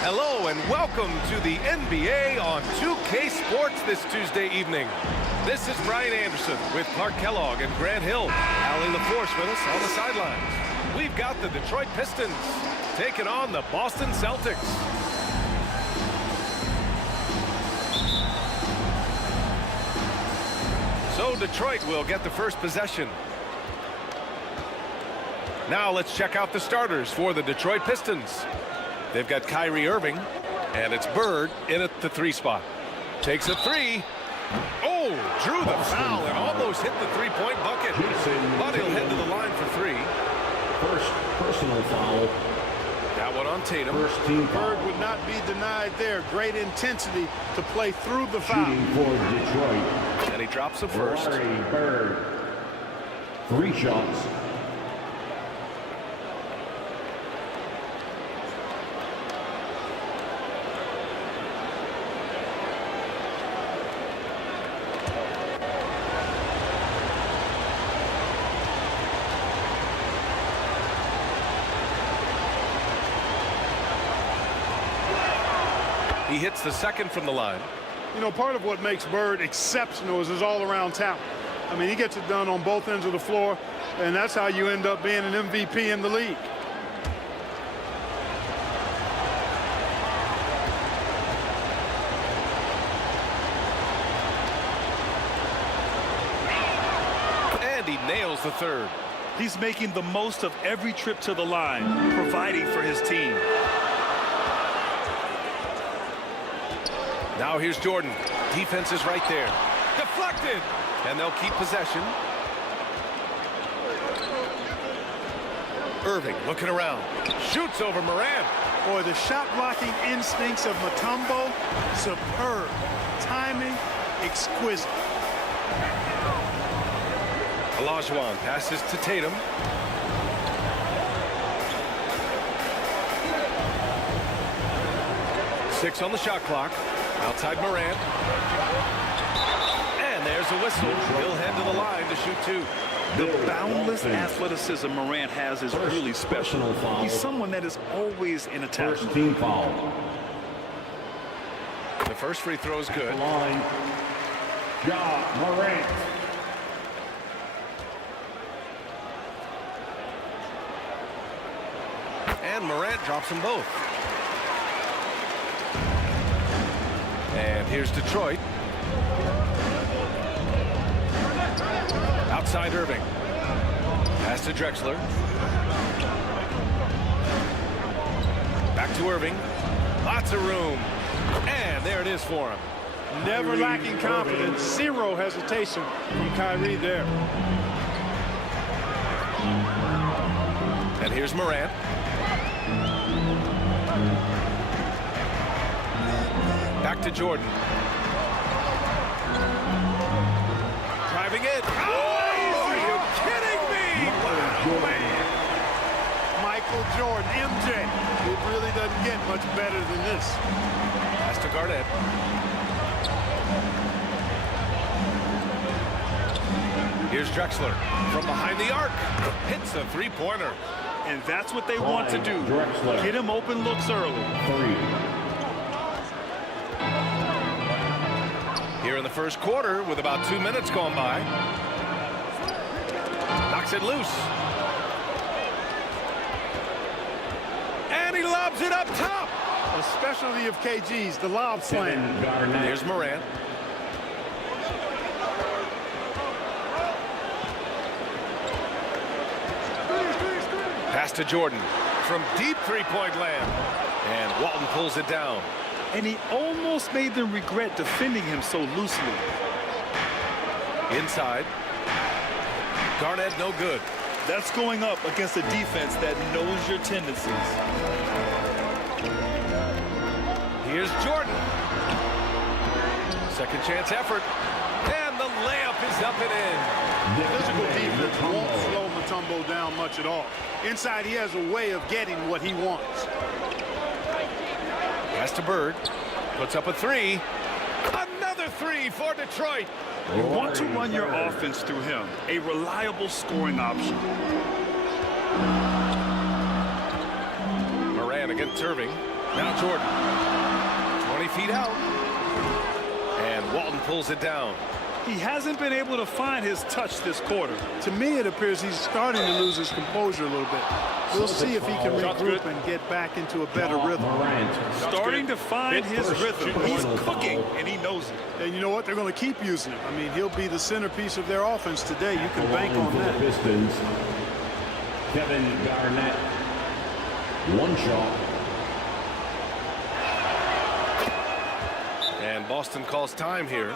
Hello and welcome to the NBA on 2K Sports this Tuesday evening. This is Brian Anderson with Clark Kellogg and Grant Hill. Allie LaForce with us on the sidelines. We've got the Detroit Pistons taking on the Boston Celtics. So Detroit will get the first possession. Now let's check out the starters for the Detroit Pistons. They've got Kyrie Irving, and it's Bird in at the 3 spot. Takes a 3. Oh, drew the foul and almost hit the 3-point bucket. But he'll head to the line for 3. First personal foul. That one on Tatum. First team foul. Bird would not be denied there. Great intensity to play through the foul. Shooting for Detroit. And he drops the first. Larry Bird. 3 shots. He hits the second from the line. You know, part of what makes Bird exceptional is his all-around talent. I mean, he gets it done on both ends of the floor, and that's how you end up being an MVP in the league. And he nails the third. He's making the most of every trip to the line, providing for his team. Now here's Jordan. Defense is right there. Deflected. And they'll keep possession. Irving looking around. Shoots over Morant. Boy, the shot-blocking instincts of Mutombo, superb. Timing, exquisite. Olajuwon passes to Tatum. Six on the shot clock. Outside Morant. And there's a whistle. He'll head to the line to shoot 2. The boundless athleticism Morant has is really special. He's someone that is always in attack. First team foul. The first free throw is good. Line. Ja Morant. And Morant drops them both. And here's Detroit. Outside Irving. Pass to Drexler. Back to Irving. Lots of room. And there it is for him. Never lacking confidence. Zero hesitation from Kyrie there. And here's Morant. Back to Jordan. Driving it. Oh, are you kidding me? Wow, man. Michael Jordan, MJ. It really doesn't get much better than this. Pass to Garnett. Here's Drexler from behind the arc. Hits a 3-pointer. And that's what they want to do. Drexler. Get him open looks early. 3. Here in the first quarter with about 2 minutes gone by. Knocks it loose. And he lobs it up top. A specialty of KG's, the lob slam. Here's Morant. Pass to Jordan from deep 3-point land. And Walton pulls it down. And he almost made them regret defending him so loosely. Inside. Garnett, no good. That's going up against a defense that knows your tendencies. Here's Jordan. Second chance effort. And the layup is up and in. Physical defense won't slow Mutombo down much at all. Inside, he has a way of getting what he wants. Pass to Bird. Puts up a three. Another three for Detroit. You want to run your offense through him. A reliable scoring option. Moran against Irving. Now Jordan. 20 feet out. And Walton pulls it down. He hasn't been able to find his touch this quarter. To me, it appears he's starting to lose his composure a little bit. We'll see if he can regroup and get back into a better rhythm. Starting to find his rhythm. He's cooking, and he knows it. And you know what? They're going to keep using him. I mean, he'll be the centerpiece of their offense today. You can bank on that. Pistons, Kevin Garnett. One shot. And Boston calls time here.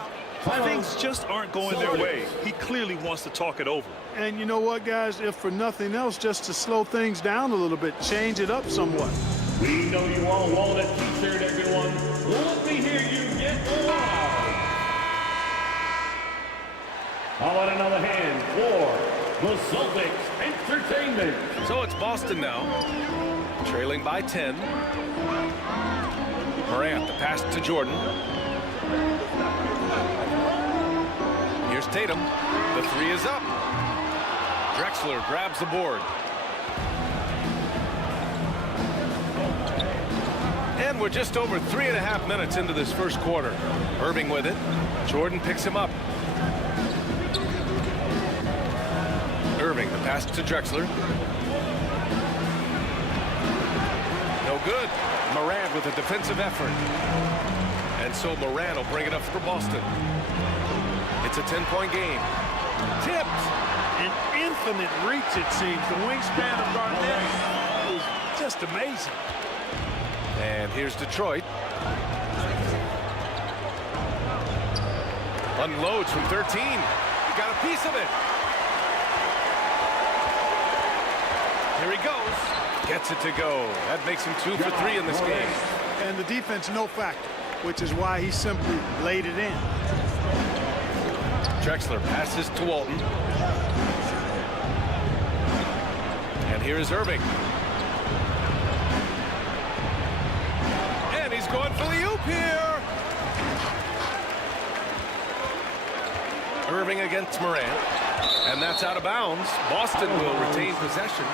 Things just aren't going their way. He clearly wants to talk it over. And you know what, guys? If for nothing else, just to slow things down a little bit, change it up somewhat. We know you all want a t-shirt, everyone. Let me hear you get loud. How about another hand for the Celtics Entertainment? So it's Boston now, trailing by 10. Morant, the pass to Jordan. Here's Tatum. The three is up. Drexler grabs the board. And we're just over 3.5 minutes into this first quarter. Irving with it. Jordan picks him up. Irving, the pass to Drexler. No good. Morant with a defensive effort. And so Morant will bring it up for Boston. It's a 10-point game. Tipped. An infinite reach, it seems. The wingspan of Garnett is just amazing. And here's Detroit. Unloads from 13. He got a piece of it. Here he goes. Gets it to go. That makes him 2 for 3 in this game. And the defense, no factor, which is why he simply laid it in. Drexler passes to Walton. And here is Irving. And he's going for the oop here. Irving against Morant. And that's out of bounds. Boston will retain possession.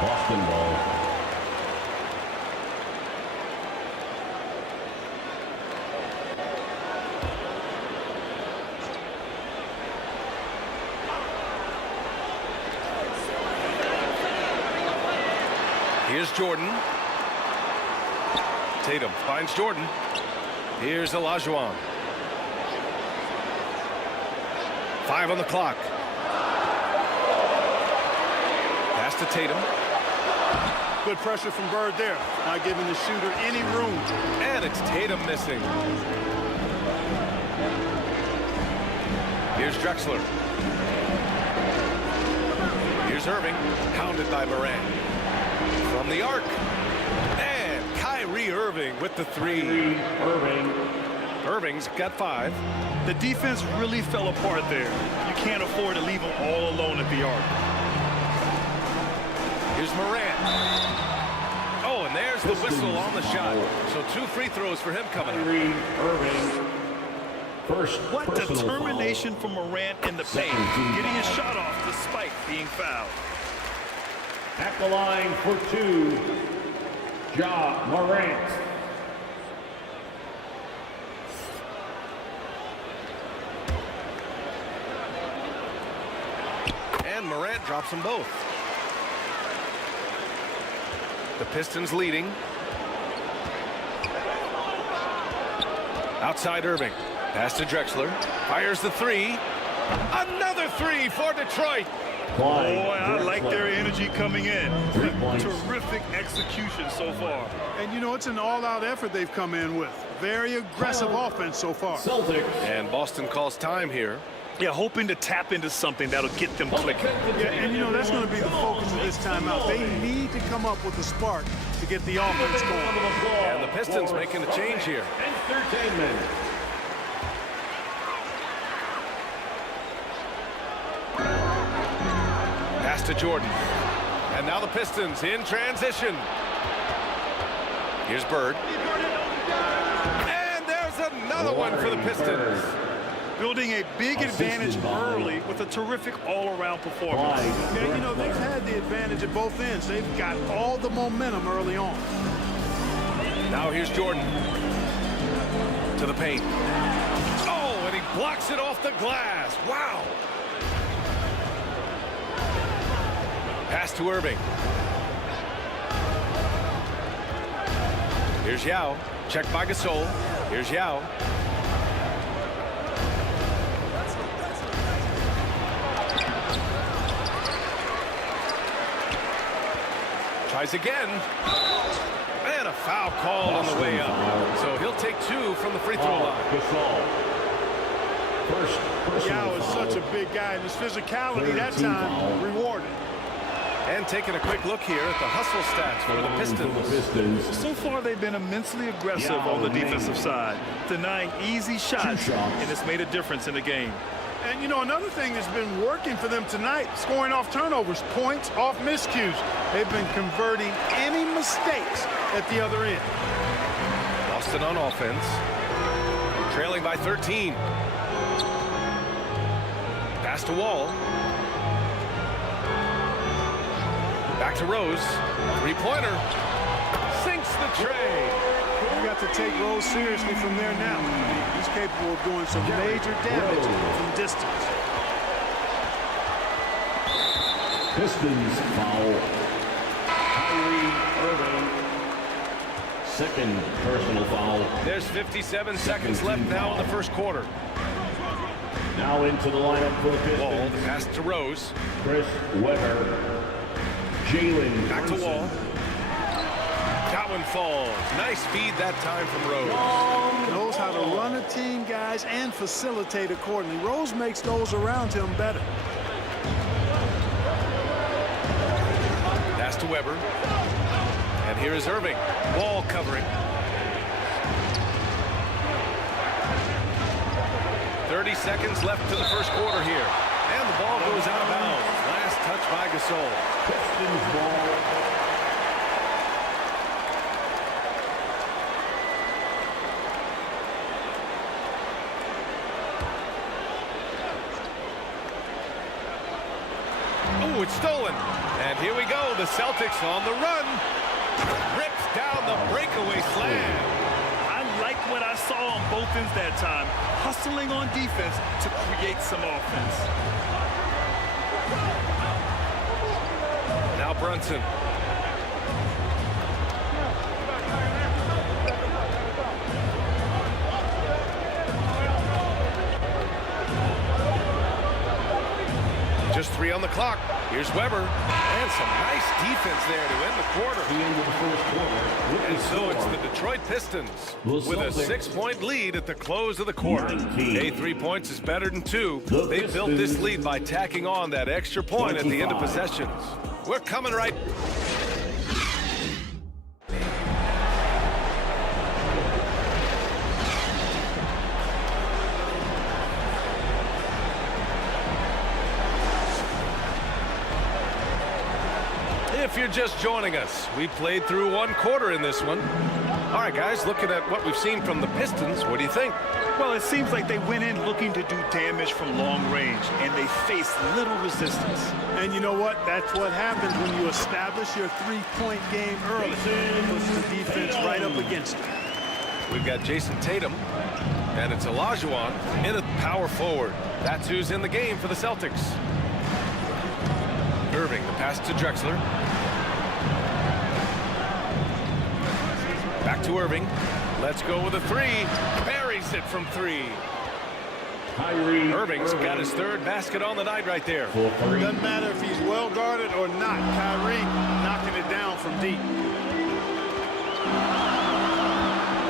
Boston ball. Here's Jordan. Tatum finds Jordan. Here's Olajuwon. 5 on the clock. Pass to Tatum. Good pressure from Bird there. Not giving the shooter any room. And it's Tatum missing. Here's Drexler. Here's Irving. Pounded by Morant. From the arc. And Kyrie Irving with the three. Irving's got 5. The defense really fell apart there. You can't afford to leave them all alone at the arc. Here's Morant. Oh, and there's the whistle on the shot. So 2 free throws for him coming up. Irving. First What determination from Morant in the paint, getting his shot off despite being fouled. At the line for 2, Ja Morant. And Morant drops them both. The Pistons leading. Outside Irving. Pass to Drexler. Fires the 3. Another 3 for Detroit. Boy, I like their energy coming in. Terrific execution so far. And you know, it's an all-out effort they've come in with. Very aggressive offense so far. Celtics. And Boston calls time here. Yeah, hoping to tap into something that'll get them clicking. Yeah, and you know, that's going to be the focus of this timeout. They need to come up with a spark to get the offense going. And the Pistons making a change here. Entertainment. Pass to Jordan. And now the Pistons in transition. Here's Bird. And there's another one for the Pistons. Building a big advantage early with a terrific all-around performance. Yeah, you know, they've had the advantage at both ends. They've got all the momentum early on. Now here's Jordan. To the paint. Oh, and he blocks it off the glass. Wow. Pass to Irving. Here's Yao. Checked by Gasol. Here's Yao. Tries again. And a foul call on the way up. So he'll take 2 from the free throw line. Yao is such a big guy, and his physicality that time rewarded. And taking a quick look here at the hustle stats for the Pistons. So far, they've been immensely aggressive on the defensive side, denying easy shots, and it's made a difference in the game. And, you know, another thing that's been working for them tonight, scoring off turnovers, points off miscues. They've been converting any mistakes at the other end. Boston on offense. Trailing by 13. Pass to Wall. Back to Rose. Three-pointer. Sinks the tray. You got to take Rose seriously from there now. He's capable of doing some major damage from distance. Pistons foul. Kyrie Irving. Second personal foul. There's 57 seconds left now in the first quarter. Now into the lineup for the Pistons. Wall, the pass to Rose. Chris Webber. Jalen Back to Wall. That one falls. Nice feed that time from Rose. Knows how to run a team, guys, and facilitate accordingly. Rose makes those around him better. Pass to Webber. And here is Irving. Wall covering. 30 seconds left to the first quarter here. And the ball goes out of bounds. Last touch by Gasol. Pistons ball. Oh, it's stolen. And here we go. The Celtics on the run. Rips down the breakaway slam. I like what I saw on both ends that time, hustling on defense to create some offense. Now Brunson. Just 3 on the clock. Here's Webber. And some nice defense there to end the quarter. The end of the first quarter. And so it's the Detroit Pistons with a 6-point lead at the close of the quarter. 3 points is better than 2. They built this lead by tacking on that extra point at the end of possessions. We're coming right. If you're just joining us, we played through 1 quarter in this one. All right, guys, looking at what we've seen from the Pistons, what do you think? Well, it seems like they went in looking to do damage from long range, and they faced little resistance. And you know what? That's what happens when you establish your 3-point game early. It puts the defense right up against it. We've got Jason Tatum, and it's Olajuwon in a power forward. That's who's in the game for the Celtics. Irving, the pass to Drexler. Back to Irving. Let's go with a 3. Buries it from 3. Irving's got his 3rd basket on the night right there. Doesn't matter if he's well guarded or not. Kyrie knocking it down from deep.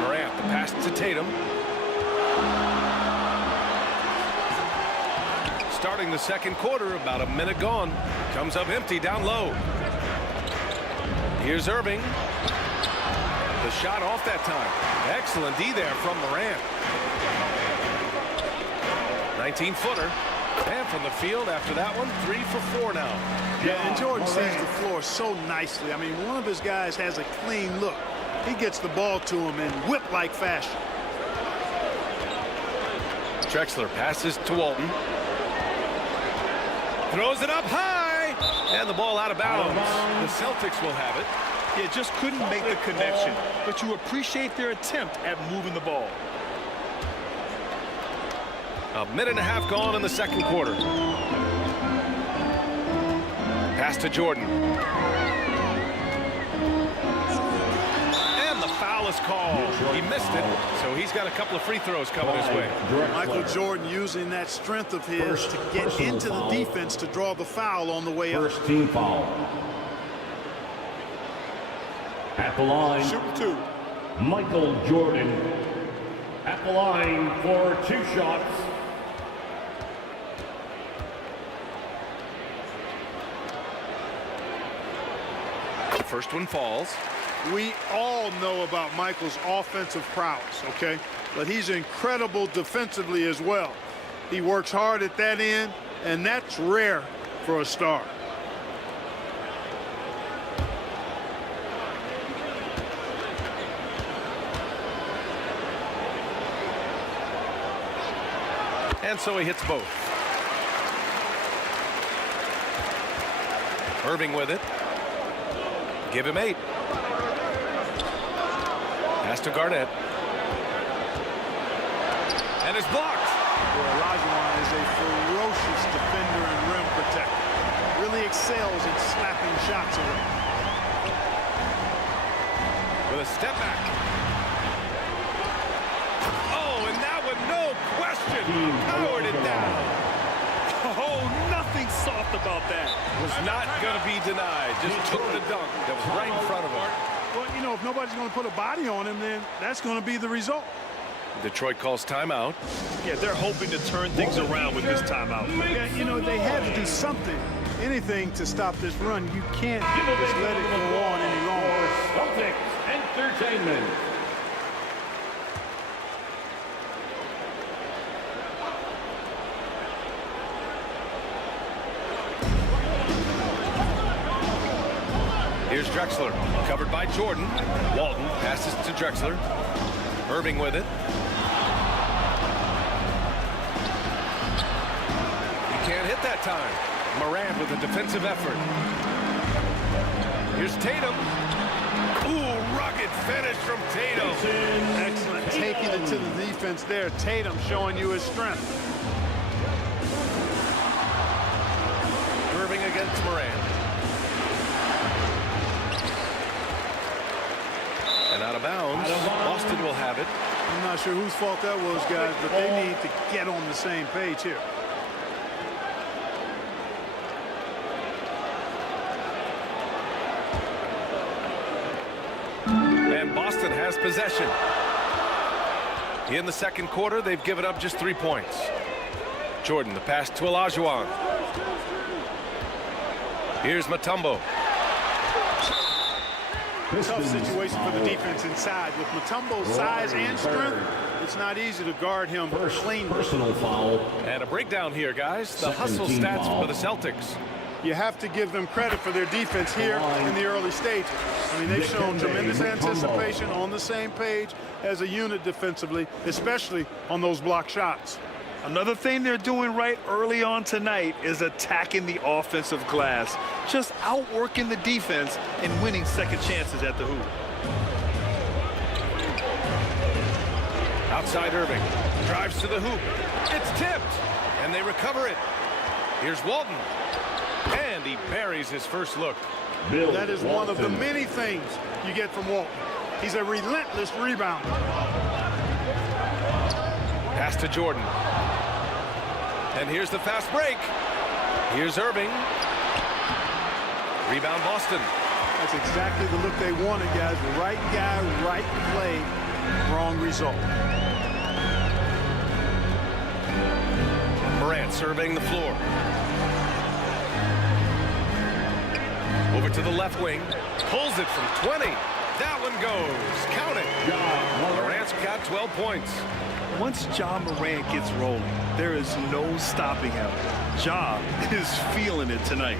Morant, the pass to Tatum. starting the second quarter, about a minute gone. Comes up empty down low. Here's Irving. The shot off that time. Excellent D there from Morant. 19-footer. And from the field after that one, 3 for 4 now. Yeah, and Jordan sees the floor so nicely. I mean, one of his guys has a clean look. He gets the ball to him in whip-like fashion. Drexler passes to Walton. Throws it up high. And the ball out of bounds. The Celtics will have it. Yeah, just couldn't make the connection. But you appreciate their attempt at moving the ball. A minute and a half gone in the second quarter. Pass to Jordan. And the foul is called. He missed it, so he's got a couple of free throws coming his way. Michael Jordan using that strength of his to get into the defense to draw the foul on the way up. First team foul. At the line, Shooting 2. Michael Jordan. At the line for 2 shots. First one falls. We all know about Michael's offensive prowess, okay? But he's incredible defensively as well. He works hard at that end, and that's rare for a star. And so he hits both. Irving with it. Give him 8. Pass to Garnett. And it's blocked. Olajuwon is a ferocious defender and rim protector. Really excels in slapping shots away. With a step back. Oh, and that one, no question, powered it down. Oh, nothing soft about that. Was not going to be denied. Just took the dunk that was right in front of him. Well, you know, if nobody's going to put a body on him, then that's going to be the result. Detroit calls timeout. Yeah, they're hoping to turn things around with this timeout. Yeah, you know, they had to do something, anything to stop this run. You can't just let it go on any longer. Celtics Entertainment. Here's Drexler, covered by Jordan. Walton passes to Drexler. Irving with it. He can't hit that time. Morant with a defensive effort. Here's Tatum. Ooh, rugged finish from Tatum. Excellent, taking it to the defense there. Tatum showing you his strength. Irving against Morant. And out of bounds. Boston will have it. I'm not sure whose fault that was, guys, but they need to get on the same page here. And Boston has possession. In the second quarter, they've given up just 3 points. Jordan, the pass to Olajuwon. Here's Mutombo. Tough situation for the defense inside. With Mutombo's size and strength, it's not easy to guard him cleanly. Personal foul. And a breakdown here, guys. The hustle Second team stats foul. for the Celtics. You have to give them credit for their defense here in the early stages. I mean, they've shown tremendous anticipation, on the same page as a unit defensively, especially on those block shots. Another thing they're doing right early on tonight is attacking the offensive glass. Just outworking the defense and winning second chances at the hoop. Outside Irving. Drives to the hoop. It's tipped. And they recover it. Here's Walton. And he buries his first look. That is one of the many things you get from Walton. He's a relentless rebounder. Pass to Jordan. And here's the fast break. Here's Irving. Rebound Boston. That's exactly the look they wanted, guys. Right guy, right play, wrong result. Morant surveying the floor. Over to the left wing. Pulls it from 20. That one goes. Count it. Morant's got 12 points. Once Ja Morant gets rolling, there is no stopping him. Ja is feeling it tonight.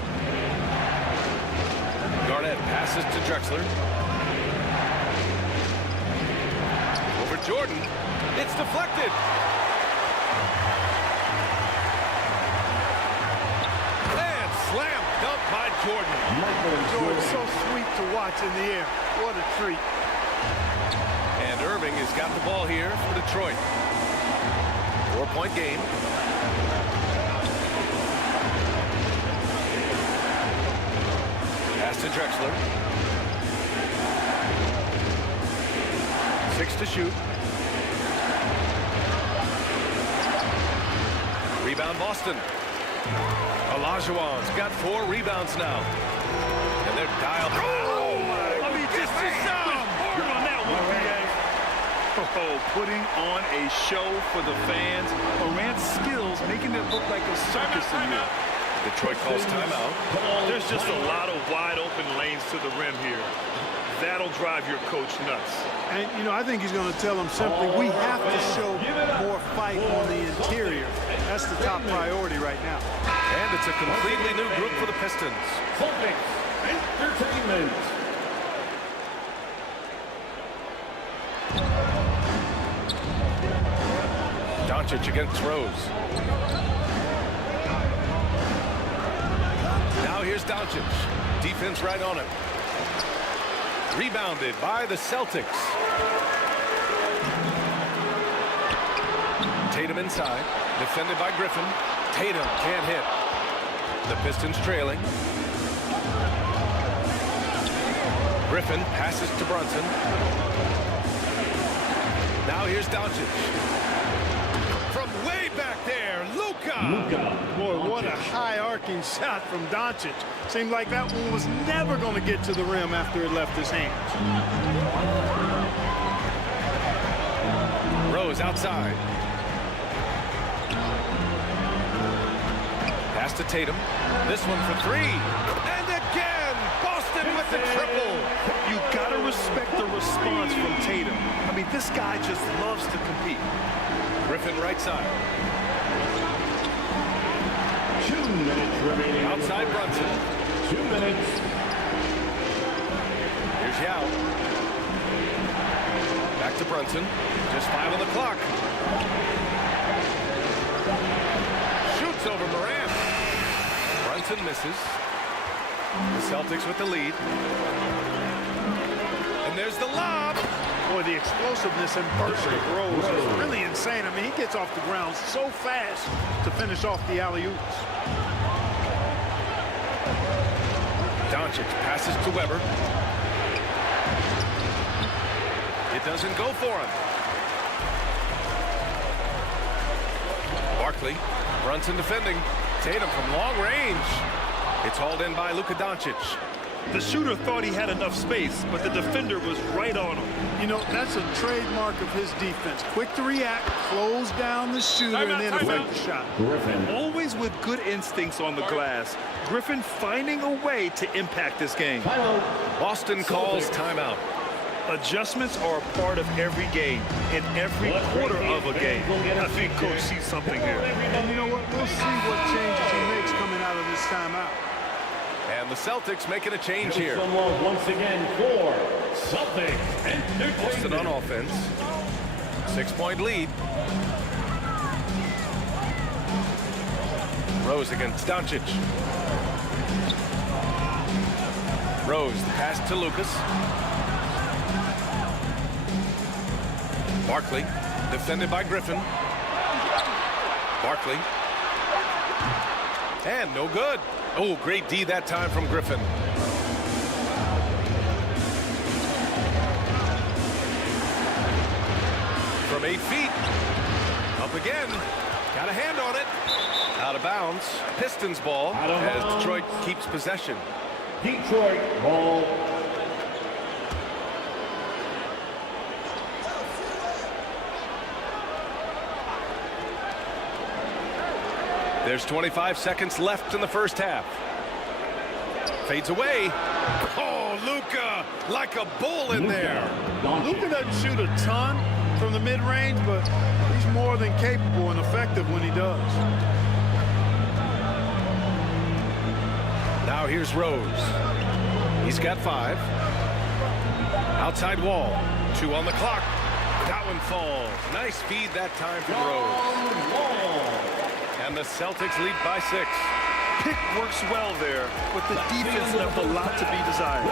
Garnett passes to Drexler. Over Jordan. It's deflected. And slam dunk by Jordan. Jordan, so sweet to watch in the air. What a treat. And Irving has got the ball here for Detroit. 4-point game. Pass to Drexler. 6 to shoot. Rebound Boston. Olajuwon's got 4 rebounds now. And they're dialed. Oh, my. I mean, just hard on that one, PA. Oh, putting on a show for the fans. Morant's skills making it look like a circus in here. Detroit calls timeout. There's just a lot of wide open lanes to the rim here. That'll drive your coach nuts. And, you know, I think he's going to tell them simply, we have to show more fight on the interior. That's the top priority right now. And it's a completely new group for the Pistons. Celtics Entertainment. Doncic against Rose. Now here's Doncic. Defense right on him. Rebounded by the Celtics. Tatum inside. Defended by Griffin. Tatum can't hit. The Pistons trailing. Griffin passes to Brunson. Now here's Doncic. From way back there, Luka. Boy, what a high-arcing shot from Doncic. Seemed like that one was never going to get to the rim after it left his hands. Rose outside. Pass to Tatum. This one for 3. And again, Boston with the triple. You gotta respect the response from Tatum. I mean, this guy just loves to compete. Griffin right side. 2 minutes remaining. Outside Brunson. 2 minutes. Here's Yao. Back to Brunson. Just 5 on the clock. Shoots over Morant. Brunson misses. The Celtics with the lead. And there's the lob. Boy, the explosiveness and burst of Rose is really insane. I mean, he gets off the ground so fast to finish off the alley-oops. Doncic passes to Weber. It doesn't go for him. Barkley. Brunson defending. Tatum from long range. It's hauled in by Luka Doncic. The shooter thought he had enough space, but the defender was right on him. You know, that's a trademark of his defense. Quick to react, close down the shooter, and then affect the shot. Griffin. Always with good instincts on the glass. Griffin finding a way to impact this game. Boston calls timeout. Adjustments are a part of every game, in every quarter of a game. I think Coach sees something here. And you know what? We'll see what changes he makes coming out of this timeout. And the Celtics making a change here. Once again for Celtics Boston on Entertainment. offense. 6-point lead. Rose against Doncic. Rose, the pass to Lucas. Barkley, defended by Griffin. Barkley. And no good. Oh, great D that time from Griffin. From 8 feet. Up again. Got a hand on it. Out of bounds. Pistons ball as Detroit keeps possession. Detroit ball. There's 25 seconds left in the first half. Fades away. Oh, Luka, like a bull in there. Luka doesn't shoot a ton from the mid-range, but he's more than capable and effective when he does. Now here's Rose. He's got 5. Outside wall. 2 on the clock. That one falls. Nice feed that time from Rose. And the Celtics lead by 6. Pick works well there, but the defense left a lot to be desired.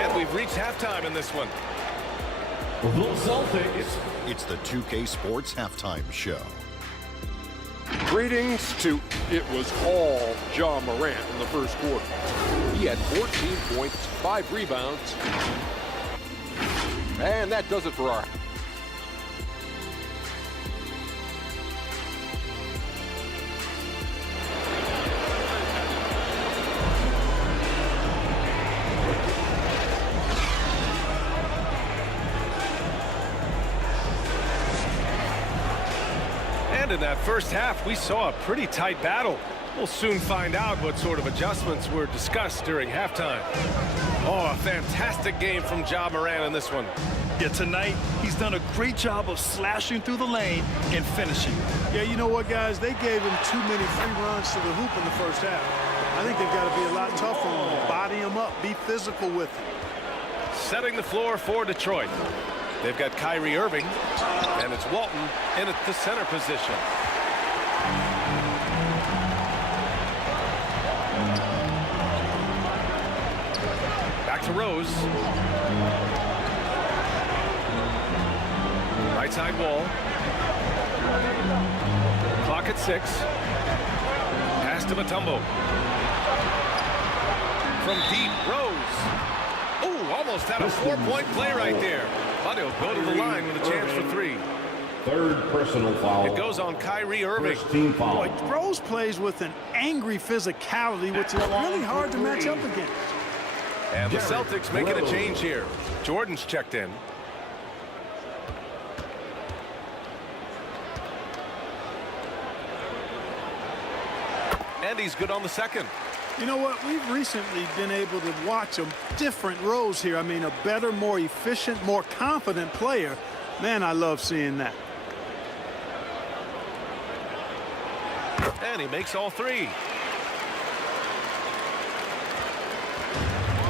And we've reached halftime in this one. The Celtics. It's the 2K Sports Halftime Show. Greetings to it was all Ja Morant in the first quarter. He had 14 points, 5 rebounds. And that does it for our And in that first half, we saw a pretty tight battle. We'll soon find out what sort of adjustments were discussed during halftime. Oh, a fantastic game from Ja Morant in this one. Yeah, tonight, he's done a great job of slashing through the lane and finishing. Yeah, you know what, guys? They gave him too many free runs to the hoop in the first half. I think they've got to be a lot tougher on him. Body him up. Be physical with him. Setting the floor for Detroit. They've got Kyrie Irving, and it's Walton in at the center position. Back to Rose. Right side wall. Clock at 6. Pass to Mutombo. From deep, Rose. Oh, almost had a 4-point play right there. But he'll go to the line with a chance for 3. Third personal foul. It goes on Kyrie Irving. First team foul. Boy, Rose plays with an angry physicality, which is really hard to match up against. And the Celtics making a change here. Jordan's checked in. And he's good on the second. You know what? We've recently been able to watch a different Rose here. I mean, a better, more efficient, more confident player. Man, I love seeing that. And he makes all 3.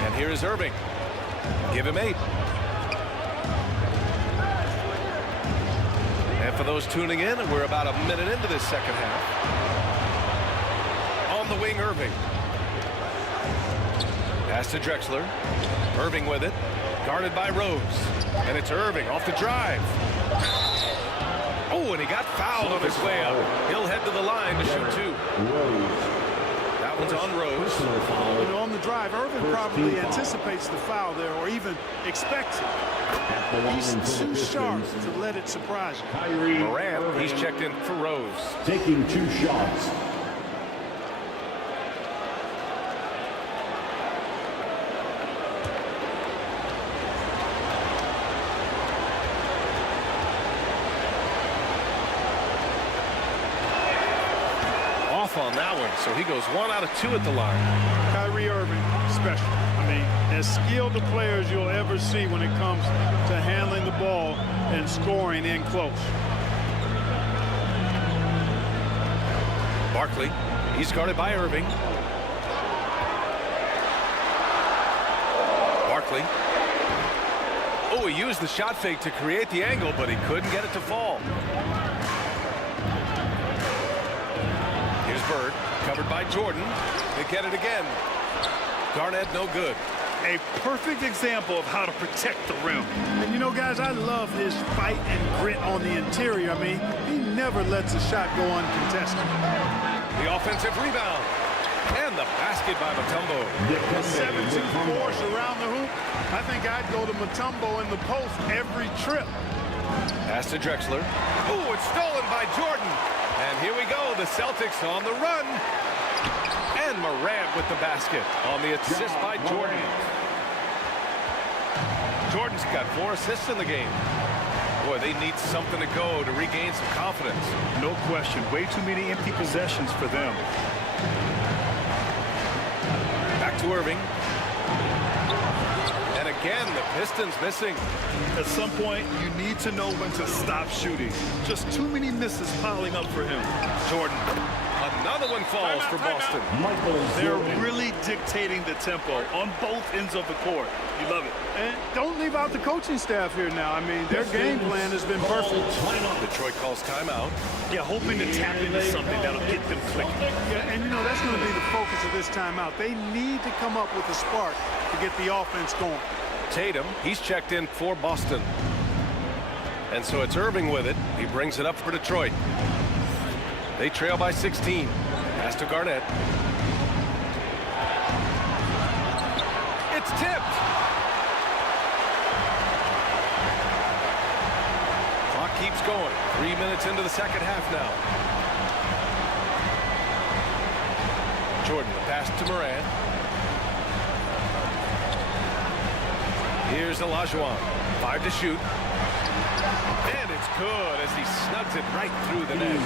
And here is Irving. Give him 8. And for those tuning in, we're about a minute into this second half. On the wing, Irving. Pass to Drexler. Irving with it. Guarded by Rose. And it's Irving off the drive. Oh, and he got fouled on his way up. He'll head to the line to shoot 2. That one's on Rose. You know, on the drive, Irving probably anticipates the foul there or even expects it. He's too sharp to let it surprise him. Morant, he's checked in for Rose. Taking 2 shots. On that one, so he goes 1 out of 2 at the line. Kyrie Irving, special. I mean, as skilled a player as you'll ever see when it comes to handling the ball and scoring in close. Barkley, he's guarded by Irving. Barkley. Oh, he used the shot fake to create the angle, but he couldn't get it to fall. Bird, covered by Jordan. They get it again. Garnett, no good. A perfect example of how to protect the rim. And you know, guys, I love his fight and grit on the interior. I mean, he never lets a shot go uncontested. The offensive rebound. And the basket by Mutombo. A 17 force around the hoop. I think I'd go to Mutombo in the post every trip. Pass to Drexler. Oh, it's stolen by Jordan. And here we go, the Celtics on the run. And Morant with the basket on the assist by Jordan. Jordan's got 4 assists in the game. Boy, they need something to go to regain some confidence. No question. Way too many empty possessions for them. Back to Irving. And again, the Pistons missing. At some point, you need to know when to stop shooting. Just too many misses piling up for him. Jordan. Another one falls for Boston. They're really dictating the tempo on both ends of the court. You love it. And don't leave out the coaching staff here now. I mean, their game plan has been perfect. Detroit calls timeout. Yeah, hoping to tap into something that'll get them clicking. Yeah, and you know, that's going to be the focus of this timeout. They need to come up with a spark to get the offense going. Tatum, he's checked in for Boston. And so it's Irving with it. He brings it up for Detroit. They trail by 16. Pass to Garnett. It's tipped. Clock keeps going. 3 minutes into the second half now. Jordan, the pass to Morant. Here's Olajuwon. 5 to shoot. And it's good as he snugs it right through the net.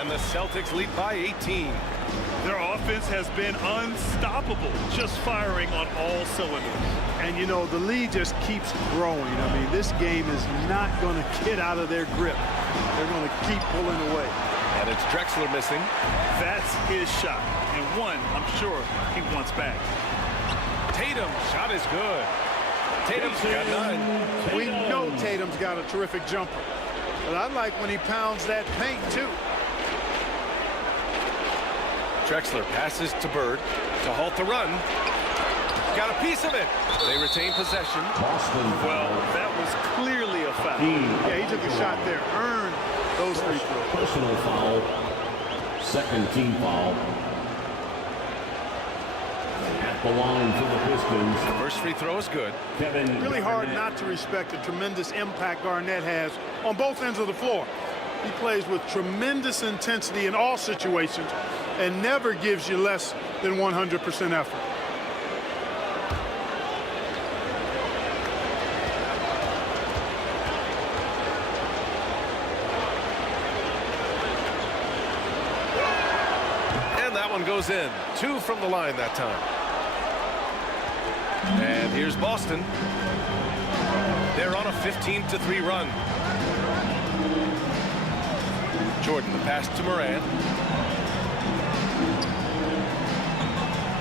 And the Celtics lead by 18. Their offense has been unstoppable, just firing on all cylinders. And, you know, the lead just keeps growing. I mean, this game is not going to get out of their grip. They're going to keep pulling away. And it's Drexler missing. That's his shot. And one, I'm sure, he wants back. Tatum, shot is good. Tatum's got 9. We know Tatum's got a terrific jumper. But I like when he pounds that paint, too. Drexler passes to Bird to halt the run. Got a piece of it. They retain possession. Well, that was clearly a foul. Yeah, he took a shot there. Earned those free throws. Personal foul. Second team foul. At the line for the Pistons. First free throw is good. Really hard not to respect the tremendous impact Garnett has on both ends of the floor. He plays with tremendous intensity in all situations and never gives you less than 100% effort. And that one goes in. 2 from the line that time. And here's Boston. They're on a 15-3 run. Jordan, the pass to Morant.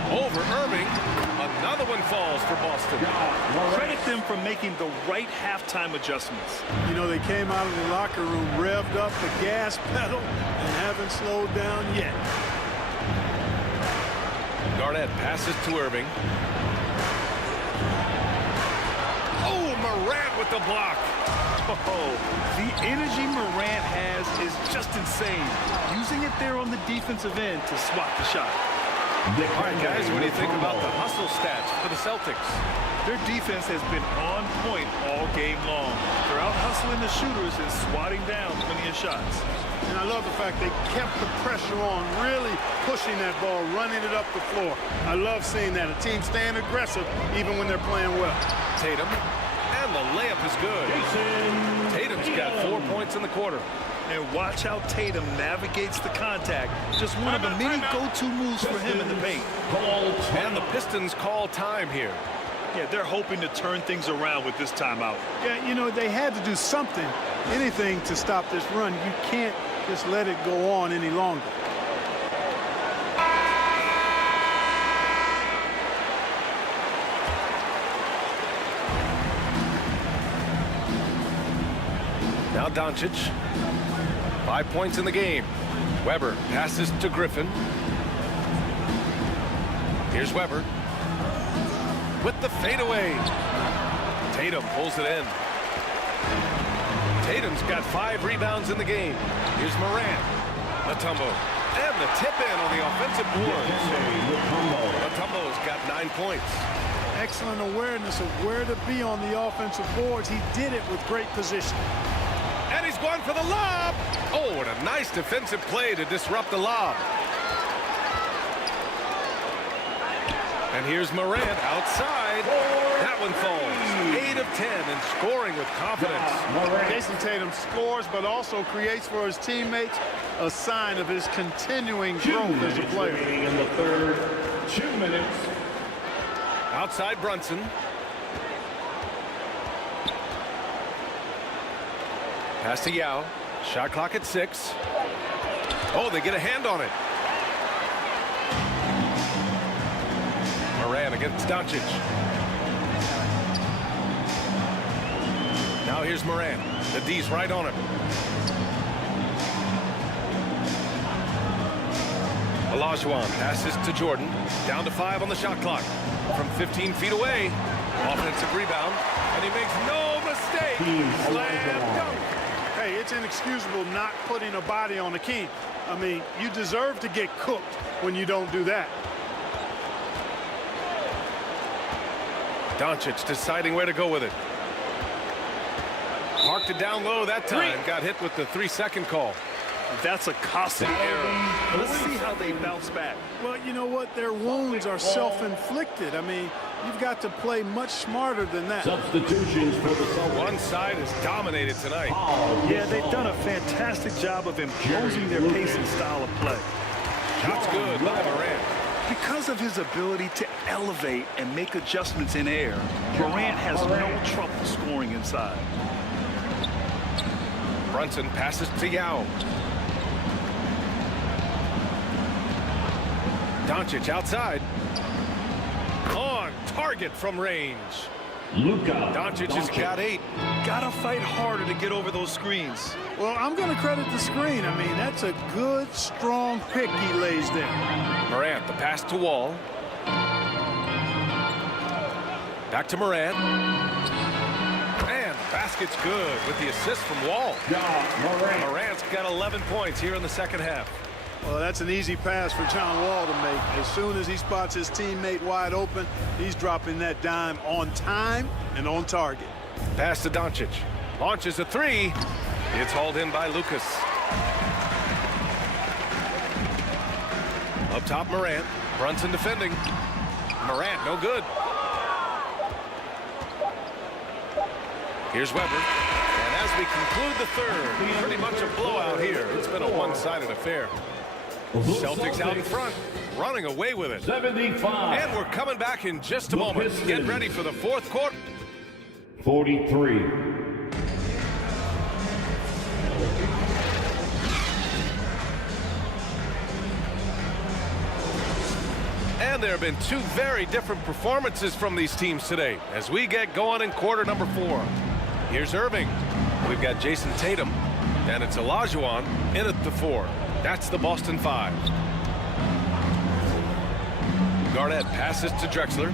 Over Irving. Another one falls for Boston. Credit them for making the right halftime adjustments. You know, they came out of the locker room, revved up the gas pedal, and haven't slowed down yet. Garnett passes to Irving. Oh, Morant with the block. Oh, the energy Morant has is just insane. Using it there on the defensive end to swat the shot. All right, guys, what do you think about the hustle stats for the Celtics? Their defense has been on point all game long. They're out hustling the shooters and swatting down plenty of shots. And I love the fact they kept the pressure on, really pushing that ball, running it up the floor. I love seeing that. A team staying aggressive even when they're playing well. Tatum, and the layup is good. Tatum's got 4 points in the quarter. And watch how Tatum navigates the contact. Just one of the many go-to moves for him in the paint. And the Pistons call time here. Yeah, they're hoping to turn things around with this timeout. Yeah, you know, they had to do something, anything to stop this run. You can't just let it go on any longer. Now Doncic. 5 points in the game. Weber passes to Griffin. Here's Weber. With the fadeaway. Tatum pulls it in. Tatum's got 5 rebounds in the game. Here's Morant. Mutombo. And the tip in on the offensive boards. Mutombo's got 9 points. Excellent awareness of where to be on the offensive boards. He did it with great position. And he's going for the lob. Oh, and a nice defensive play to disrupt the lob. And here's Morant outside. That one falls. 8 of 10 and scoring with confidence. Jason Tatum scores, but also creates for his teammates a sign of his continuing growth as a player. In the third, 2 minutes. Outside Brunson. Pass to Yao. Shot clock at 6. Oh, they get a hand on it. Moran against Doncic. Now here's Moran. The D's right on him. Olajuwon passes to Jordan. Down to 5 on the shot clock. From 15 feet away. Offensive rebound. And he makes no mistake. Slam dunk. Hey, it's inexcusable not putting a body on the key. I mean, you deserve to get cooked when you don't do that. Doncic deciding where to go with it. Parked it down low that time. Got hit with the 3-second call. That's a costly error. Let's see how they bounce back. Well, you know what? Their wounds are self-inflicted. I mean, you've got to play much smarter than that. Substitutions for the Celtics. One side is dominated tonight. Yeah, they've done a fantastic job of imposing their pace and style of play. Shots good by Morant. Because of his ability to elevate and make adjustments in air, Morant has no trouble scoring inside. Brunson passes to Yao. Doncic outside. On target from range. Luka Doncic has got 8. Gotta fight harder to get over those screens. Well, I'm going to credit the screen. I mean, that's a good, strong pick he lays there. Morant, the pass to Wall. Back to Morant. And basket's good with the assist from Wall. Morant's got 11 points here in the second half. Well, that's an easy pass for John Wall to make. As soon as he spots his teammate wide open, he's dropping that dime on time and on target. Pass to Doncic. Launches a 3. It's hauled in by Lucas. Up top, Morant. Brunson defending. Morant, no good. Here's Weber. And as we conclude the third, pretty much a blowout here. It's been a one-sided affair. Celtics out in front, running away with it. 75. And we're coming back in just a moment. Get ready for the fourth quarter. 43. And there have been 2 very different performances from these teams today as we get going in quarter number 4. Here's Irving. We've got Jason Tatum, and it's Olajuwon in at the 4. That's the Boston 5. Garnett passes to Drexler.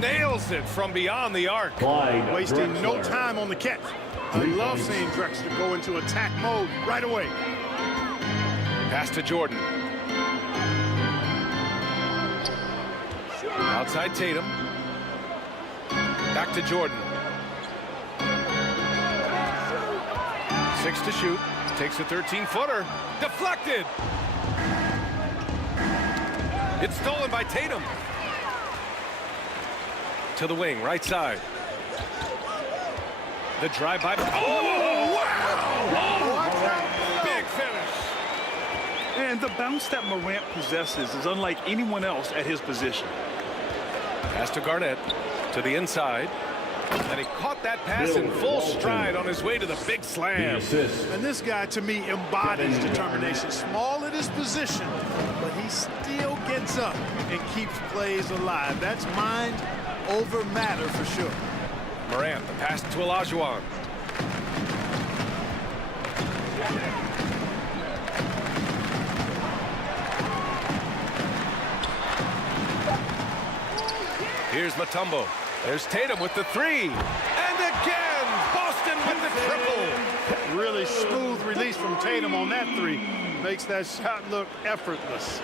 Nails it from beyond the arc. Wasting no time on the catch. I love seeing Drexler go into attack mode right away. Pass to Jordan. Outside Tatum. Back to Jordan. 6 to shoot. Takes a 13-footer. Deflected. It's stolen by Tatum. To the wing, right side. The drive by. Oh, wow! Big finish. And the bounce that Morant possesses is unlike anyone else at his position. Pass to Garnett. To the inside. And he caught that pass in full stride on his way to the big slam. And this guy, to me, embodies determination. Small at his position, but he still gets up and keeps plays alive. That's mind over matter for sure. Morant, the pass to Olajuwon. Here's Mutombo. There's Tatum with the 3. And again, Boston with the triple. Really smooth release from Tatum on that 3. Makes that shot look effortless.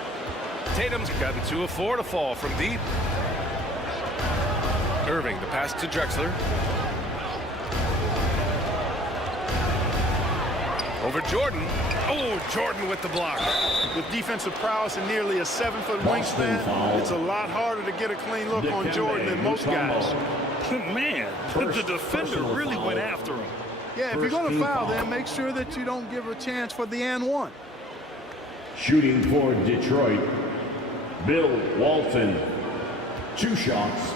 Tatum's gotten 2 of 4 to fall from deep. Irving, the pass to Drexler. Over Jordan. Oh, Jordan with the block. With defensive prowess and nearly a 7-foot wingspan, it's a lot harder to get a clean look on Jordan than most guys. Man, the defender really went after him. Yeah, if you're going to foul, then make sure that you don't give a chance for the and one. Shooting for Detroit, Bill Walton. 2 shots.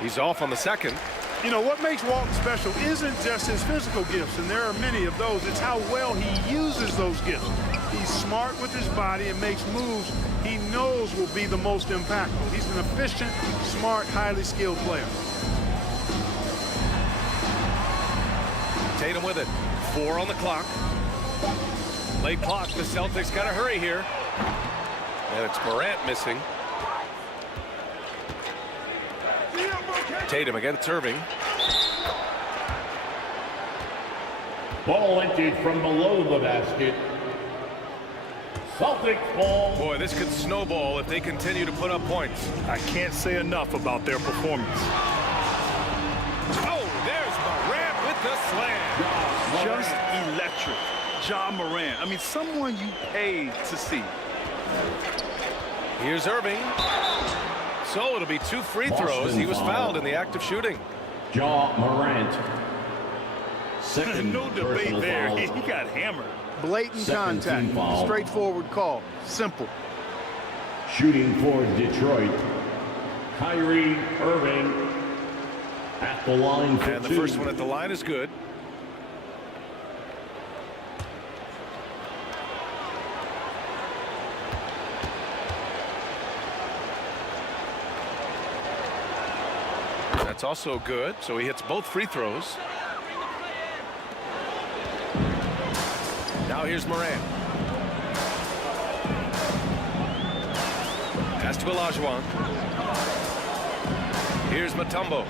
He's off on the second. You know, what makes Walton special isn't just his physical gifts, and there are many of those. It's how well he uses those gifts. He's smart with his body and makes moves he knows will be the most impactful. He's an efficient, smart, highly skilled player. Tatum with it. 4 on the clock. Late clock. The Celtics got to hurry here. And it's Morant missing. Tatum against Irving. Ball emptied from below the basket. Celtics ball. Boy, this could snowball if they continue to put up points. I can't say enough about their performance. Oh, there's Morant with the slam. Just electric. Ja Morant. I mean, someone you paid to see. Here's Irving. So it'll be 2 free throws. He was fouled in the act of shooting. Ja Morant. Second No debate personal there. foul. He got hammered. Blatant Second team contact. foul. Straightforward call. Simple. Shooting for Detroit, Kyrie Irving at the line for And the 2. first one at the line is good. That's also good. So he hits both free throws. Now here's Morant. Pass to Olajuwon. Here's Mutombo.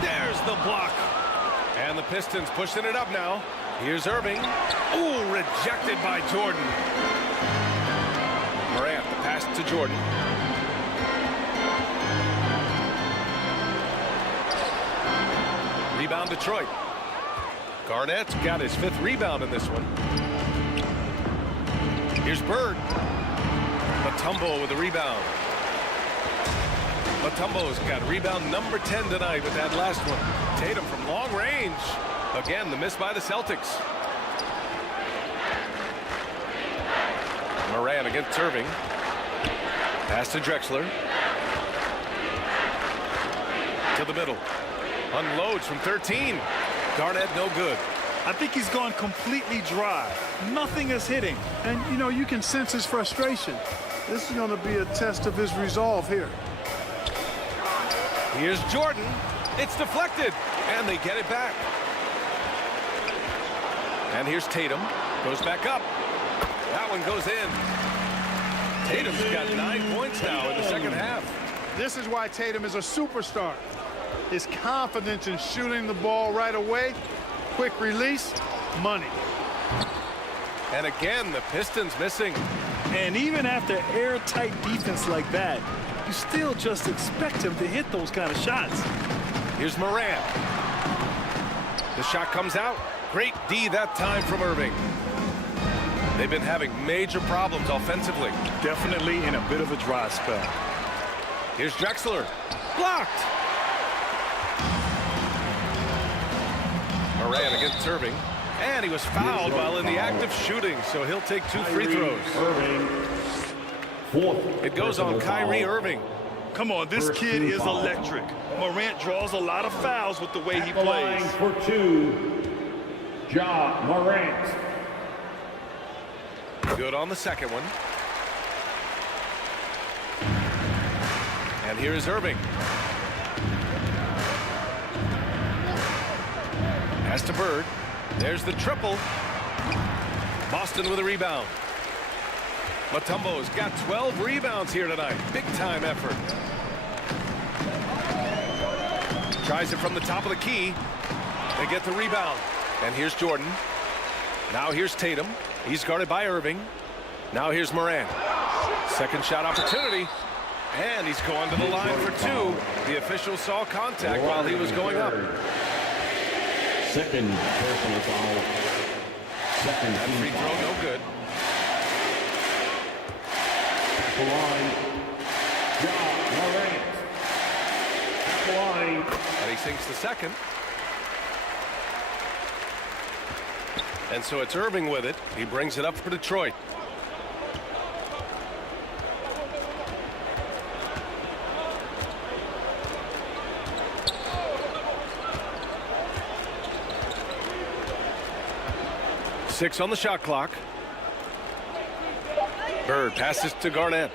There's the block. And the Pistons pushing it up now. Here's Irving. Ooh, rejected by Jordan. Morant, the pass to Jordan. Rebound Detroit. Garnett's got his 5th rebound in this one. Here's Bird. Mutombo with a rebound. Mutombo's got rebound number 10 tonight with that last one. Tatum from long range. Again, the miss by the Celtics. Morant against Irving. Pass to Drexler. To the middle. Unloads from 13. Garnett no good. I think he's gone completely dry. Nothing is hitting. And, you know, you can sense his frustration. This is going to be a test of his resolve here. Here's Jordan. It's deflected. And they get it back. And here's Tatum. Goes back up. That one goes in. Tatum's got 9 points now in the second half. This is why Tatum is a superstar. His confidence in shooting the ball right away, quick release, money. And again, the Pistons missing. And even after airtight defense like that, you still just expect him to hit those kind of shots. Here's Morant. The shot comes out. Great D that time from Irving. They've been having major problems offensively. Definitely in a bit of a dry spell. Here's Drexler. Blocked. Morant against Irving. And he was fouled while in the act of shooting, so he'll take 2 free throws. Irving. 4th. It goes on Kyrie Irving. Come on, this First kid team is foul. electric. Morant draws a lot of fouls with the way he At the line plays. for 2, Ja Morant. Good on the second one. And here is Irving. Pass to Bird. There's the triple. Boston with a rebound. Mutombo's got 12 rebounds here tonight. Big time effort. Tries it from the top of the key. They get the rebound. And here's Jordan. Now here's Tatum. He's guarded by Irving. Now here's Morant. Second shot opportunity. And he's going to the line for two. The official saw contact while he was going up. Second personal foul. Second That team free throw, foul. no good. At the line. Ja Morant. At the line. And he sinks the second. And so it's Irving with it. He brings it up for Detroit. Six on the shot clock. Bird passes to Garnett.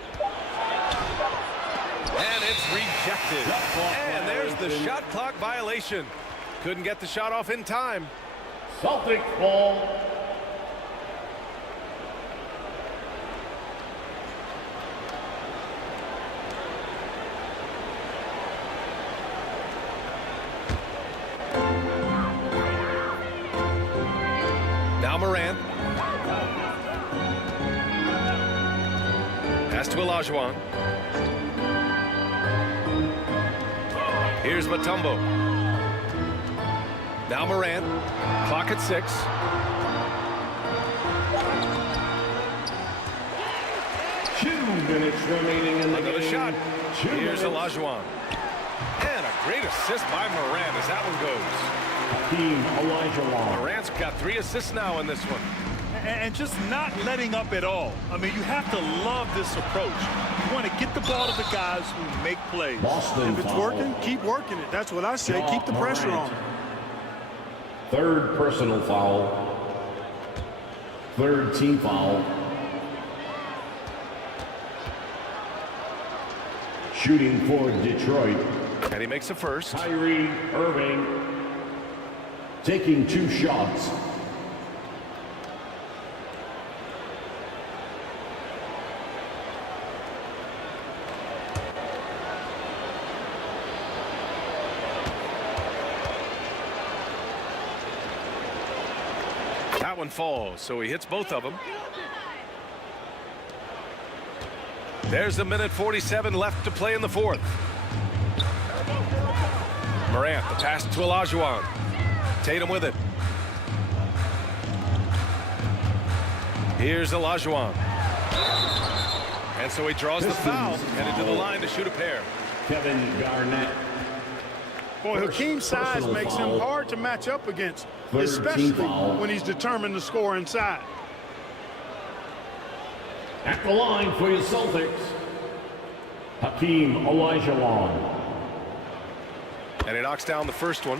And it's rejected. And there's the shot clock violation. Couldn't get the shot off in time. Celtics ball. Now Morant. Pass to Olajuwon. Here's Mutombo. Now Morant. Clock at 6. Minutes remaining in the Another game. shot. 2 Here's minutes. Olajuwon. And a great assist by Morant as that one goes. Team Olajuwon. Morant's got 3 assists now in this one. And just not letting up at all. I mean, you have to love this approach. You want to get the ball to the guys who make plays. Boston If it's foul. working, keep working it. That's what I say. Keep the pressure on. Third personal foul. Third team foul. Shooting for Detroit. And he makes the first. Kyrie Irving taking 2 shots. That one falls, so he hits both of them. There's a minute 47 left to play in the fourth. Morant, the pass to Olajuwon. Tatum with it. Here's Olajuwon. And so he draws the foul, headed to the line to shoot a pair. Kevin Garnett. Boy, First Hakeem's size personal makes foul. him hard to match up against, Third especially team foul. when he's determined to score inside. At the line for your Celtics, Hakeem Olajuwon. And he knocks down the first one.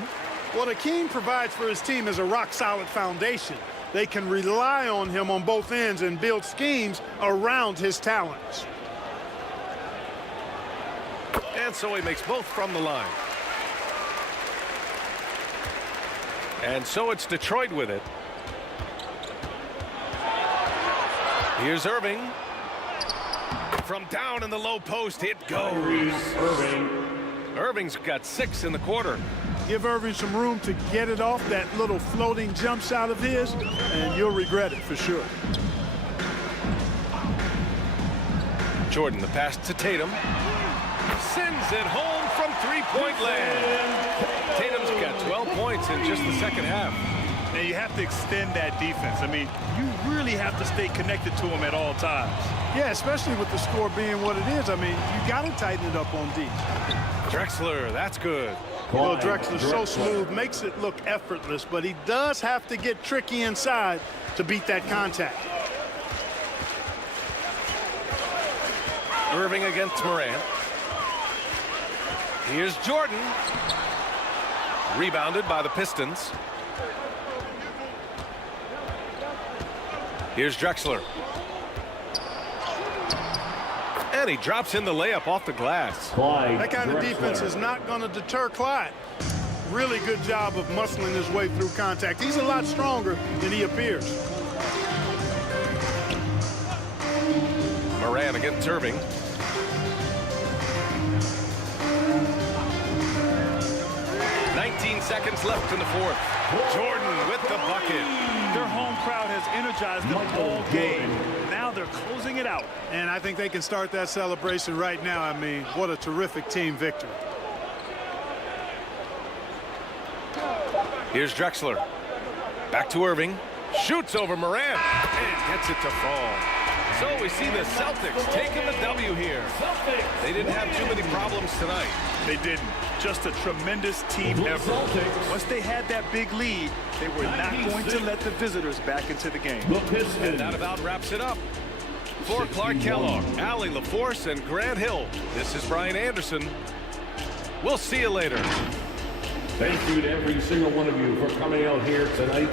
What Hakeem provides for his team is a rock-solid foundation. They can rely on him on both ends and build schemes around his talents. And so he makes both from the line. And so it's Detroit with it. Here's Irving. From down in the low post, it goes. Irving. Irving's got 6 in the quarter. Give Irving some room to get it off that little floating jump shot of his, and you'll regret it for sure. Jordan, the pass to Tatum. Sends it home from three-point land. Tatum's got 12 points in just the second half. And you have to extend that defense. I mean, you really have to stay connected to him at all times. Yeah, especially with the score being what it is. I mean, you got to tighten it up on D. Drexler, that's good. Well, Drexler's so smooth, makes it look effortless, but he does have to get tricky inside to beat that contact. Irving against Morant. Here's Jordan. Rebounded by the Pistons. Here's Drexler. And he drops in the layup off the glass. That kind of defense is not going to deter Clyde. Really good job of muscling his way through contact. He's a lot stronger than he appears. Morant against Irving. Seconds left in the fourth. Jordan with the bucket. Their home crowd has energized them all game. Now now they're closing it out. And I think they can start that celebration right now. I mean, what a terrific team victory. Here's Drexler. Back to Irving. Shoots over Morant and gets it to fall. So we see the Celtics taking the W here. They didn't have too many problems tonight. They didn't. Just a tremendous team effort. Once they had that big lead, they were not going to let the visitors back into the game. And that about wraps it up. For Clark Kellogg, Allie LaForce, and Grant Hill, this is Brian Anderson. We'll see you later. Thank you to every single one of you for coming out here tonight.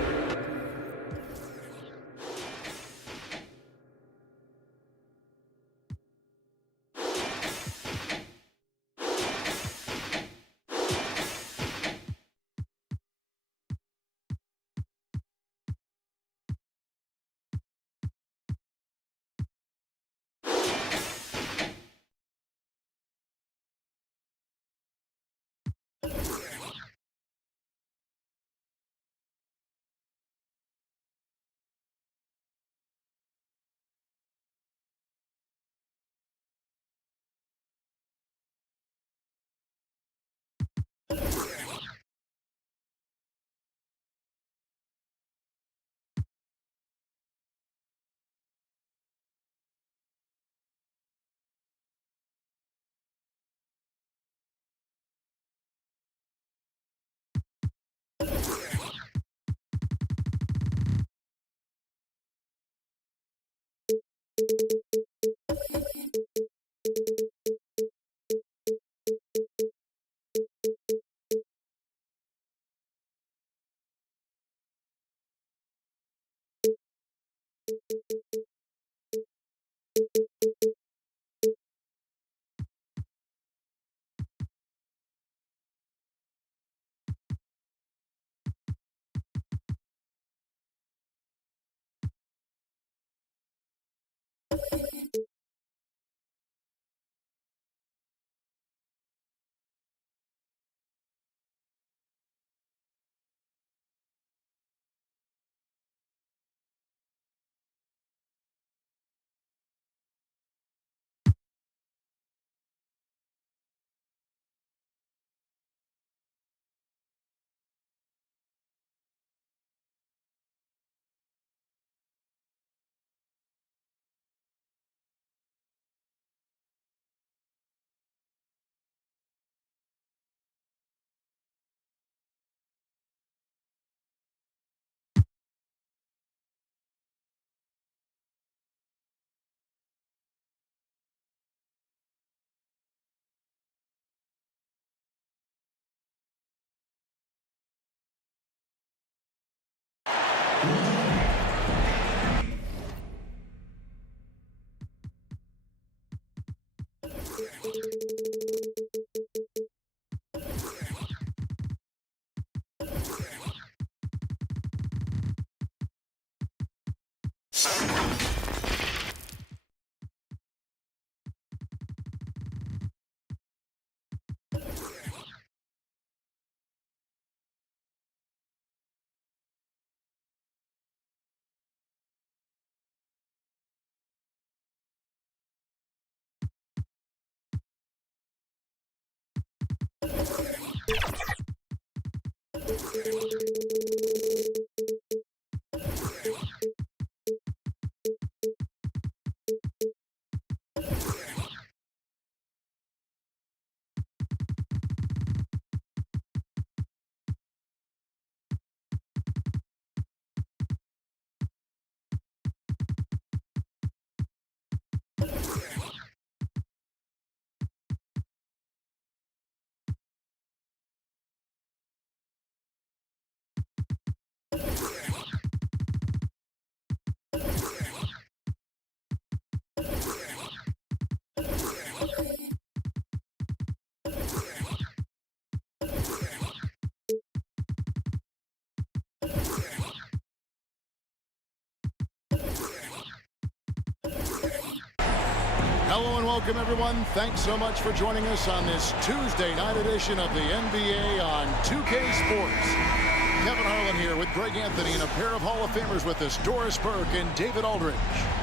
Hello and welcome, everyone. Thanks so much for joining us on this Tuesday night edition of the NBA on 2K Sports. Kevin Harlan here with Greg Anthony and a pair of Hall of Famers with us, Doris Burke and David Aldridge.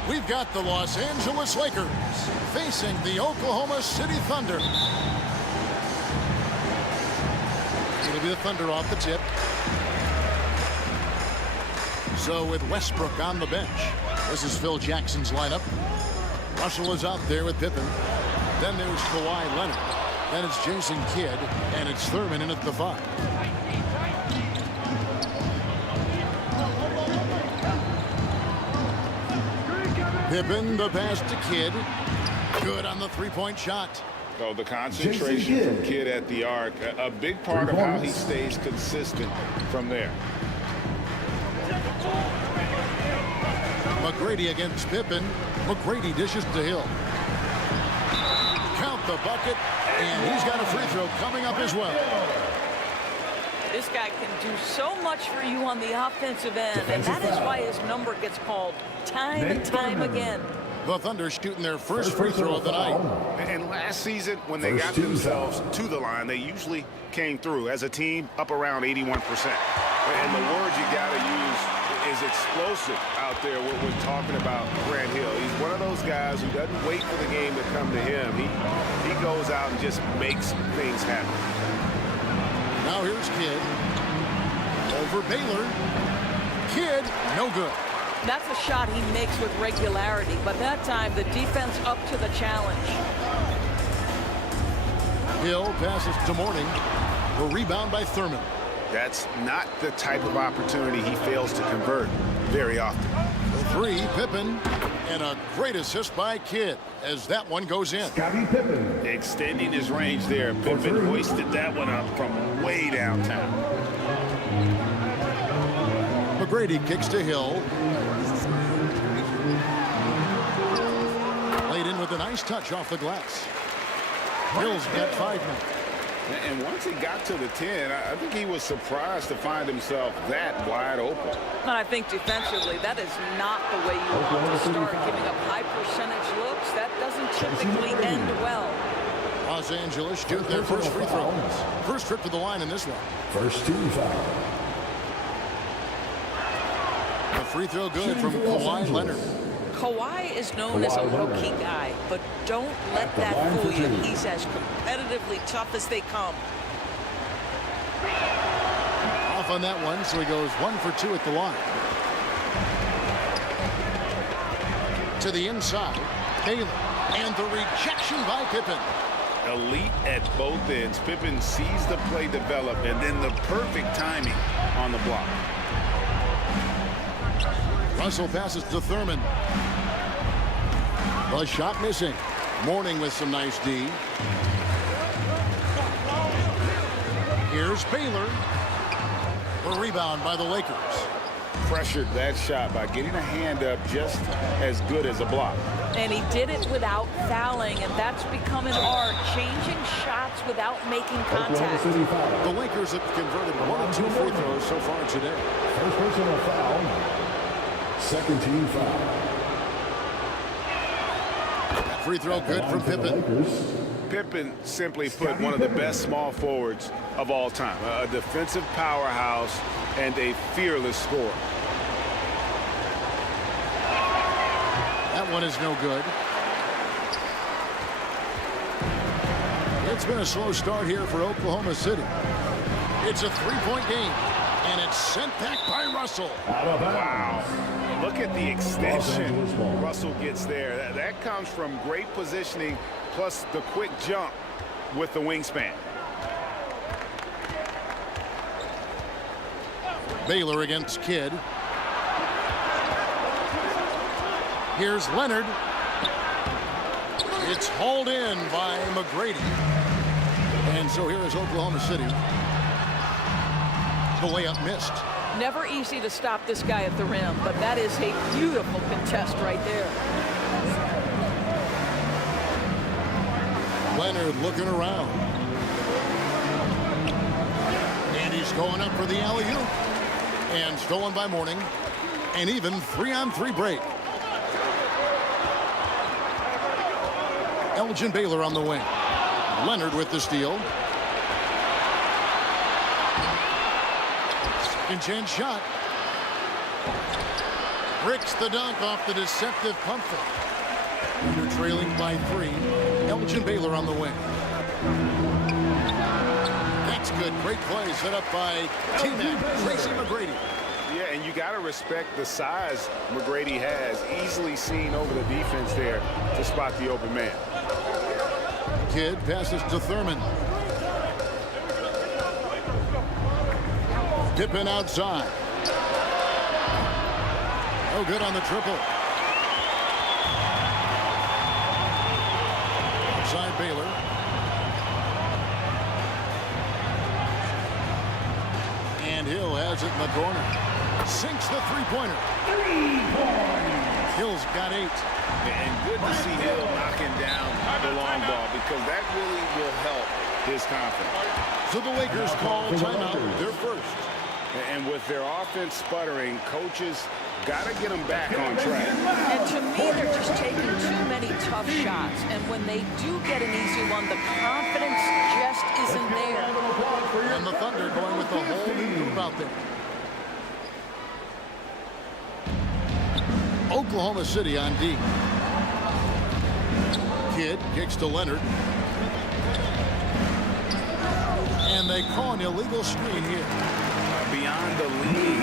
We've got the Los Angeles Lakers facing the Oklahoma City Thunder. It'll be the Thunder off the tip. So with Westbrook on the bench, this is Phil Jackson's lineup. Russell is out there with Pippen. Then there's Kawhi Leonard. Then it's Jason Kidd, and it's Thurman in at the 5. Pippen, the pass to Kidd. Good on the three-point shot. So the concentration from Kidd at the arc, a big part of how he stays consistent from there. McGrady against Pippen. McGrady dishes to Hill. Count the bucket, and he's got a free throw coming up as well. This guy can do so much for you on the offensive end, and that is why his number gets called time and time again. The Thunder shooting their first free throw of the night. And last season, when they got themselves to the line, they usually came through as a team up around 81%. And the word you got to use is explosive out there. We're talking about Grant Hill. He's one of those guys who doesn't wait for the game to come to him. He goes out and just makes things happen. Now here's Kidd. Over Baylor. Kidd, no good. That's a shot he makes with regularity, but that time the defense up to the challenge. Hill passes to Mourning. A rebound by Thurman. That's not the type of opportunity he fails to convert very often. The 3, Pippen, and a great assist by Kidd as that one goes in. Extending his range there. Pippen hoisted that one up from way downtown. McGrady kicks to Hill. Laid in with a nice touch off the glass. Hill's got 5 now. And once he got to the 10, I think he was surprised to find himself that wide open. And I think defensively, that is not the way you want to start giving up high percentage looks. That doesn't typically end well. Los Angeles shoot their first free throw. First trip to the line in this one. First team foul. A free throw good from Kawhi Leonard. Kawhi is known as a low-key guy, but don't let that fool you. He's as competitively tough as they come. Off on that one, so he goes 1 for 2 at the line. To the inside, Baylor, and the rejection by Pippen. Elite at both ends. Pippen sees the play develop, and then the perfect timing on the block. Russell passes to Thurman. The shot missing. Mourning with some nice D. Here's Baylor. A rebound by the Lakers. Pressured that shot by getting a hand up just as good as a block. And he did it without fouling, and that's become an art, changing shots without making contact. The Lakers have converted 1 of 2 free throws so far today. First personal foul. Second team foul. That free throw good from Pippen. Pippen, simply put, one of the best small forwards of all time. A defensive powerhouse and a fearless scorer. That one is no good. It's been a slow start here for Oklahoma City. It's a 3-point game, and it's sent back by Russell. Wow. Look at the extension Russell gets there. That comes from great positioning, plus the quick jump with the wingspan. Baylor against Kidd. Here's Leonard. It's hauled in by McGrady. And so here is Oklahoma City. The layup missed. Never easy to stop this guy at the rim, but that is a beautiful contest right there. Leonard looking around. And he's going up for the alley-oop. And stolen by Mourning. And even 3-on-3 break. Elgin Baylor on the wing. Leonard with the steal. Second chance shot. Bricks the dunk off the deceptive pump fake. They're trailing by 3. Elgin Baylor on the wing. That's good. Great play set up by teammate Tracy McGrady. Yeah, and you got to respect the size McGrady has. Easily seen over the defense there to spot the open man. Kidd passes to Thurman. Pippen outside. No good on the triple. Outside Baylor. And Hill has it in the corner. Sinks the three-pointer. Hill's got 8. And good to see Hill knocking down the long ball because that really will help his confidence. So the Lakers call timeout, their first. And with their offense sputtering, coaches got to get them back on track. And to me, they're just taking too many tough shots. And when they do get an easy one, the confidence just isn't there. And the Thunder going with the whole new group out there. Oklahoma City on D. Kidd kicks to Leonard. And they call an illegal screen here. Beyond the lead,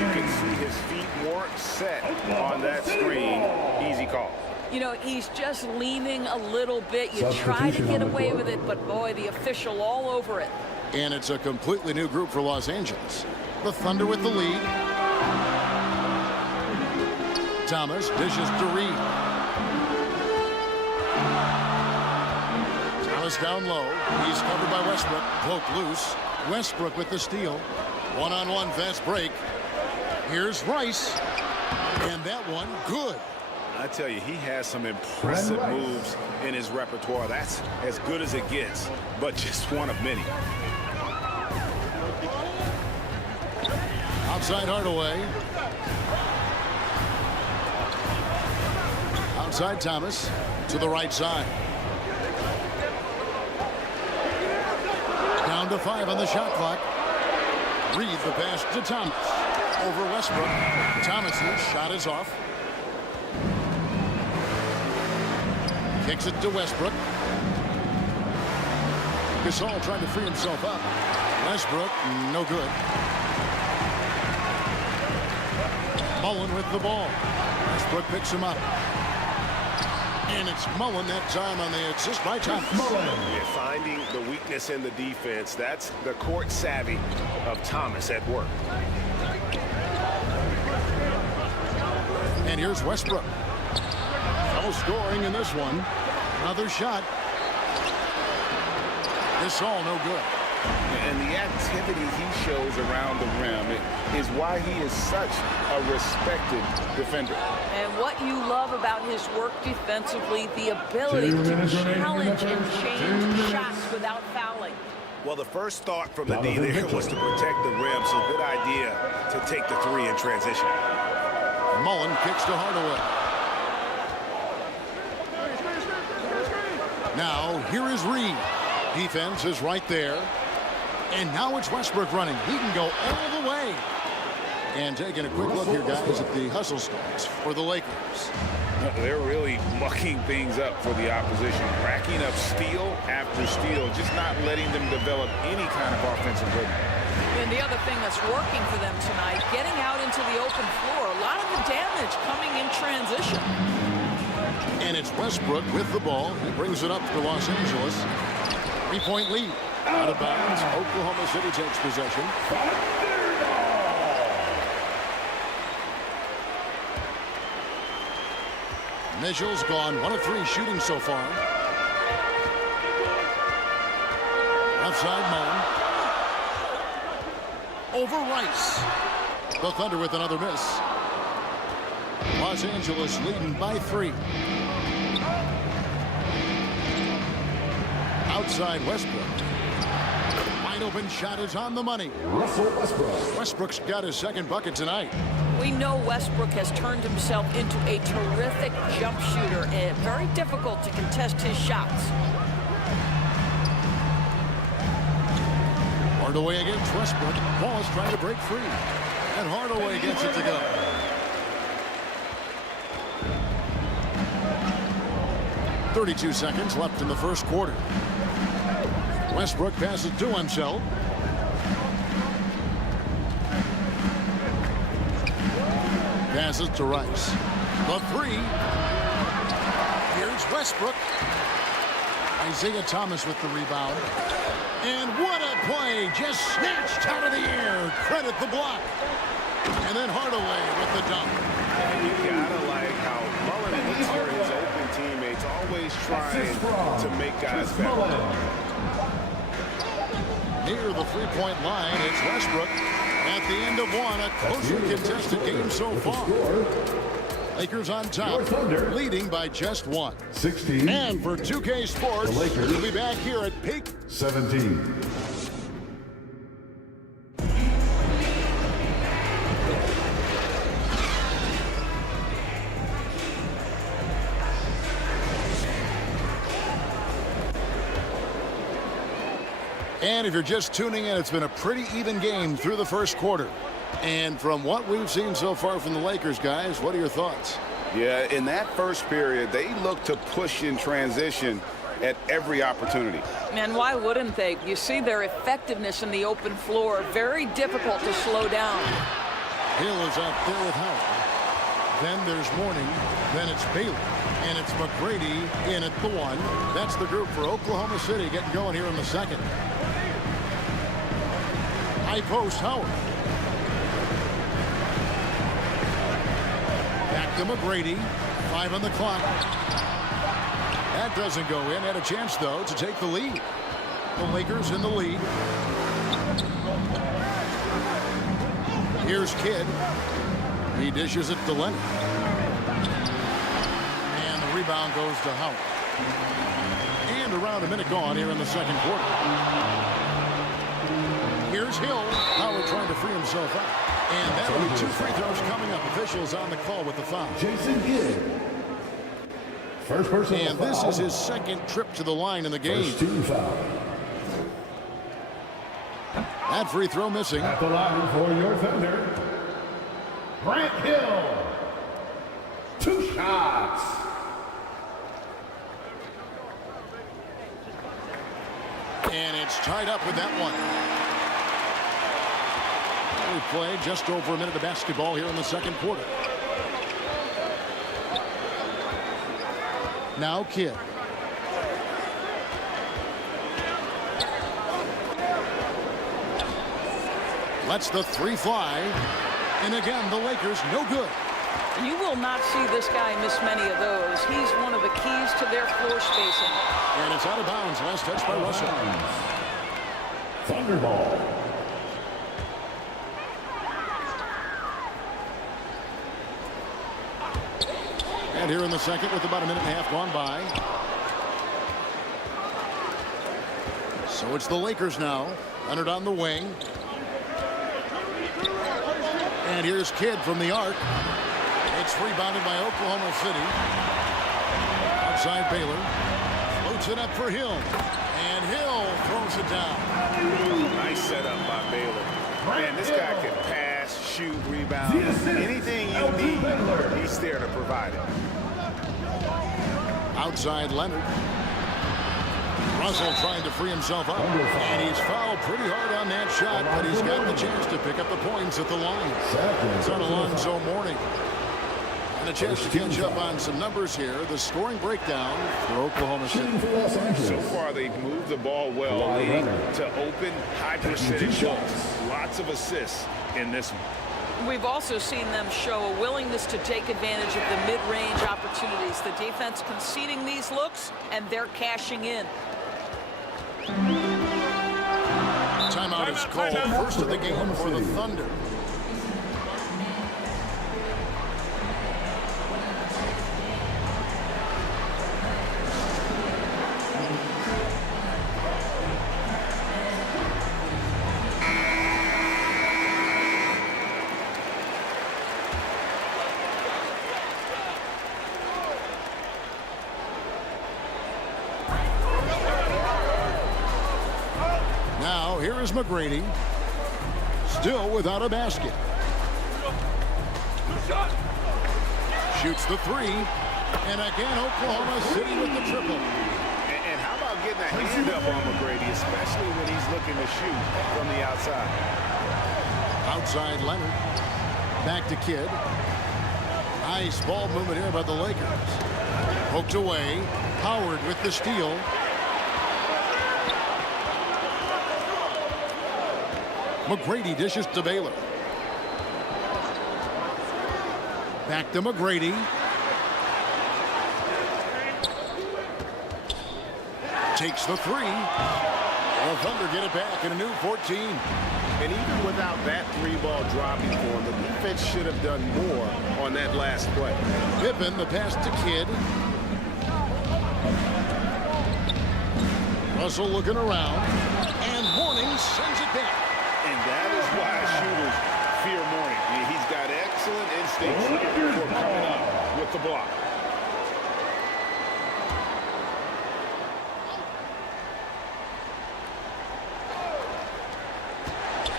you can see his feet weren't set on that screen. Easy call. You know, he's just leaning a little bit. You try to get away with it, but boy, the official all over it. And it's a completely new group for Los Angeles. The Thunder with the lead. Thomas dishes to Reed. Thomas down low. He's covered by Westbrook. Broke loose. Westbrook with the steal. One-on-one fast break. Here's Rice. And that one, good. I tell you, he has some impressive moves in his repertoire. That's as good as it gets, but just one of many. Outside Hardaway. Outside Thomas to the right side. Down to 5 on the shot clock. Reed the pass to Thomas. Over Westbrook. Thomas's shot is off. Kicks it to Westbrook. Gasol trying to free himself up. Westbrook, no good. Mullen with the ball. Westbrook picks him up. And it's Mullen that time on the assist by Thomas. Yeah, finding the weakness in the defense. That's the court savvy of Thomas at work. And here's Westbrook. No scoring in this one. Another shot. This all no good. And the activity he shows around the rim is why he is such a respected defender. And what you love about his work defensively, the ability to challenge and change shots without fouling. Well, the first thought from the D there was to protect the rim, so good idea to take the 3 in transition. Mullen kicks to Hardaway. Now, here is Reed. Defense is right there. And now it's Westbrook running. He can go all the way. And taking a quick look here, guys, at the hustle starts for the Lakers. They're really mucking things up for the opposition, racking up steal after steal, just not letting them develop any kind of offensive rhythm. And the other thing that's working for them tonight, getting out into the open floor. A lot of the damage coming in transition. And it's Westbrook with the ball. He brings it up to Los Angeles. 3-point lead. Out of bounds. Oklahoma City takes possession. Mitchell's gone 1 of 3 shooting so far. Left side Mullen. Over Rice. The Thunder with another miss. Los Angeles leading by 3. Outside Westbrook. Wide open shot is on the money. Russell Westbrook. Westbrook's got his second bucket tonight. We know Westbrook has turned himself into a terrific jump shooter, and very difficult to contest his shots. Hardaway against Westbrook. Wallace trying to break free. And Hardaway gets it to go. .32 seconds left in the first quarter. Westbrook passes to himself. Passes to Rice. The three. Here's Westbrook. Isaiah Thomas with the rebound. And what a play. Just snatched out of the air. Credit the block. And then Hardaway with the dunk. And you gotta like how Mullen looks for his open teammates, always trying to make guys better. Near the three-point line, it's Westbrook. At the end of one, a closely contested game so far. Lakers on top, leading by just one. 16. And for 2K Sports, we'll be back here at Peak 17. And if you're just tuning in, it's been a pretty even game through the first quarter. And from what we've seen so far from the Lakers, guys, what are your thoughts? Yeah, in that first period, they looked to push in transition at every opportunity. And why wouldn't they? You see their effectiveness in the open floor. Very difficult to slow down. Hill is out there with Howard. Then there's Mourning. Then it's Bailey. And it's McGrady in at the one. That's the group for Oklahoma City getting going here in the second. High post Howard. Back to McGrady. 5 on the clock. That doesn't go in. Had a chance, though, to take the lead. The Lakers in the lead. Here's Kidd. He dishes it to Leonard. And the rebound goes to Howard. And around a minute gone here in the second quarter. Here's Hill. Howard trying to free himself up. And that'll be 2 free throws coming up. Officials on the call with the foul. Jason Kidd. First person. And this is his second trip to the line in the game. First team foul. That free throw missing. At the line for your defender, Grant Hill. 2 shots. And it's tied up with that one. We play just over a minute of basketball here in the second quarter. Now Kidd. Lets the three fly. And again, the Lakers no good. You will not see this guy miss many of those. He's one of the keys to their floor spacing. And it's out of bounds. Last touch by Russell. Thunderball. And here in the second with about a minute and a half gone by. So it's the Lakers now. Leonard on the wing. And here's Kidd from the arc. It's rebounded by Oklahoma City. Outside Baylor. Floats it up for Hill. And Hill throws it down. Nice setup by Baylor. Man, this guy can pass, shoot, rebound. Anything you need, he's there to provide it. Outside Leonard. Russell trying to free himself up. And he's fouled pretty hard on that shot, but he's got the chance to pick up the points at the line. It's on Alonzo Mourning. And a chance to catch up on some numbers here. The scoring breakdown for Oklahoma City. So far, they've moved the ball well, leading to open, high-percentage looks. Lots of assists in this one. We've also seen them show a willingness to take advantage of the mid-range opportunities. The defense conceding these looks, and they're cashing in. Timeout is called. First of the game for the Thunder. here is McGrady. Still without a basket. Shoots the three. And again, Oklahoma City with the triple. And how about getting a hand up on McGrady, especially when he's looking to shoot from the outside. Outside Leonard. Back to Kidd. Nice ball movement here by the Lakers. Poked away. Howard with the steal. McGrady dishes to Baylor. Back to McGrady. Takes the three. The Thunder get it back in a new 14. And even without that three-ball dropping for him, the defense should have done more on that last play. Pippen, the pass to Kidd. Russell looking around. And Mourning sends it back. And that is why shooters fear Mourning. I mean, he's got excellent instincts for coming up with the block.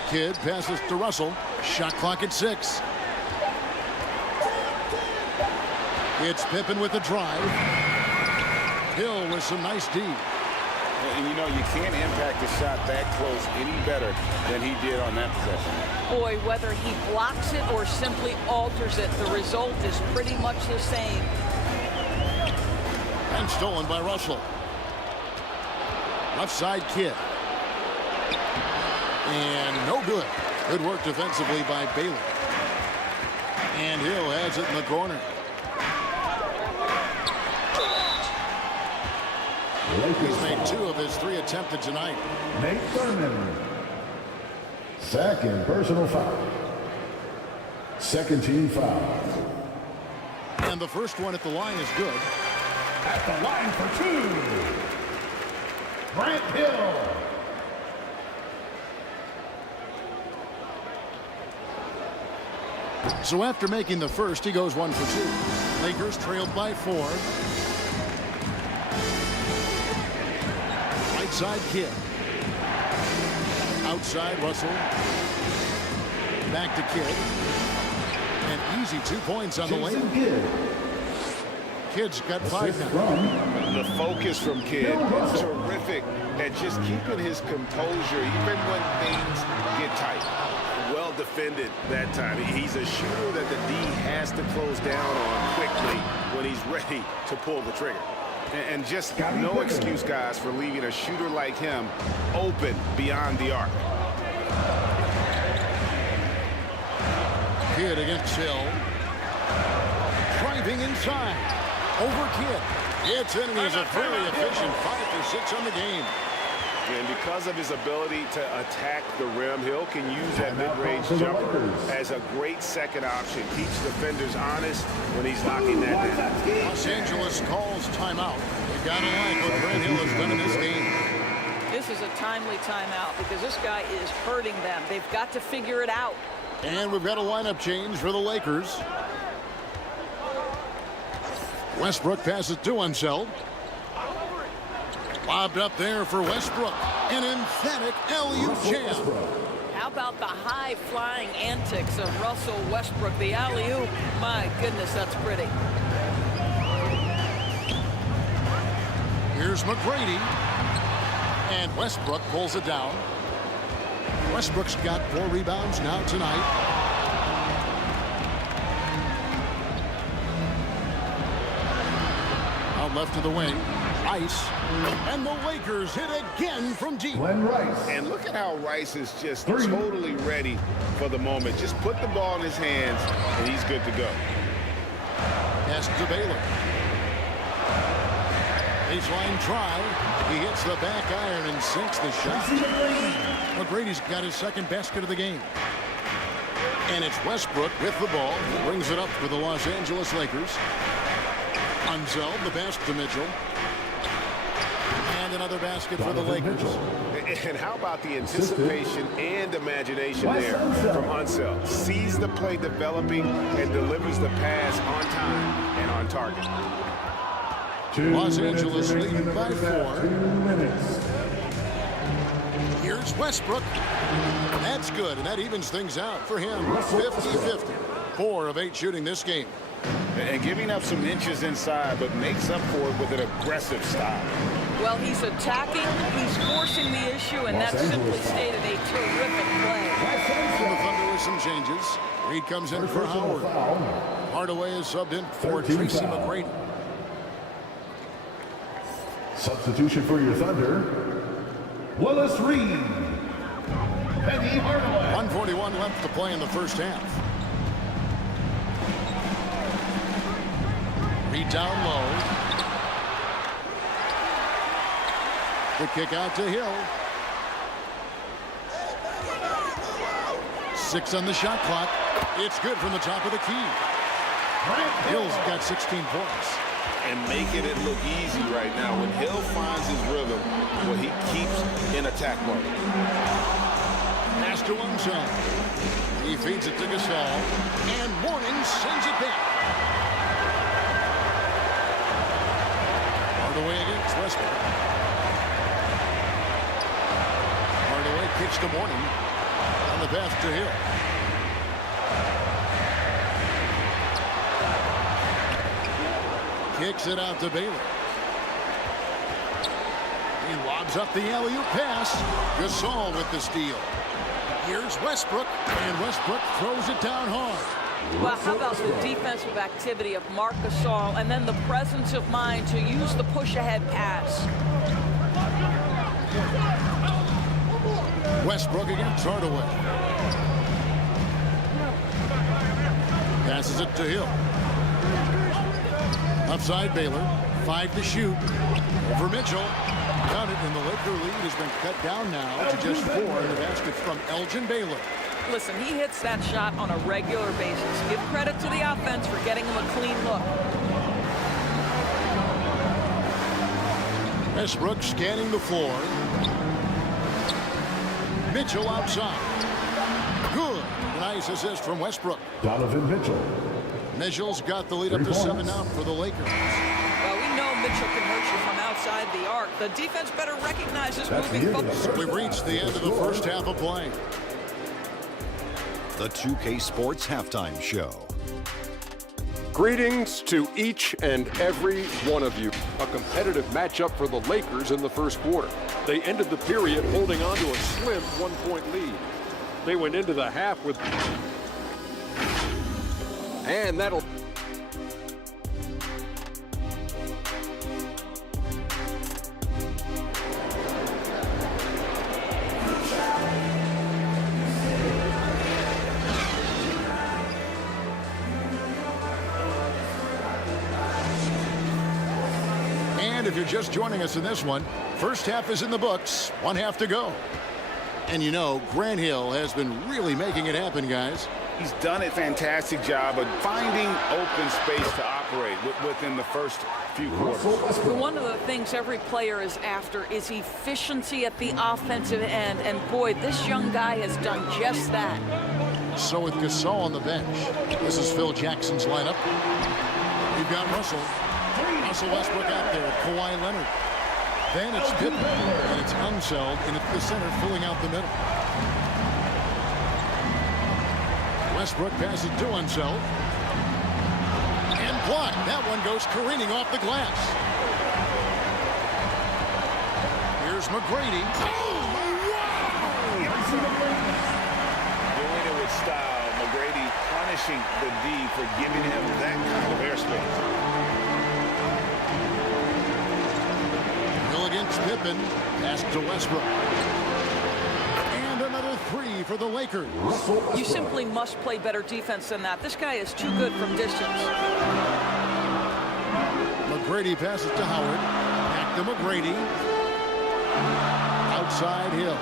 Kidd passes to Russell. Shot clock at 6. It's Pippen with the drive. Hill with some nice D. And you know, you can't impact the shot that close any better than he did on that possession. Boy, whether he blocks it or simply alters it, the result is pretty much the same. And stolen by Russell. Left side Kidd. And no good. Good work defensively by Baylor. And Hill has it in the corner. He's made 2 of his 3 attempted tonight. Nate Thurman. Second personal foul. Second team foul. And the first one at the line is good. At the line for 2. Grant Hill. So after making the first, he goes 1 for 2. Lakers trailed by 4. Right side Kidd. Outside Russell. Back to Kidd. And easy 2 points on the lane. Kidd's got 5 now. The focus from Kidd is terrific at just keeping his composure even when things get tight. Well defended that time. He's a shooter that the D has to close down on quickly when he's ready to pull the trigger. And just no excuse, guys, for leaving a shooter like him open beyond the arc. Kidd against Hill. Driving inside. Over Kidd. It's in, and he's a very efficient 5 for 6 on the game. And because of his ability to attack the rim, Hill can use that mid-range jumper as a great second option. Keeps defenders honest when he's knocking that down. Los Angeles calls timeout. You gotta like what Grant Hill has done in this game. This is a timely timeout because this guy is hurting them. They've got to figure it out. And we've got a lineup change for the Lakers. Westbrook passes to Unseld. Lobbed up there for Westbrook. An emphatic alley-oop jam. How about the high-flying antics of Russell Westbrook? The alley-oop, my goodness, that's pretty. Here's McGrady. And Westbrook pulls it down. Westbrook's got 4 rebounds now tonight. Out left to the wing. Rice. And the Lakers hit again from deep. And look at how Rice is just totally ready for the moment. Just put the ball in his hands, and he's good to go. Pass to Baylor. Baseline try. He hits the back iron and sinks the shot. McGrady's got his second basket of the game. And it's Westbrook with the ball. Brings it up for the Los Angeles Lakers. Unseld, the pass to Mitchell. And another basket for the Lakers. And how about the anticipation and imagination there from Unseld? Sees the play developing and delivers the pass on time and on target. Los Angeles leading by 4. Here's Westbrook. That's good, and that evens things out for him. 50-50. 4 of 8 shooting this game. And giving up some inches inside, but makes up for it with an aggressive style. Well, he's attacking, he's forcing the issue, and that simply stated a terrific play. And the Thunder with some changes. Reed comes in for Howard. Hardaway is subbed in for Tracy McGrady. Substitution for your Thunder, Willis Reed. Penny Hardaway. 1:41 left to play in the first half. Reed down low. The kick out to Hill. 6 on the shot clock. It's good from the top of the key. Hill's got 16 points. And making it look easy right now. When Hill finds his rhythm, well, he keeps in attack mode. Pass to himself. He feeds it to Gasol. And Mourning sends it back. Hardaway against Westbrook. Hardaway kicks to Mourning. On the path to Hill. Kicks it out to Baylor. He lobs up the alley-oop pass. Gasol with the steal. Here's Westbrook, and Westbrook throws it down hard. Well, how about the defensive activity of Marc Gasol, and then the presence of mind to use the push-ahead pass. Westbrook against Hardaway. Passes it to Hill. Upside Baylor. 5 to shoot. Over Mitchell. Got it, and the Laker lead has been cut down now to just 4 in the basket from Elgin Baylor. Listen, he hits that shot on a regular basis. Give credit to the offense for getting him a clean look. Westbrook scanning the floor. Mitchell outside. Good. Nice assist from Westbrook. Donovan Mitchell. Mitchell's got the lead up to 7 now for the Lakers. Well, we know Mitchell can hurt you from outside the arc. The defense better recognize this moving focus. We've reached the end of the first half of play. The 2K Sports Halftime Show. Greetings to each and every one of you. A competitive matchup for the Lakers in the first quarter. They ended the period holding on to a slim 1-point lead. They went into the half with... And that'll... And if you're just joining us in this one, first half is in the books, 1 half to go. And you know, Grant Hill has been really making it happen, guys. He's done a fantastic job of finding open space to operate within the first few quarters. One of the things every player is after is efficiency at the offensive end. And boy, this young guy has done just that. So with Gasol on the bench, this is Phil Jackson's lineup. We've got Russell Westbrook out there with Kawhi Leonard. Then it's Pippen, and it's Unseld, and it's the center filling out the middle. Westbrook passes to Unseld. And blocked. That one goes careening off the glass. Here's McGrady. Oh, wow! Doing it with style. McGrady punishing the D for giving him that kind of airspace. Hill against Pippen. Pass to Westbrook. And another 3 for the Lakers. You simply must play better defense than that. This guy is too good from distance. McGrady passes to Howard. Back to McGrady. Outside Hill.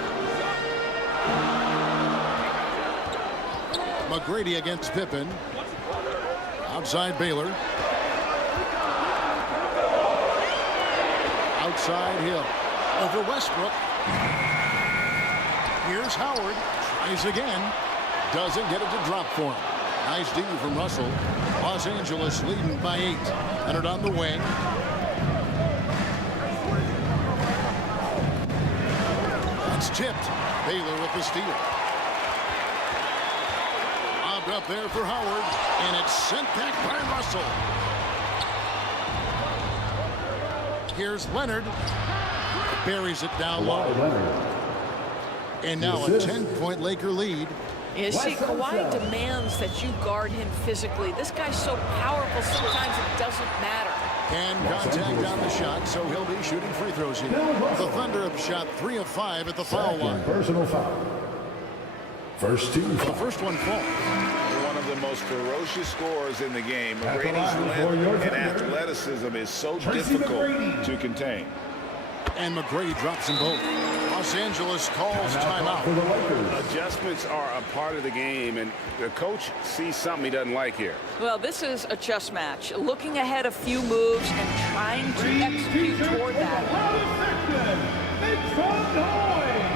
McGrady against Pippen. Outside Baylor. Outside Hill. Over Westbrook. Here's Howard. Tries again. Doesn't get it to drop for him. Nice D from Russell. Los Angeles leading by 8. Leonard on the wing. It's tipped. Baylor with the steal. Lobbed up there for Howard, and it's sent back by Russell. Here's Leonard. Buries it down low. And now a 10-point Laker lead. You see, Kawhi demands that you guard him physically. This guy's so powerful, sometimes it doesn't matter. And contact on the shot, so he'll be shooting free throws here. The Thunder have shot 3 of 5 at the foul line. Personal foul. First two. The first one falls. One of the most ferocious scorers in the game. McGrady's length and athleticism is so difficult to contain. And McGrady drops them both. Los Angeles calls timeout. Adjustments are a part of the game, and the coach sees something he doesn't like here. Well, this is a chess match. Looking ahead a few moves and trying to execute toward that. Make some noise!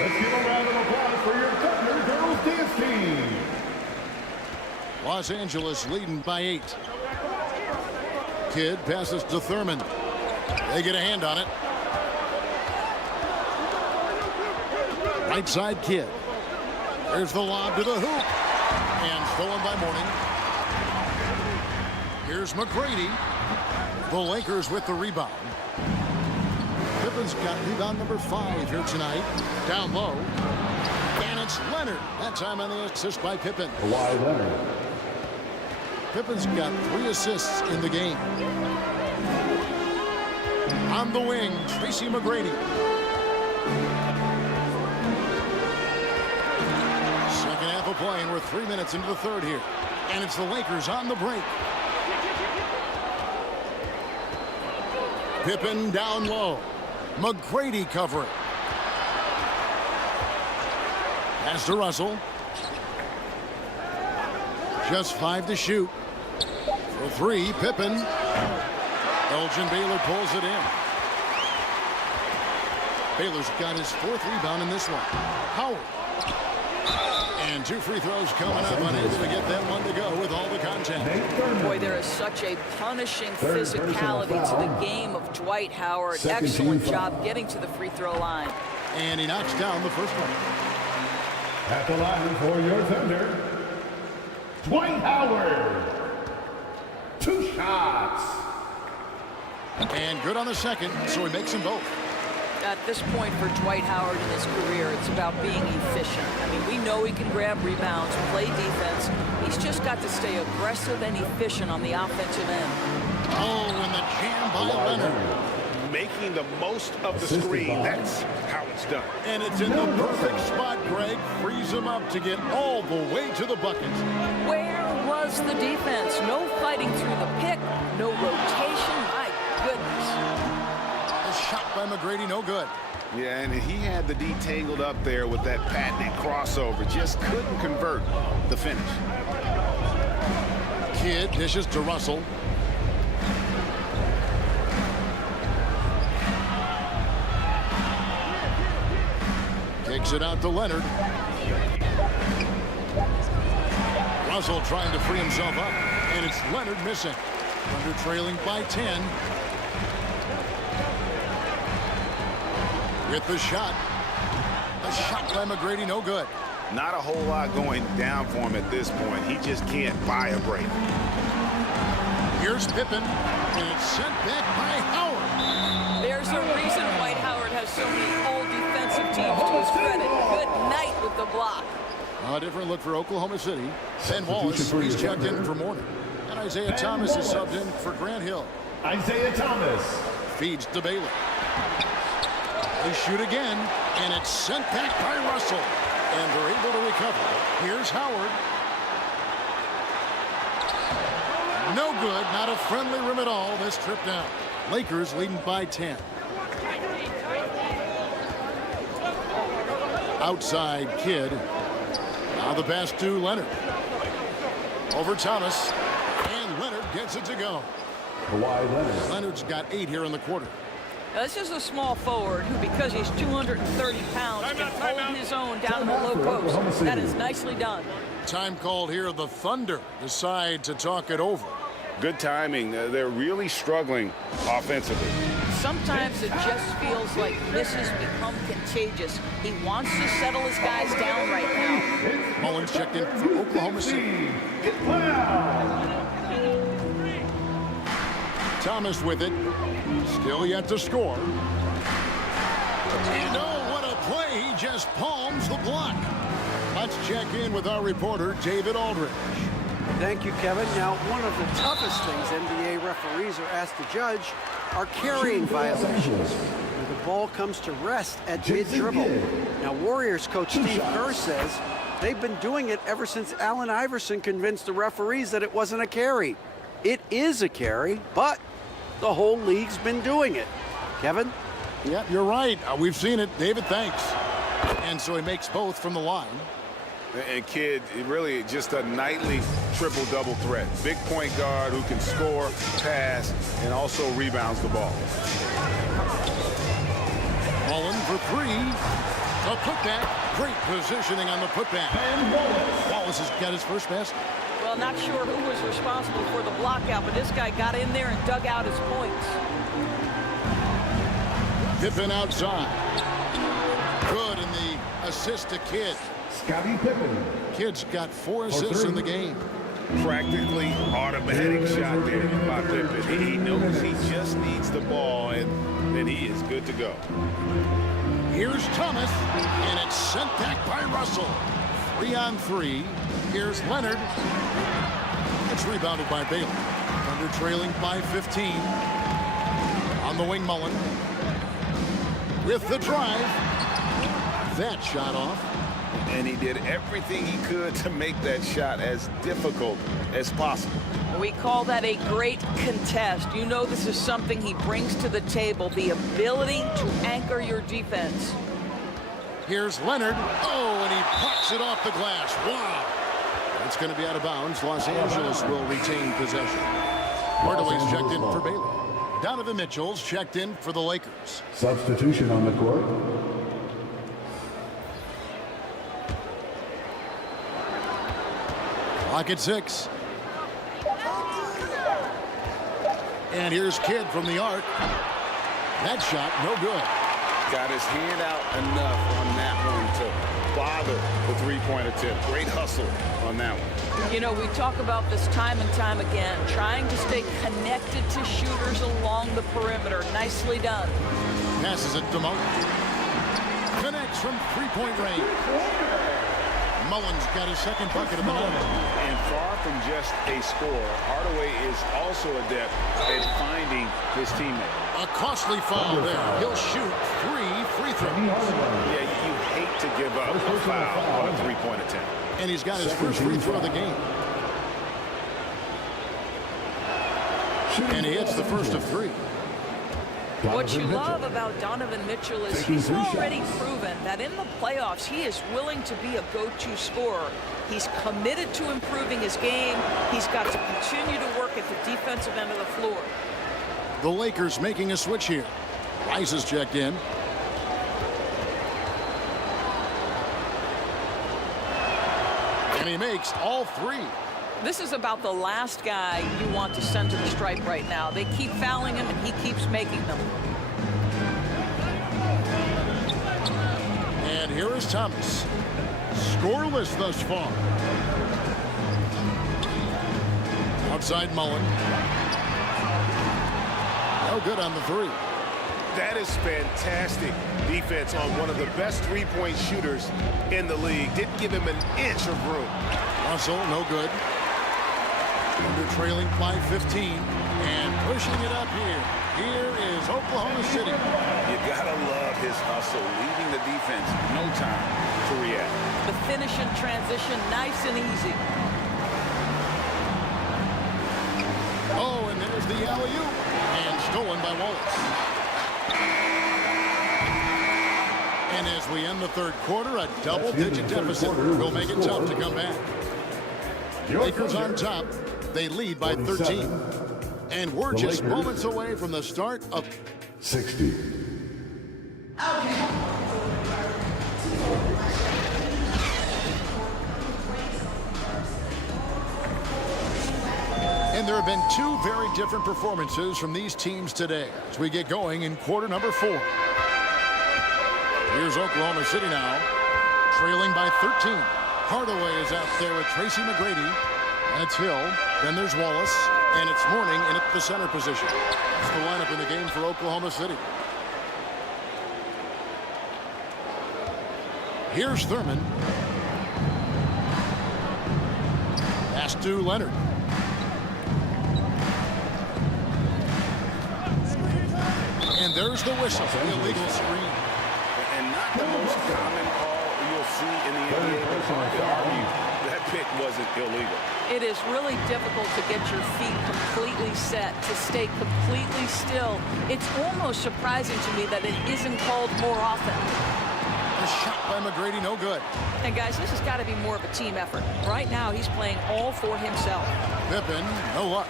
Let's give a round of applause for your Thunder Girls Dance Team. Los Angeles leading by 8. Kidd passes to Thurman. They get a hand on it. Right side Kidd. There's the lob to the hoop. And stolen by Mourning. Here's McGrady. The Lakers with the rebound. Pippen's got rebound number 5 here tonight. Down low. And it's Leonard. That time on the assist by Pippen. Kawhi Leonard. Pippen's got 3 assists in the game. On the wing, Tracy McGrady. Second half of play, and we're 3 minutes into the third here. And it's the Lakers on the break. Pippen down low. McGrady covering. Pass to Russell. Just 5 to shoot. For 3, Pippen. Elgin Baylor pulls it in. Baylor's got his 4th rebound in this one. Howard. And 2 free throws coming up, unable to get that one to go with all the contact. Boy, there is such a punishing physicality to the game of Dwight Howard. Excellent job getting to the free throw line. And he knocks down the first one. At the line for your Thunder, Dwight Howard. 2 shots. And good on the second, so he makes them both. At this point for Dwight Howard in his career, it's about being efficient. I mean, we know he can grab rebounds, play defense. He's just got to stay aggressive and efficient on the offensive end. Oh, and the jam by Leonard. Making the most of the screen. That's how it's done. And it's in the perfect spot, Greg. Frees him up to get all the way to the bucket. Where was the defense? No fighting through the pick, no rotation. My goodness. A shot by McGrady, no good. Yeah, and he had the D tangled up there with that patented crossover. Just couldn't convert the finish. Kidd dishes to Russell. Takes it out to Leonard. Russell trying to free himself up, and it's Leonard missing. Under trailing by 10. With the shot. A shot by McGrady, no good. Not a whole lot going down for him at this point. He just can't buy a break. Here's Pippen, and it's sent back by Howard. There's a reason Dwight Howard has so many all defensive teams to his credit. Good night with the block. A different look for Oklahoma City. Ben Wallace, he's checked in for Mourning. And Isaiah Thomas is subbed in for Grant Hill. Isaiah Thomas. Feeds to Baylor. They shoot again, and it's sent back by Russell. And they're able to recover. Here's Howard. No good, not a friendly rim at all this trip down. Lakers leading by 10. Outside Kidd. Now the pass to Leonard. Over Thomas. And Leonard gets it to go. Kawhi Leonard. Leonard's got 8 here in the quarter. Now, this is a small forward who, because he's 230 pounds, can hold his own down in the low post. That is nicely done. Time called here. The Thunder decide to talk it over. Good timing. They're really struggling offensively. sometimes it just feels like misses become contagious. He wants to settle his guys down right now. Mullins checked in for Oklahoma City. Thomas with it. Still yet to score. You know what a play. He just palms the block. Let's check in with our reporter, David Aldridge. Thank you, Kevin. Now, one of the toughest things NBA referees are asked to judge are carrying violations, where the ball comes to rest at mid-dribble. Now, Warriors coach Steve Kerr says they've been doing it ever since Allen Iverson convinced the referees that it wasn't a carry. It is a carry, but the whole league's been doing it. Kevin? Yeah, you're right. We've seen it. David, thanks. And so he makes both from the line. And Kidd, really just a nightly triple-double threat. Big point guard who can score, pass, and also rebounds the ball. Mullins for three. A putback. Great positioning on the putback. Wallace has got his first basket. Well, not sure who was responsible for the blockout, but this guy got in there and dug out his points. Pippen outside. Good in the assist to Kidd. Scottie Pippen. Kidd's got 4 assists in the game. Practically automatic shot there by Pippen. He knows he just needs the ball, and then he is good to go. Here's Thomas, and it's sent back by Russell. 3-on-3. Here's Leonard. It's rebounded by Bailey. Thunder trailing by 15. On the wing, Mullen. With the drive. That shot off. And he did everything he could to make that shot as difficult as possible. We call that a great contest. You know this is something he brings to the table, the ability to anchor your defense. Here's Leonard. Oh, and he pucks it off the glass. Wow. It's going to be out of bounds. Los Angeles will retain possession. Hardaway's checked in for Bailey. Donovan Mitchell's checked in for the Lakers. Substitution on the court. Clock at 6. And here's Kidd from the arc. That shot, no good. Got his hand out enough on that one to bother the three-point attempt. Great hustle on that one. You know, we talk about this time and time again, trying to stay connected to shooters along the perimeter. Nicely done. Passes it to Mullen. Connects from three-point range. Mullins got his second bucket of the night. And far from just a scorer, Hardaway is also adept at finding his teammate. A costly foul there. He'll shoot 3 free throws. Yeah, you hate to give up a foul on a three-point attempt. And he's got his first free throw of the game. And he hits the first of 3. What you love about Donovan Mitchell is he's already proven that in the playoffs he is willing to be a go-to scorer. He's committed to improving his game. He's got to continue to work at the defensive end of the floor. The Lakers making a switch here. Rice is checked in. And he makes all 3. This is about the last guy you want to send to the stripe right now. They keep fouling him, and he keeps making them. And here is Thomas. Scoreless thus far. Outside Mullen. No good on the 3. That is fantastic defense on one of the best three-point shooters in the league. Didn't give him an inch of room. Russell, no good. Under trailing by 15 and pushing it up here. Here is Oklahoma City. You gotta love his hustle, leaving the defense no time to react. The finish in transition, nice and easy. Oh, and there's the alley-oop. And stolen by Wallace. And as we end the third quarter, a double-digit deficit will make it tough to come back. Lakers on top. They lead by 13. And we're just moments away from the start of 60. And there have been two very different performances from these teams today as we get going in quarter number 4. Here's Oklahoma City now, trailing by 13. Hardaway is out there with Tracy McGrady, and it's Hill. Then there's Wallace, and it's Mourning in at the center position. That's the lineup in the game for Oklahoma City. Here's Thurman. Pass to Leonard. And there's the whistle, the illegal screen. And not the most common call you'll see in the NBA, but hard to argue that pick wasn't illegal. It is really difficult to get your feet completely set, to stay completely still. It's almost surprising to me that it isn't called more often. A shot by McGrady, no good. And guys, this has got to be more of a team effort. Right now, he's playing all for himself. Pippen, no luck.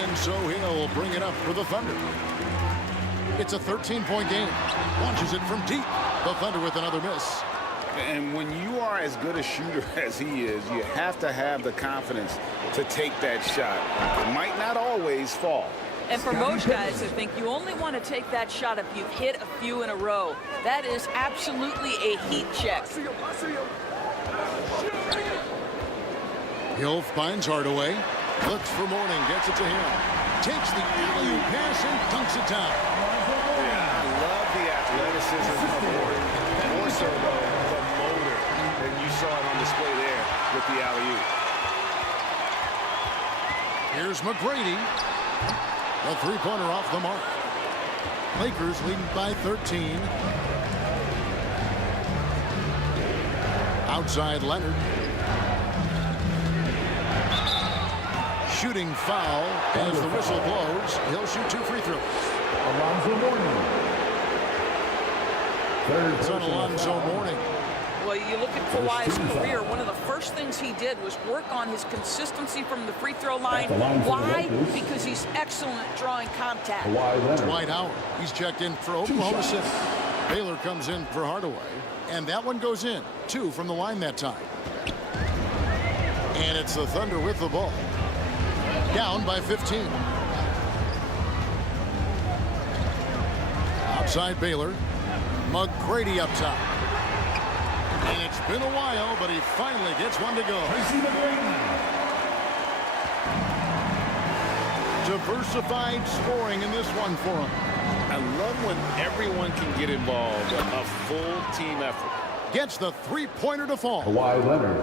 And so he'll bring it up for the Thunder. It's a 13-point game. Launches it from deep. The Thunder with another miss. And when you are as good a shooter as he is, you have to have the confidence to take that shot. It might not always fall. And for most guys, I think you only want to take that shot if you've hit a few in a row. That is absolutely a heat check. Hill finds Hardaway. Looks for Mourning, gets it to him. Takes the alley-oop pass and dunks it down. Yeah, I love the athleticism of Mourning. More so, though, the motor. And you saw it on display there with the alley-oop. Here's McGrady. A three-pointer off the mark. Lakers leading by 13. Outside Leonard. Shooting foul as the whistle blows. He'll shoot 2 free throws. Alonzo Mourning. It's on Alonzo Mourning. Well, you look at Kawhi's career, one of the first things he did was work on his consistency from the free throw line. Why? Because he's excellent at drawing contact. Dwight Howard. He's checked in for Oklahoma City. Baylor comes in for Hardaway. And that one goes in. 2 from the line that time. And it's the Thunder with the ball. Down by 15. Outside Baylor. McGrady up top. And it's been a while, but he finally gets one to go. Diversified scoring in this one for him. I love when everyone can get involved. A full team effort. Gets the three-pointer to fall. Kawhi Leonard.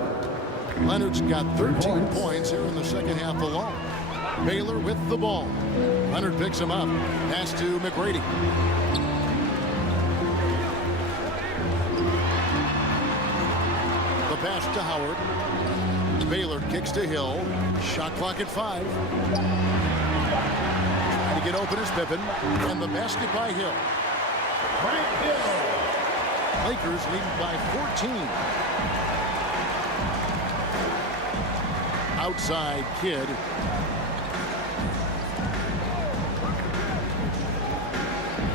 Leonard's got 13 points here in the second half alone. Baylor with the ball. Leonard picks him up. Pass to McGrady. The pass to Howard. Baylor kicks to Hill. Shot clock at 5. Trying to get open is Pippen. And the basket by Hill. Lakers leading by 14. Outside Kidd.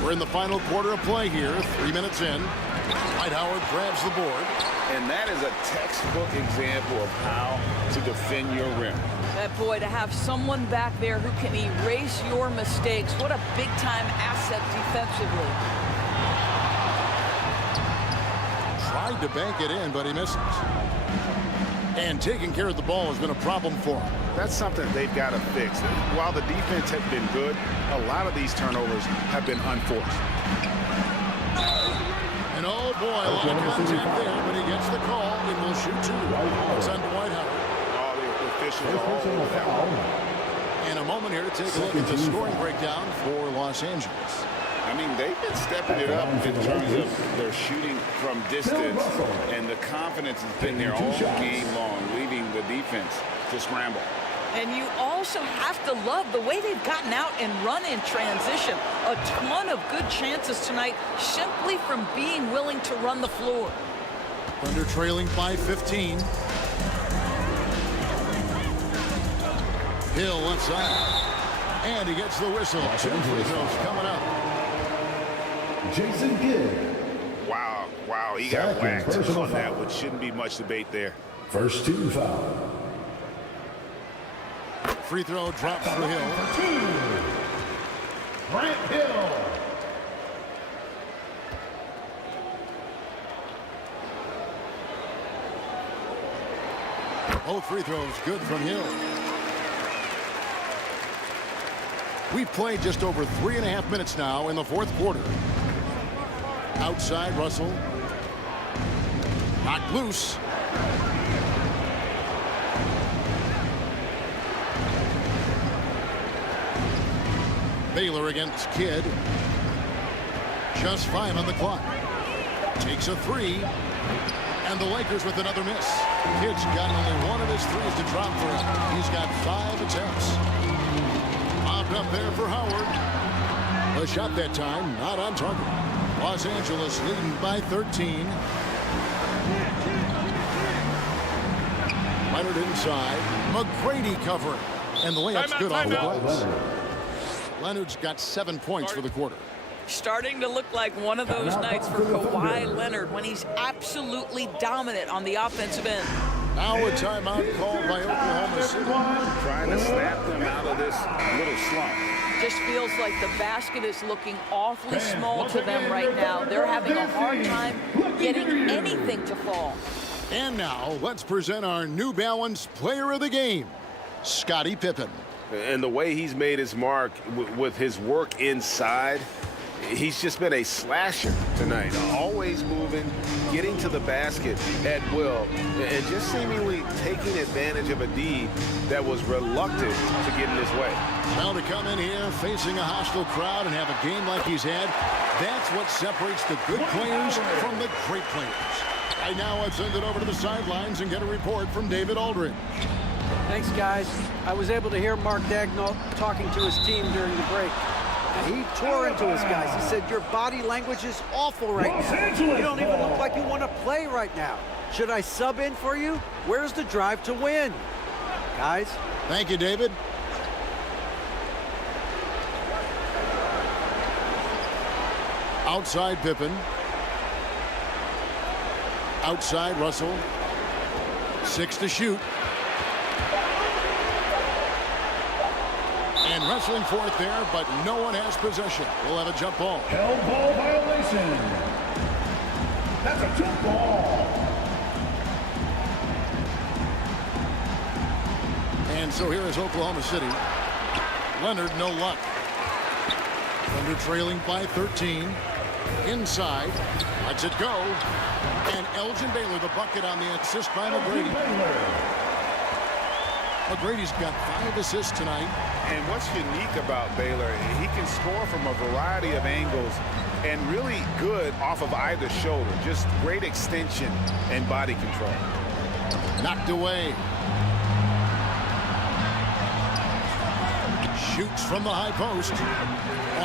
We're in the final quarter of play here. 3 minutes in. Dwight Howard grabs the board. And that is a textbook example of how to defend your rim. That boy, to have someone back there who can erase your mistakes. What a big-time asset defensively. Tried to bank it in, but he misses. And taking care of the ball has been a problem for him. That's something they've got to fix. While the defense has been good, a lot of these turnovers have been unforced. And oh boy, a lot of contact there, but he gets the call and will shoot 2. It's on Dwight Howard. All the officials all over that one. In a moment here to take a look at the scoring breakdown for Los Angeles. I mean, they've been stepping it up in terms of their shooting from distance, and the confidence has been there all game long, leaving the defense to scramble. And you also have to love the way they've gotten out and run in transition. A ton of good chances tonight simply from being willing to run the floor. Thunder trailing by 15. Hill left side. And he gets the whistle. 2 free throws coming up. Jason Kidd. Wow, he got whacked on that, which shouldn't be much debate there. First team foul. free throw drops for Hill. Grant Hill. Both free throws good from Hill. We've played just over 3.5 minutes now in the fourth quarter. Outside, Russell. Knocked loose. Baylor against Kidd. Just 5 on the clock. Takes a 3. And the Lakers with another miss. Kidd's got only 1 of his 3s to drop for him. He's got 5 attempts. Popped up there for Howard. The shot that time, not on target. Los Angeles leading by 13. Leonard inside. McGrady covering. And the layup's good off the glass. Leonard's got 7 points for the quarter. Starting to look like one of those nights for Kawhi Leonard when he's absolutely dominant on the offensive end. Now a timeout called by Oklahoma City. Trying to snap them out of this little slump. Just feels like the basket is looking awfully small to them right now. They're having a hard time getting anything to fall. And now let's present our New Balance Player of the Game, Scottie Pippen. And the way he's made his mark with his work inside, he's just been a slasher tonight. Always moving, getting to the basket at will, and just seemingly taking advantage of a D that was reluctant to get in his way. Now to come in here facing a hostile crowd and have a game like he's had, that's what separates the good players from the great players. Right now, let's send it over to the sidelines and get a report from David Aldridge. Thanks, guys. I was able to hear Mark Daigneault talking to his team during the break. And he tore into his guys. He said, your body language is awful right now. You don't even look like you want to play right now. Should I sub in for you? Where's the drive to win? Guys? Thank you, David. Outside Pippen. Outside Russell. 6 to shoot. And wrestling for it there, but no one has possession. We'll have a jump ball. Held ball violation. That's a jump ball. And so here is Oklahoma City. Leonard, no luck. Thunder trailing by 13. Inside. Lets it go. And Elgin Baylor, the bucket on the assist by McGrady. McGrady's got 5 assists tonight. And what's unique about Baylor, he can score from a variety of angles and really good off of either shoulder. Just great extension and body control. Knocked away. Shoots from the high post.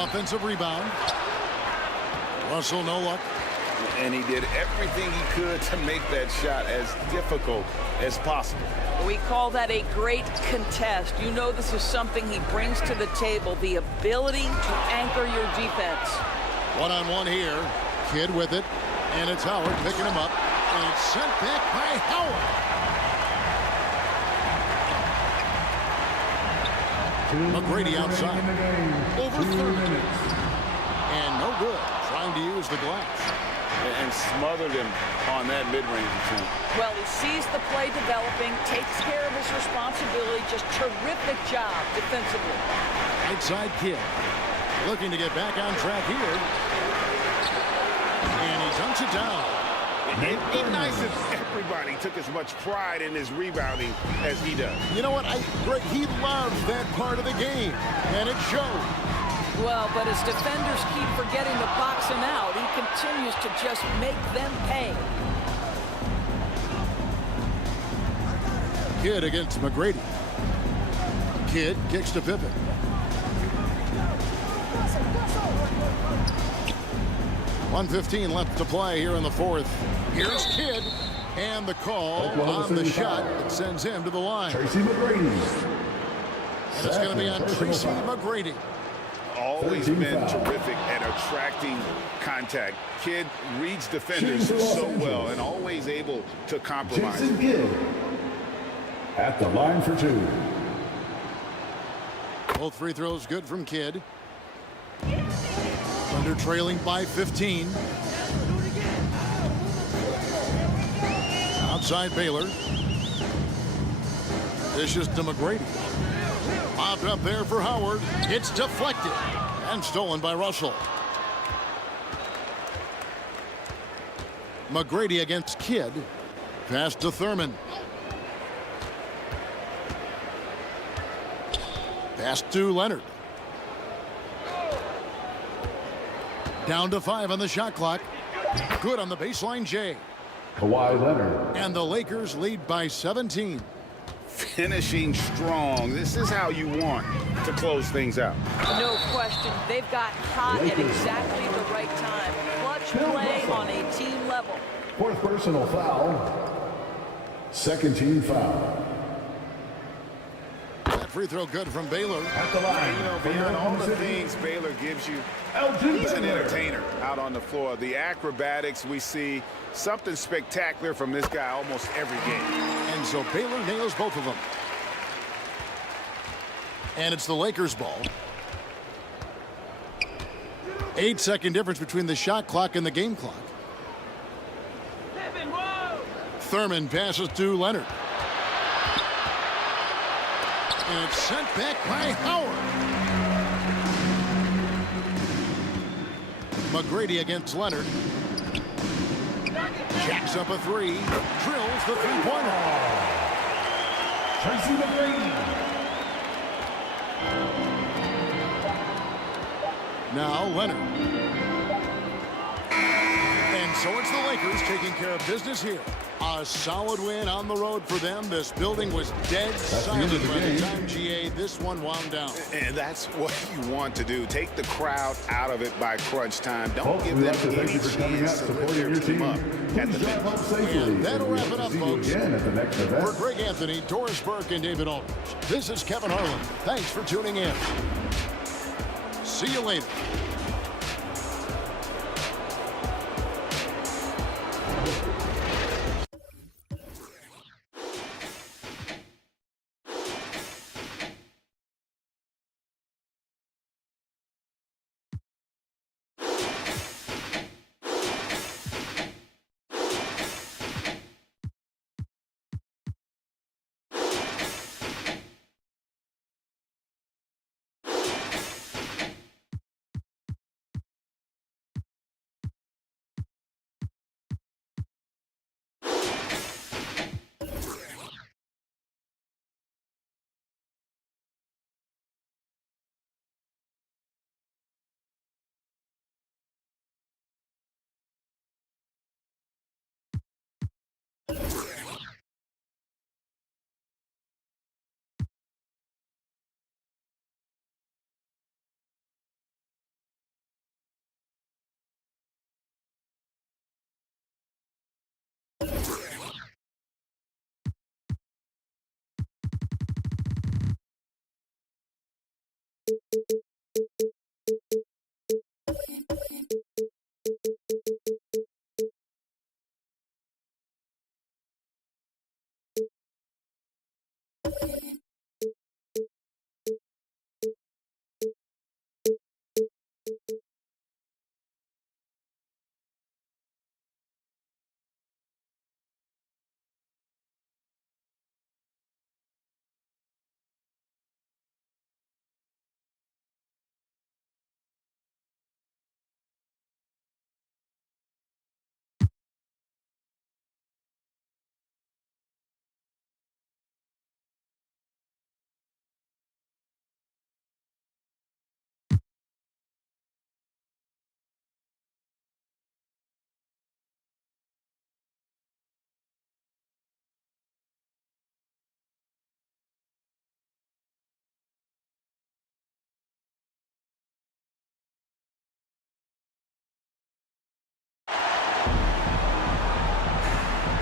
Offensive rebound. Russell, no luck. And he did everything he could to make that shot as difficult as possible. We call that a great contest. You know this is something he brings to the table, the ability to anchor your defense. One-on-one here. Kidd with it. And it's Howard picking him up. And it's sent back by Howard. McGrady outside. Over 30. And no good. Trying to use the glass. And smothered him on that mid-range attempt. Well, he sees the play developing, takes care of his responsibility. Just terrific job defensively. Outside Kidd. Looking to get back on track here. And he dunks it down. It'd be nice if everybody took as much pride in his rebounding as he does. You know what? He loves that part of the game. And it shows. Well, but as defenders keep forgetting to box him out, he continues to just make them pay. Kidd against McGrady. Kidd kicks to Pippen. .115 left to play here in the fourth. Here's Kidd. And the call on the shot that sends him to the line. Tracy McGrady. And it's going to be on Tracy McGrady. Always been terrific at attracting contact. Kidd reads defenders so well and always able to compromise. Jason Kidd at the line for 2. Both free throws good from Kidd. Thunder trailing by 15. Outside Baylor. Dishes to McGrady. Popped up there for Howard. It's deflected and stolen by Russell. McGrady against Kidd. Pass to Thurman. Pass to Leonard. Down to 5 on the shot clock. Good on the baseline, Jay. Kawhi Leonard. And the Lakers lead by 17. Finishing strong. This is how you want to close things out. No question. They've got hot at exactly the right time. Clutch play on a team level. Fourth personal foul. Second team foul. That free throw good from Baylor. At the line. You know, beyond all the things Baylor gives you, he's an entertainer out on the floor. The acrobatics we see, something spectacular from this guy almost every game. And so Baylor nails both of them. And it's the Lakers' ball. 8-second difference between the shot clock and the game clock. Thurman passes to Leonard. And it's sent back by Howard. McGrady against Leonard. Jacks up a 3. Drills the three-pointer. Tracy McGrady. Now Leonard. And so it's the Lakers taking care of business here. A solid win on the road for them. This building was dead silent by the time GA this one wound down. And that's what you want to do. Take the crowd out of it by crunch time. Don't give them any chance to rip their team up at the bench. And that'll wrap it up, folks. For For Greg Anthony, Doris Burke, and David Aldridge, this is Kevin Harlan. Thanks for tuning in. See you later.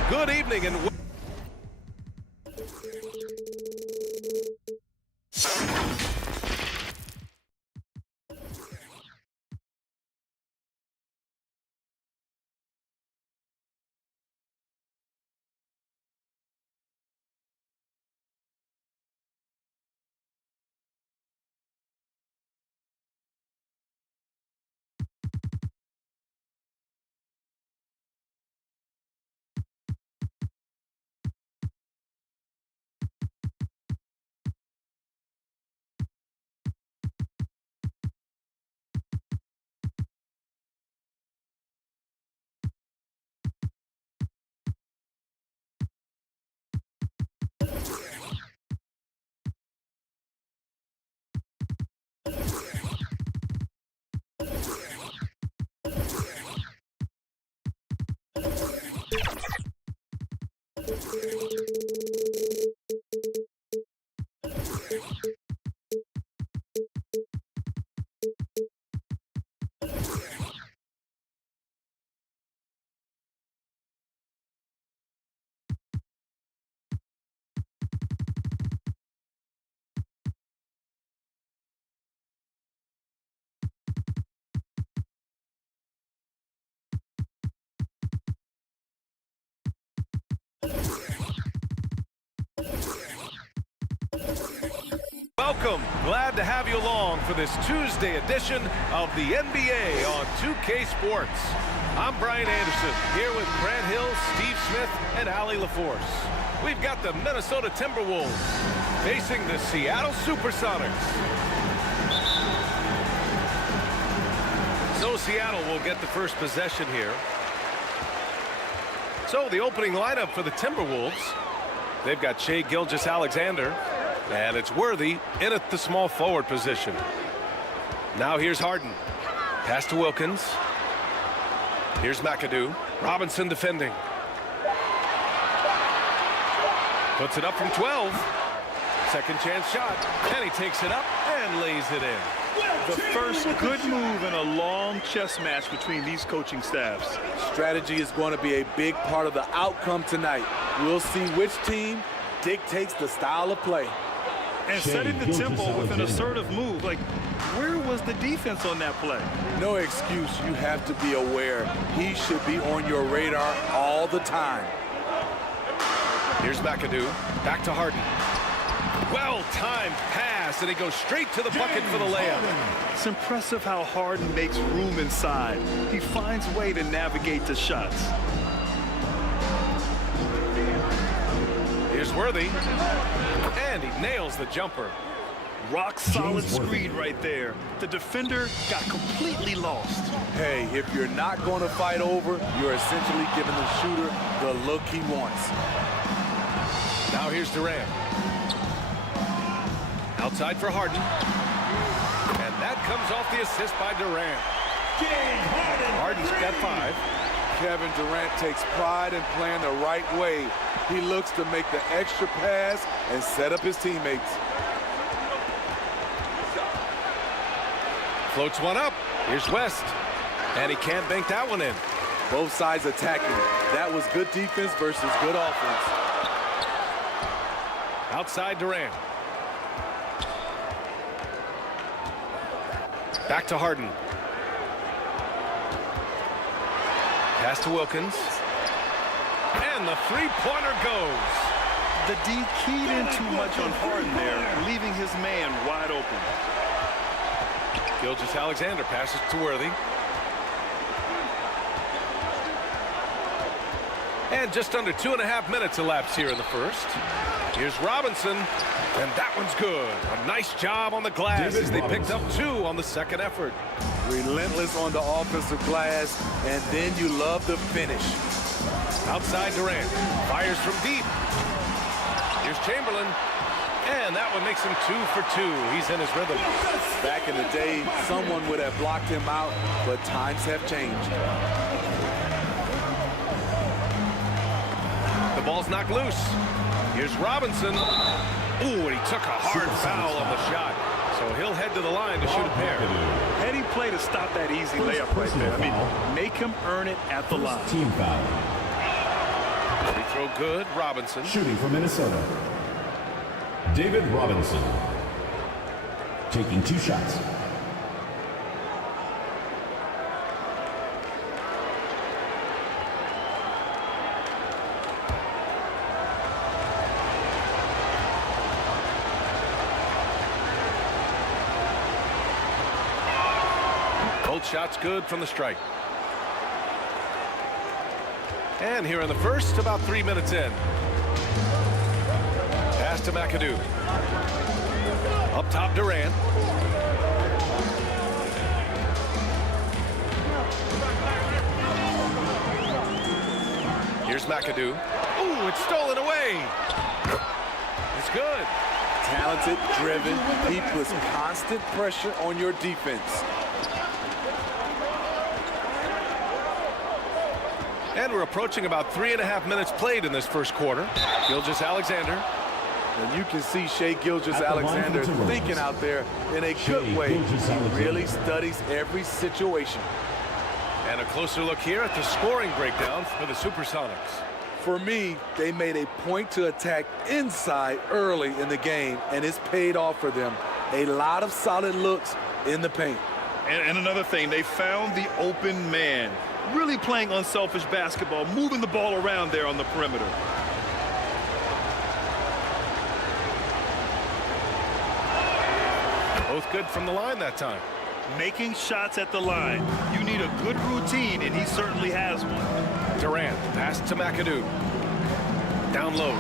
Good evening and Welcome. Glad to have you along for this Tuesday edition of the NBA on 2K Sports. I'm Brian Anderson, here with Grant Hill, Steve Smith, and Allie LaForce. We've got the Minnesota Timberwolves facing the Seattle Supersonics. So Seattle will get the first possession here. So the opening lineup for the Timberwolves, they've got SHAI, GILGEOUS-ALEXANDER, and it's Worthy in at the small forward position. Now here's Harden. Pass to Wilkins. Here's McAdoo. Robinson defending. Puts it up from 12. Second chance shot. And he takes it up and lays it in. The first good move in a long chess match between these coaching staffs. Strategy is going to be a big part of the outcome tonight. We'll see which team dictates the style of play. And setting the tempo with an assertive move. Like, where was the defense on that play? No excuse. You have to be aware. He should be on your radar all the time. Here's McAdoo. Back to Harden. Well-timed pass, and he goes straight to the bucket for the layup. It's impressive how Harden makes room inside. He finds a way to navigate the shots. Here's Worthy. And he nails the jumper. Rock solid screen right there. The defender got completely lost. Hey, if you're not going to fight over, you're essentially giving the shooter the look he wants. Now here's Durant. Outside for Harden. And that comes off the assist by Durant. Harden's got 5. Kevin Durant takes pride in playing the right way. He looks to make the extra pass and set up his teammates. Floats one up. Here's West. And he can't bank that one in. Both sides attacking. That was good defense versus good offense. Outside Durant. Back to Harden. Pass to Wilkins. And the three-pointer goes. The D keyed in too much on Harden there, leaving his man wide open. GILGEOUS-ALEXANDER passes to Worthy. And just under 2.5 minutes elapsed here in the first. Here's Robinson, and that one's good. A nice job on the glass as they picked up 2 on the second effort. Relentless on the offensive glass, and then you love the finish. Outside Durant, fires from deep. Here's Chamberlain, and that one makes him 2 for 2. He's in his rhythm. Back in the day, someone would have blocked him out, but times have changed. The ball's knocked loose. Here's Robinson. Ooh, and he took a hard foul on the shot. So he'll head to the line to shoot a pair. Heady play to stop that easy layup right there. I mean, make him earn it at the line. Team foul. Free throw good, Robinson. Shooting for Minnesota. David Robinson. Taking 2 shots. Both shots good from the strike. And here in the first, about 3 minutes in. Pass to McAdoo. Up top, Durant. Here's McAdoo. Ooh, it's stolen away. It's good. Talented, driven, he puts constant pressure on your defense. And we're approaching about 3.5 minutes played in this first quarter. Gilgeous-Alexander. And you can see Shai Gilgeous-Alexander thinking out there in a good way. He really studies every situation. And a closer look here at the scoring breakdown for the Supersonics. For me, they made a point to attack inside early in the game, and it's paid off for them. A lot of solid looks in the paint. And another thing, they found the open man. Really playing unselfish basketball, moving the ball around there on the perimeter. Both good from the line that time. Making shots at the line. You need a good routine, and he certainly has one. Durant, pass to McAdoo. Down low.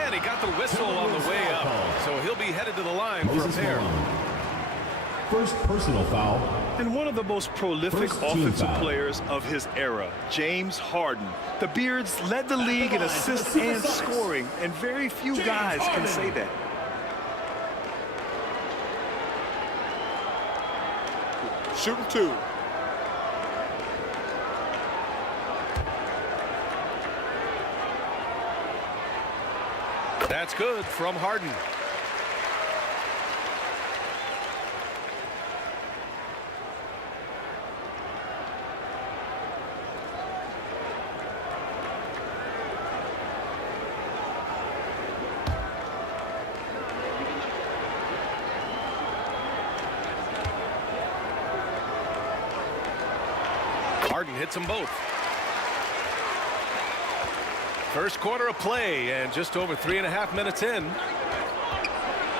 And he got the whistle on the way up. So he'll be headed to the line for a pair. First personal foul. And one of the most prolific offensive players of his era, James Harden. The Beards led the league in assists and scoring, and very few guys can say that. Shooting two. That's good from Harden. Harden hits them both. First quarter of play, and just over 3.5 minutes in.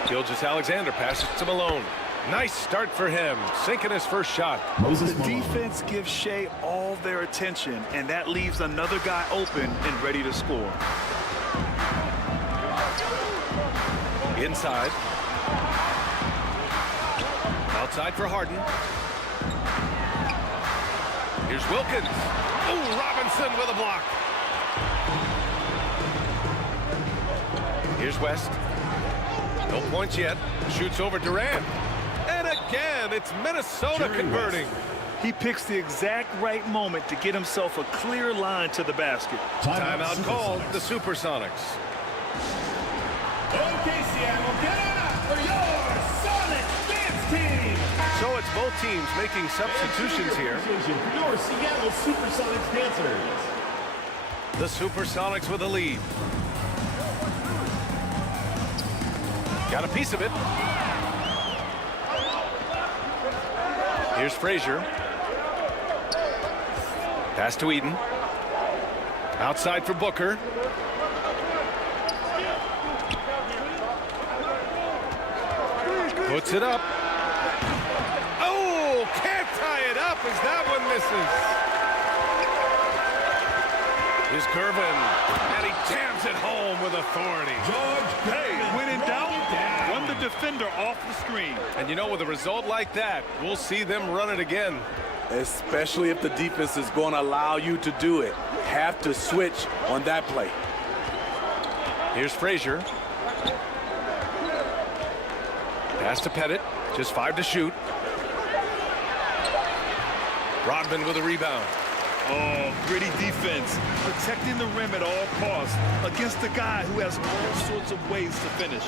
Gilgeous-Alexander passes to Malone. Nice start for him, sinking his first shot. The defense gives Shai all their attention, and that leaves another guy open and ready to score. Inside. Outside for Harden. Here's Wilkins. Oh, Robinson with a block. Here's West. No points yet. Shoots over Durant. And again, it's Minnesota converting. He picks the exact right moment to get himself a clear line to the basket. Timeout called, the Supersonics. Okay, Seattle, get on up for your Sonic Dance Team. So it's both teams making substitutions here. Your Seattle Supersonics dancers. The Supersonics with a lead. Got a piece of it. Here's Frazier. Pass to Eden. Outside for Booker. Puts it up. Oh, can't tie it up as that one misses. Here's Gervin, and he jams it home with authority. Hey, when in doubt, run the defender off the screen. And you know, with a result like that, we'll see them run it again. Especially if the defense is going to allow you to do it. Have to switch on that play. Here's Frazier. Pass to Pettit. Just 5 to shoot. Rodman with a rebound. Oh, gritty defense. Protecting the rim at all costs against a guy who has all sorts of ways to finish.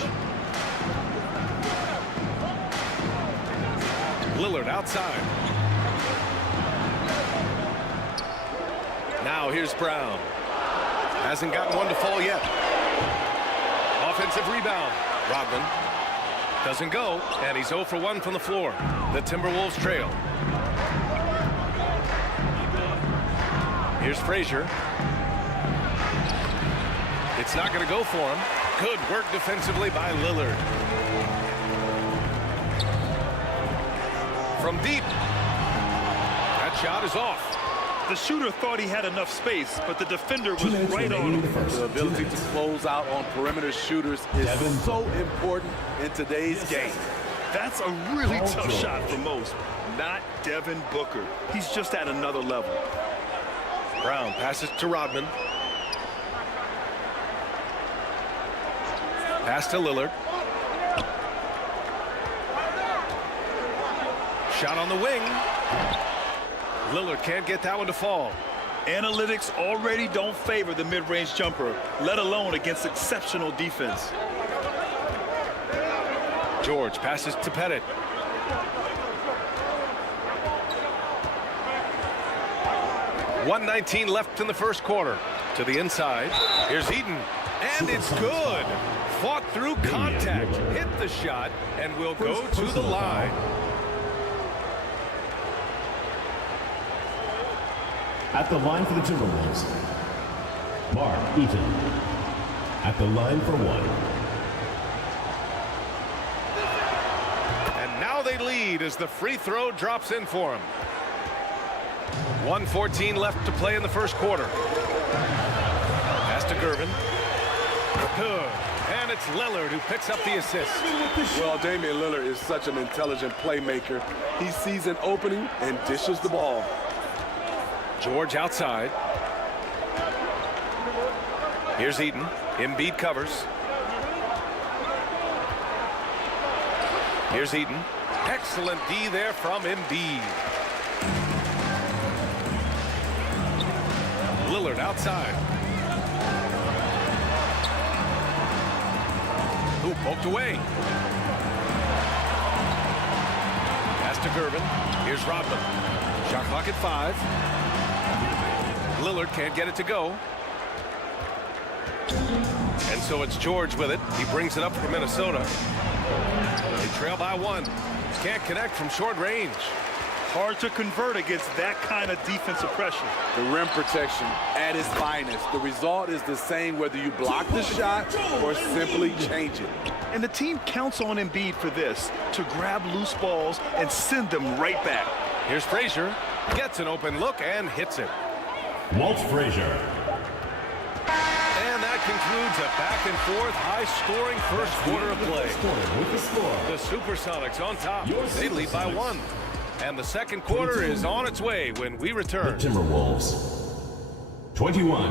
Lillard outside. Now here's Brown. Hasn't gotten one to fall yet. Offensive rebound. Rodman. Doesn't go, and he's 0 for 1 from the floor. The Timberwolves trail. Here's Frazier. It's not going to go for him. Good work defensively by Lillard. From deep. That shot is off. The shooter thought he had enough space, but the defender was right on him. The ability to close out on perimeter shooters is so important in today's game. That's a really tough shot for most. Not Devin Booker. He's just at another level. Brown passes to Rodman. Pass to Lillard. Shot on the wing. Lillard can't get that one to fall. Analytics already don't favor the mid-range jumper, let alone against exceptional defense. George passes to Pettit. .119 left in the first quarter. To the inside. Here's Eaton. And it's good. Fought through contact. Hit the shot and will go to the line. At the line for the Timberwolves, Mark Eaton. At the line for one. And now they lead as the free throw drops in for him. 1:14 left to play in the first quarter. Pass to Gervin. Good. And it's Lillard who picks up the assist. Well, Damian Lillard is such an intelligent playmaker. He sees an opening and dishes the ball. George outside. Here's Eaton. Embiid covers. Here's Eaton. Excellent D there from Embiid. Lillard outside. Who poked away. Pass to Gervin. Here's Rodman. Shot clock at 5. Lillard can't get it to go. And so it's George with it. He brings it up for Minnesota. They trail by 1. Can't connect from short range. Hard to convert against that kind of defensive pressure. The rim protection at its finest. The result is the same whether you block the shot or simply change it. And the team counts on Embiid for this, to grab loose balls and send them right back. Here's Frazier. Gets an open look and hits it. Walt Frazier. And that concludes a back-and-forth, high-scoring first quarter of play. The Supersonics on top. They lead by 1. And the second quarter is on its way when we return. The Timberwolves. 21.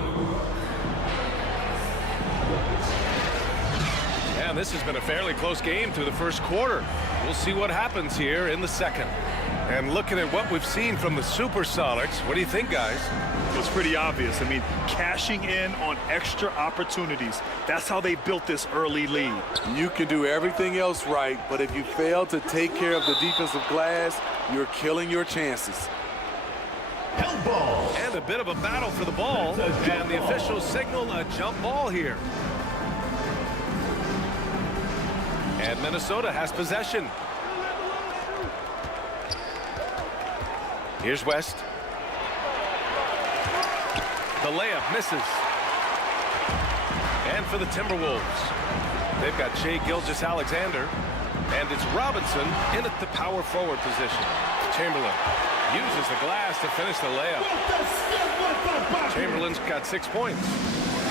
And this has been a fairly close game through the first quarter. We'll see what happens here in the second. And looking at what we've seen from the Supersonics, what do you think, guys? It's pretty obvious. I mean, cashing in on extra opportunities. That's how they built this early lead. You can do everything else right, but if you fail to take care of the defensive glass, you're killing your chances. KALBO. And a bit of a battle for the ball. And the officials signal a jump ball here. And Minnesota has possession. Here's West. The layup misses. And for the Timberwolves, they've got Shai Gilgeous-Alexander. And it's Robinson in at the power forward position. Chamberlain uses the glass to finish the layup. Chamberlain's got 6 points.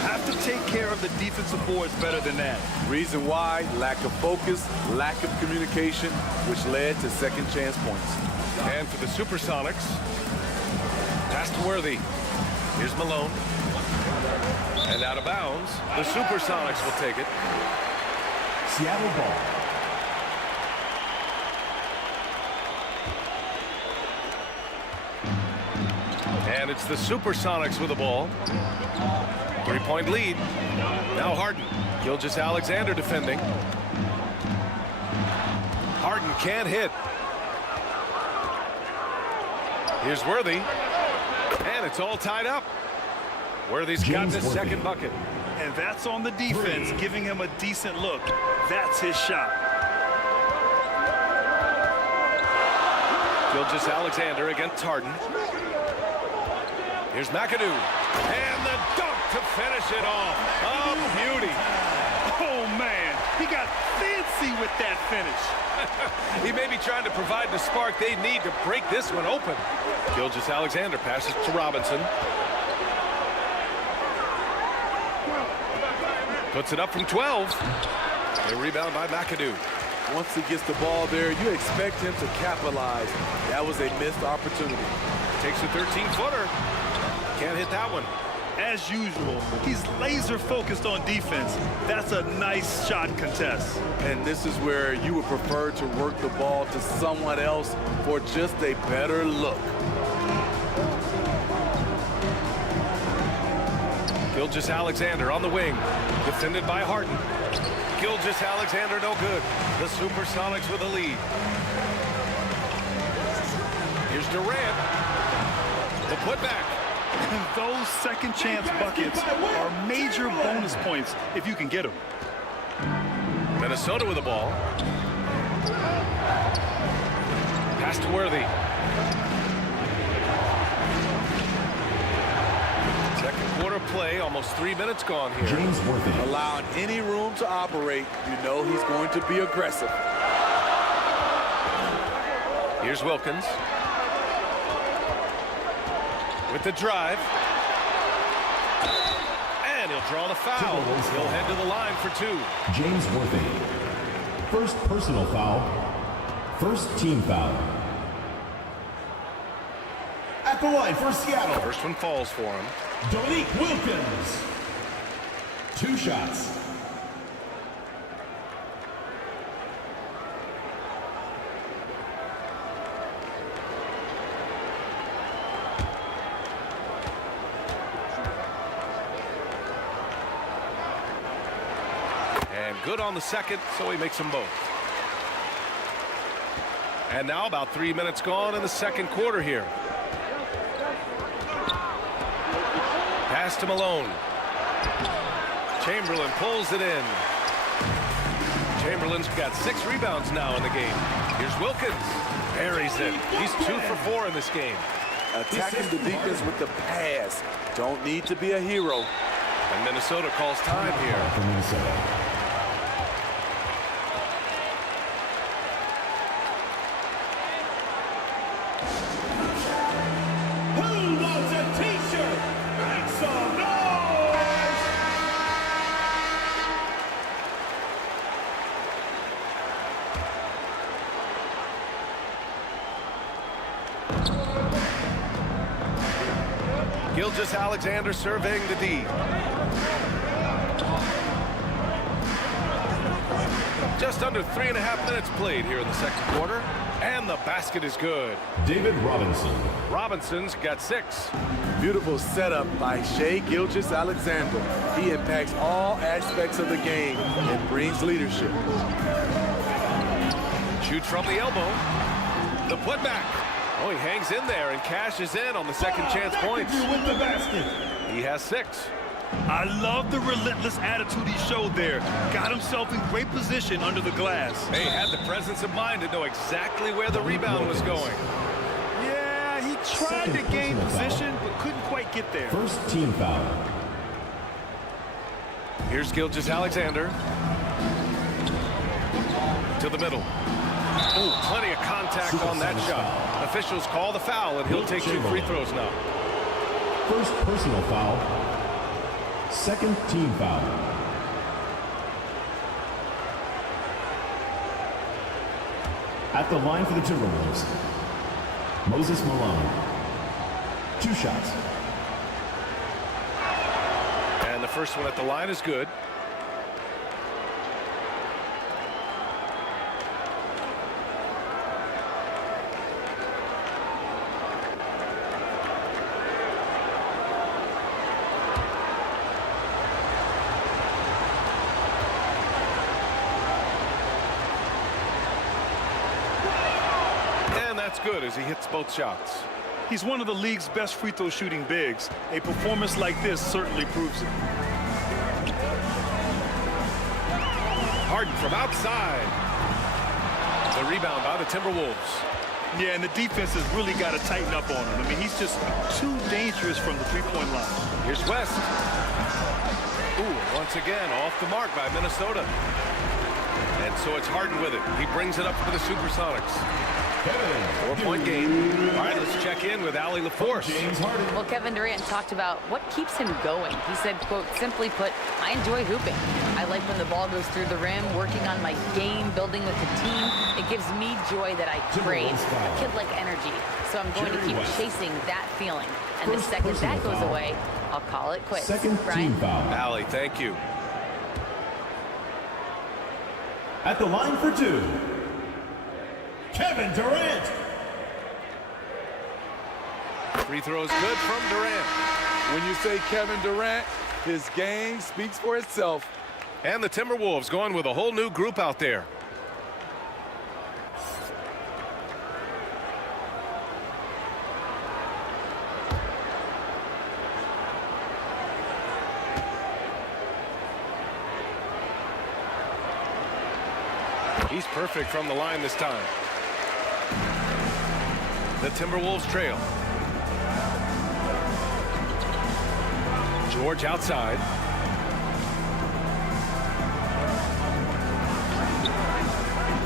Have to take care of the defensive boards better than that. Reason why? Lack of focus, lack of communication, which led to second chance points. And for the Supersonics, pass to Worthy. Here's Malone. And out of bounds, the Supersonics will take it. Seattle ball. And it's the Supersonics with the ball. 3-point lead. Now Harden. Gilgeous-Alexander defending. Harden can't hit. Here's Worthy. And it's all tied up. Worthy's got his second bucket. And that's on the defense, giving him a decent look. That's his shot. Gilgeous-Alexander against Harden. Here's McAdoo. And the dunk to finish it off. A beauty. Oh, man. He got fancy with that finish. He may be trying to provide the spark they need to break this one open. Gilgeous-Alexander passes to Robinson. Puts it up from 12. The rebound by McAdoo. Once he gets the ball there, you expect him to capitalize. That was a missed opportunity. Takes a 13-footer. Can't hit that one. As usual, he's laser focused on defense. That's a nice shot contest. And this is where you would prefer to work the ball to someone else for just a better look. Gilgeous-Alexander on the wing. Defended by Harden. Gilgeous-Alexander no good. The Supersonics with a lead. Here's Durant. The putback. And those second chance buckets are major bonus points if you can get them. Minnesota with the ball. Pass to Worthy. Second quarter play, almost 3 minutes gone here. James Worthy. Allowing any room to operate, you know he's going to be aggressive. Here's Wilkins. With the drive. And he'll draw the foul. He'll head to the line for 2. James Worthy. First personal foul. First team foul. At the line for Seattle. First one falls for him. Dominique Wilkins. 2 shots. And good on the second, so he makes them both. And now about 3 minutes gone in the second quarter here. Pass to Malone. Chamberlain pulls it in. Chamberlain's got 6 rebounds now in the game. Here's Wilkins. Buries it. He's 2 for 4 in this game. Attacking the defense with the pass. Don't need to be a hero. And Minnesota calls time here. For Minnesota. Gilgeous-Alexander surveying the D. Just under 3.5 minutes played here in the second quarter. And the basket is good. David Robinson. Robinson's got 6. Beautiful setup by Shai Gilgeous-Alexander. He impacts all aspects of the game and brings leadership. Shoots from the elbow. The putback. Oh, he hangs in there and cashes in on the second chance points. With the basket. He has 6. I love the relentless attitude he showed there. Got himself in great position under the glass. He had the presence of mind to know exactly where the rebound was going. Yeah, he tried to gain position, but couldn't quite get there. First team foul. Here's Gilgeous-Alexander. To the middle. Oh, plenty of contact on that shot. Officials call the foul, and he'll take 2 free throws now. First personal foul. Second team foul. At the line for the Timberwolves, Moses Malone. 2 shots. And the first one at the line is good. That's good as he hits both shots. He's one of the league's best free throw shooting bigs. A performance like this certainly proves it. Harden from outside. The rebound by the Timberwolves. Yeah, and the defense has really got to tighten up on him. I mean, he's just too dangerous from the three-point line. Here's West. Ooh, once again, off the mark by Minnesota. And so it's Harden with it. He brings it up for the Supersonics. 4-point game. All right, let's check in with Allie LaForce. Well, Kevin Durant talked about what keeps him going. He said, quote, simply put, I enjoy hooping. I like when the ball goes through the rim, working on my game, building with the team. It gives me joy that I crave. A kid like energy. So I'm going to keep chasing that feeling. And the second that goes away, I'll call it quits. Second team foul. Allie, thank you. At the line for 2, Kevin Durant. Free throw is good from Durant. When you say Kevin Durant, His game speaks for itself. And the Timberwolves going with a whole new group out there. He's perfect from the line this time. The Timberwolves trail. George outside.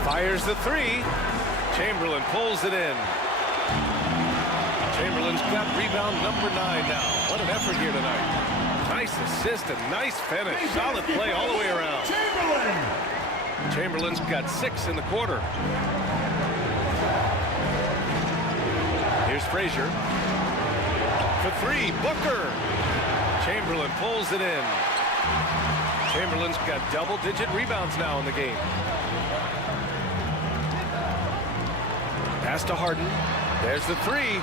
Fires the three. Chamberlain pulls it in. Chamberlain's got rebound number 9 now. What an effort here tonight. Nice assist and nice finish. Solid play all the way around. Chamberlain's got 6 in the quarter. Here's Frazier. For 3, Booker. Chamberlain pulls it in. Chamberlain's got double-digit rebounds now in the game. Pass to Harden. There's the 3.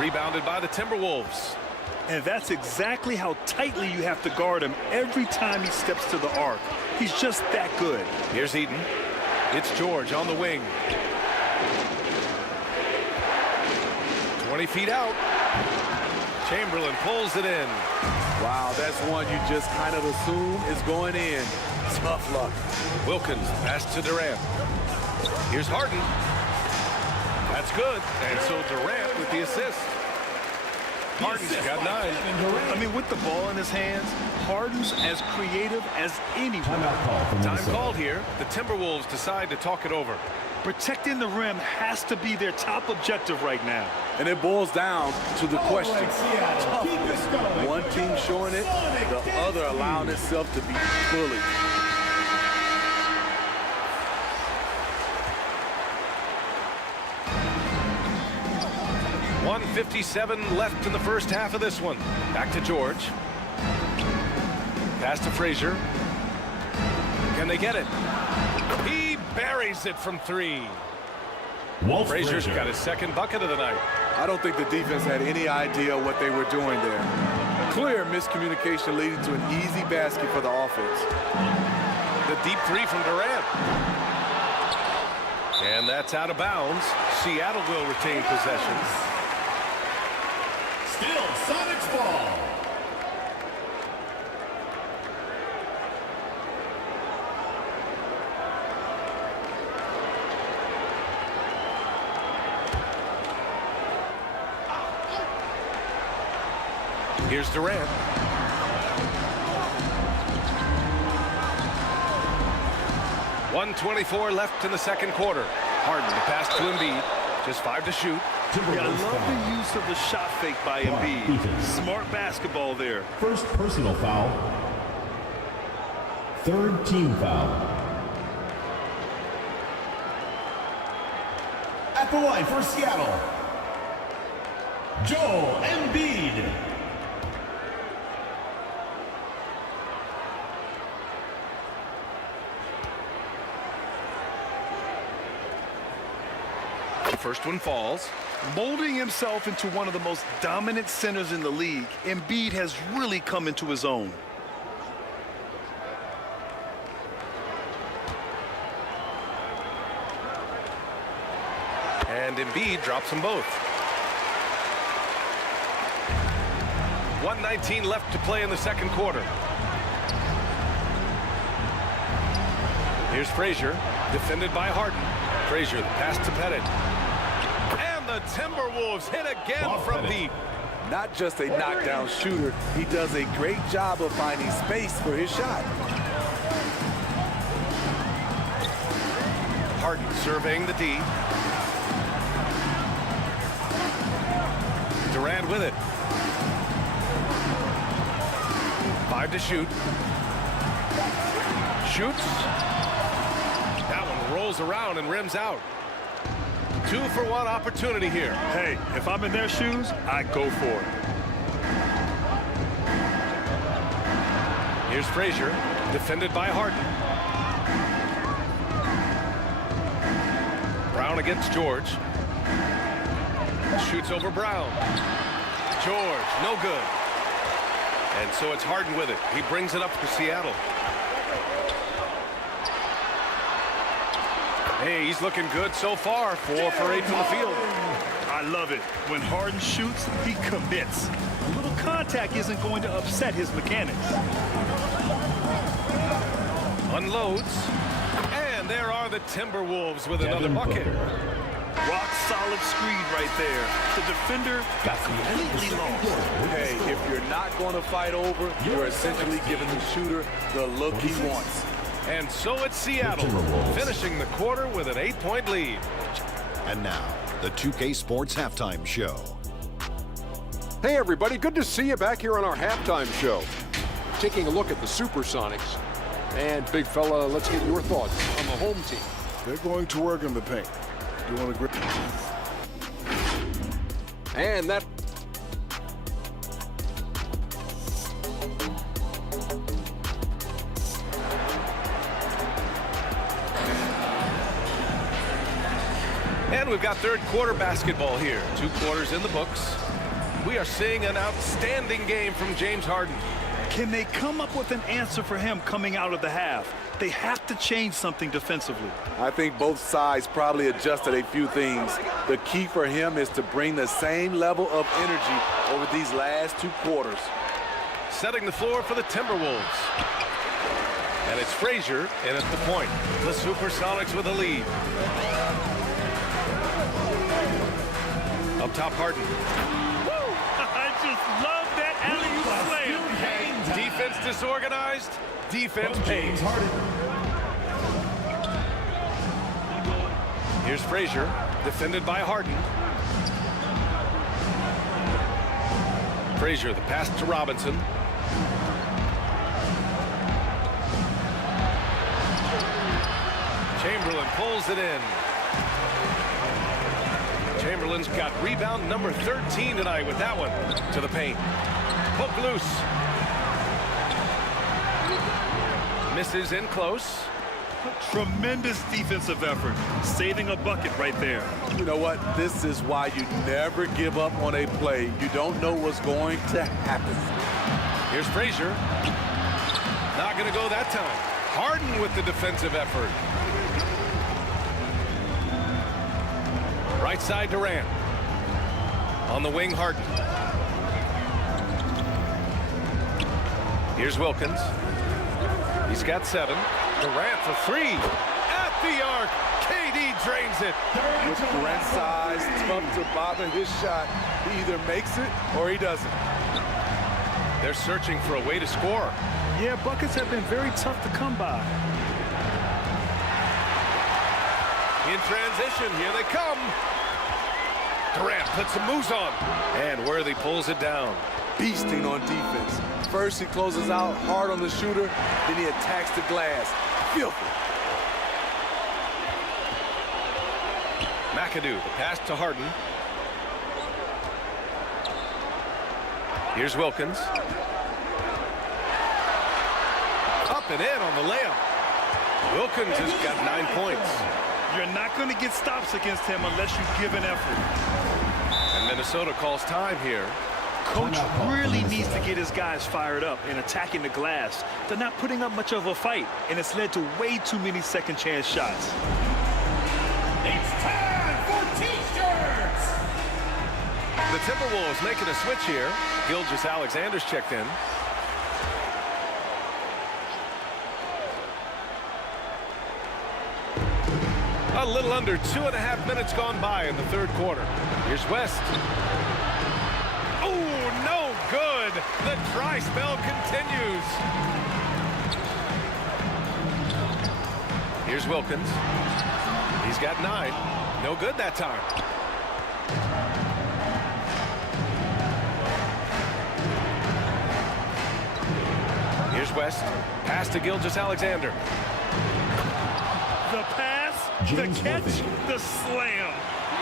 Rebounded by the Timberwolves. And that's exactly how tightly you have to guard him every time he steps to the arc. He's just that good. Here's Eaton. It's George on the wing. 20 feet out. Chamberlain pulls it in. Wow, that's one you just kind of assume is going in. Tough luck. Wilkins pass to Durant. Here's Harden. That's good. And so Durant with the assist. Harden's got 9. I mean, with the ball in his hands, Harden's as creative as anyone. Time called here. The Timberwolves decide to talk it over. Protecting the rim has to be their top objective right now. And it boils down to the question. One team showing it, the other allowing itself to be bullied. .157 left in the first half of this one. Back to George. Pass to Frazier. Can they get it? He buries it from 3. Frazier's got his 2nd bucket of the night. I don't think the defense had any idea what they were doing there. Clear miscommunication leading to an easy basket for the offense. The deep 3 from Durant. And that's out of bounds. Seattle will retain possession. Still Sonics ball. Here's Durant. .124 left in the second quarter. Harden to pass to Embiid. Just 5 to shoot. Yeah, I love the use of the shot fake by Embiid. Smart basketball there. First personal foul. 3rd team foul. At the line for Seattle, Joel Embiid. First one falls. Molding himself into one of the most dominant centers in the league, Embiid has really come into his own. And Embiid drops them both. 1:19 left to play in the second quarter. Here's Frazier, defended by Harden. Frazier, the pass to Pettit. And the Timberwolves hit again from deep. Not just a knockdown shooter, he does a great job of finding space for his shot. Harden surveying the D. Durant with it. 5 to shoot. Shoots. That one rolls around and rims out. 2-for-1 opportunity here. Hey, if I'm in their shoes, I go for it. Here's Frazier, defended by Harden. Brown against George. Shoots over Brown. George, no good. And so it's Harden with it. He brings it up for Seattle. Hey, he's looking good so far. 4 for 8 from the field. I love it. When Harden shoots, he commits. A little contact isn't going to upset his mechanics. Unloads. And there are the Timberwolves with another bucket. Rock solid screen right there. The defender got completely lost. Hey, if you're not going to fight over, you're essentially giving the shooter the look he wants. And so it's Seattle, finishing the quarter with an 8-point lead. And now, the 2K Sports Halftime Show. Hey everybody, good to see you back here on our halftime show. Taking a look at the Supersonics. And big fella, let's get your thoughts on the home team. They're going to work in the paint. Doing a great. And that. And we've got third quarter basketball here. 2 quarters in the books. We are seeing an outstanding game from James Harden. Can they come up with an answer for him coming out of the half? They have to change something defensively. I think both sides probably adjusted a few things. The key for him is to bring the same level of energy over these last 2 quarters. Setting the floor for the Timberwolves. And it's Frazier in at the point. The Supersonics with a lead. Up top, Harden. Woo! I just love that alley-oop slam. Defense disorganized. Defense pays. Here's Frazier, defended by Harden. Frazier, the pass to Robinson. Chamberlain pulls it in. Chamberlain's got rebound number 13 tonight with that one. To the paint. Hook loose. Misses in close. Tremendous defensive effort. Saving a bucket right there. You know what? This is why you never give up on a play. You don't know what's going to happen. Here's Frazier. Not going to go that time. Harden with the defensive effort. Right side Durant. On the wing, Harden. Here's Wilkins. He's got 7. Durant for 3. At the arc. KD drains it. With Durant's size, tough to bother his shot. He either makes it or he doesn't. They're searching for a way to score. Yeah, buckets have been very tough to come by. In transition, here they come. Durant puts some moves on. And Worthy pulls it down. Beasting on defense. First, he closes out hard on the shooter, then he attacks the glass. Filthy. McAdoo, the pass to Harden. Here's Wilkins. Up and in on the layup. Wilkins has got 9 points. You're not going to get stops against him unless you give an effort. And Minnesota calls time here. Coach really needs to get his guys fired up and attacking the glass. They're not putting up much of a fight, and it's led to way too many second chance shots. It's time for T-shirts! The Timberwolves making a switch here. Gilgeous-Alexander's checked in. A little under 2.5 minutes gone by in the third quarter. Here's West. Oh, no good. The dry spell continues. Here's Wilkins. He's got 9. No good that time. Here's West. Pass to Gilgeous-Alexander. The pass, the catch, the slam.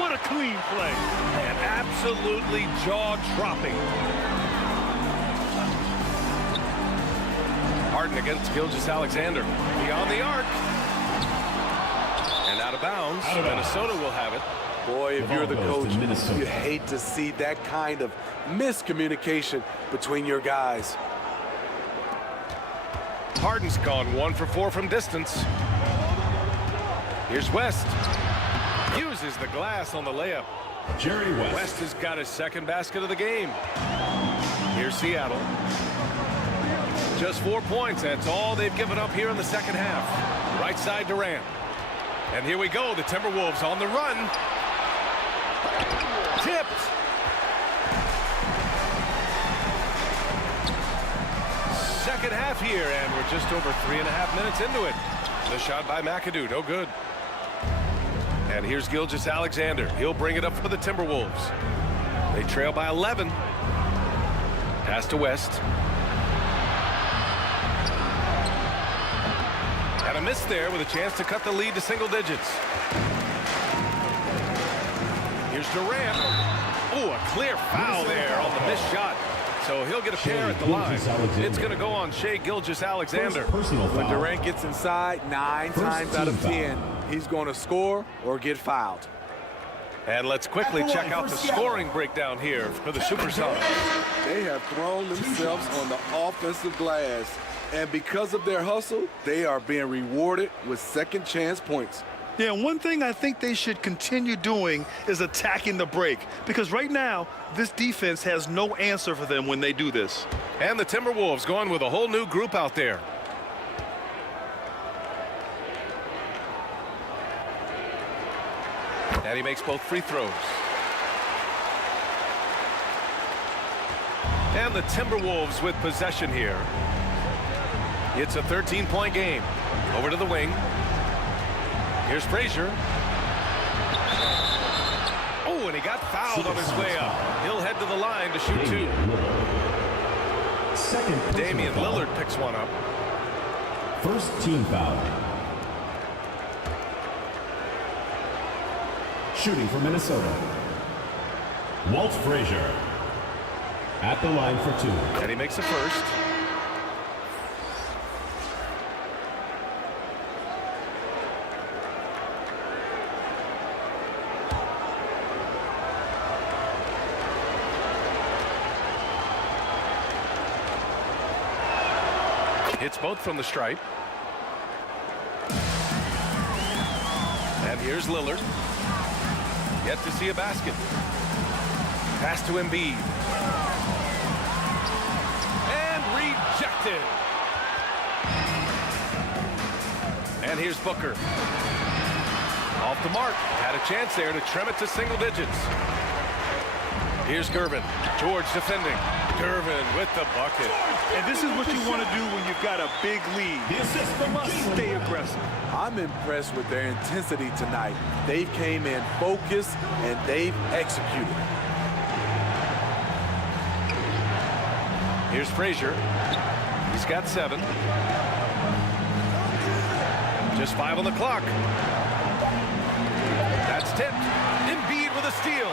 What a clean play. And absolutely jaw-dropping. Harden against Gilgeous-Alexander. Beyond the arc. And out of bounds. Minnesota will have it. Boy, if you're the coach, you hate to see that kind of miscommunication between your guys. Harden's gone 1 for 4 from distance. Here's West. Uses the glass on the layup. Jerry West. West has got his second basket of the game. Here's Seattle. Just 4 points. That's all they've given up here in the second half. Right side Durant. And here we go. The Timberwolves on the run. Tipped. Second half here, and we're just over 3.5 minutes into it. The shot by McAdoo, no good. And here's Gilgeous-Alexander. He'll bring it up for the Timberwolves. They trail by 11. Pass to West. And a miss there with a chance to cut the lead to single digits. Here's Durant. Oh, a clear foul there on the missed shot. So he'll get a pair at the line. It's going to go on Shai Gilgeous-Alexander. When Durant gets inside, 9 times out of 10, he's going to score or get fouled. And let's quickly check out the scoring breakdown here for the Supersonics. They have thrown themselves on the offensive glass. And because of their hustle, they are being rewarded with second chance points. Yeah, and one thing I think they should continue doing is attacking the break. Because right now, this defense has no answer for them when they do this. And the Timberwolves going with a whole new group out there. And he makes both free throws. And the Timberwolves with possession here. It's a 13-point game. Over to the wing. Here's Frazier. Oh, and he got fouled on his way up. He'll head to the line to shoot 2. Damian Lillard picks one up. First team foul. Shooting for Minnesota. Walt Frazier at the line for 2. And he makes the first. Hits both from the stripe. And here's Lillard. Yet to see a basket. Pass to Embiid. And rejected. And here's Booker. Off the mark. Had a chance there to trim it to single digits. Here's Gervin. George defending. Gervin with the bucket. And this is what you want to do when you've got a big lead. You must stay aggressive. I'm impressed with their intensity tonight. They came in focused and they've executed. Here's Frazier. He's got 7. Just 5 on the clock. That's tipped. Embiid with a steal.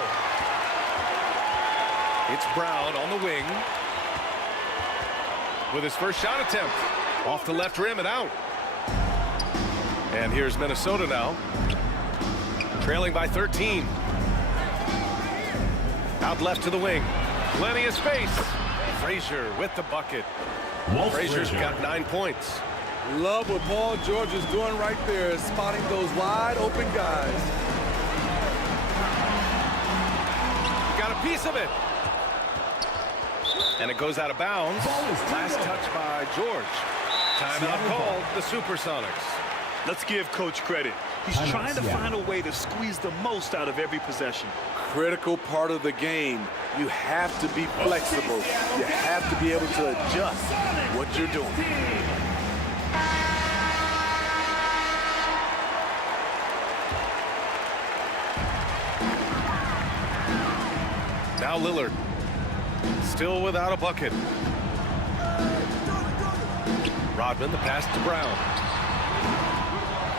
It's Brown on the wing. With his first shot attempt. Off the left rim and out. And here's Minnesota now. Trailing by 13. Out left to the wing. Plenty of space. Frazier with the bucket. Frazier's got 9 points. Love what Paul George is doing right there, spotting those wide open guys. Got a piece of it. And it goes out of bounds. Last touch by George. Timeout called the Supersonics. Let's give Coach credit. He's trying to find a way to squeeze the most out of every possession. Critical part of the game. You have to be flexible. You have to be able to adjust what you're doing. Now Lillard. Still without a bucket. Rodman, the pass to Brown.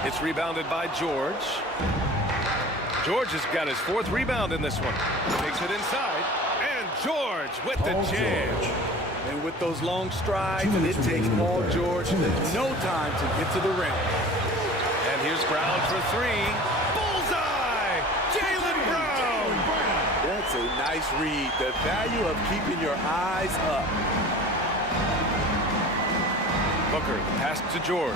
It's rebounded by George. George has got his 4th rebound in this one. Takes it inside. And George with the jam. And with those long strides, it takes Paul George no time to get to the rim. And here's Brown for 3. Bullseye! Jaylen Brown! That's a nice read. The value of keeping your eyes up. Booker, pass to George.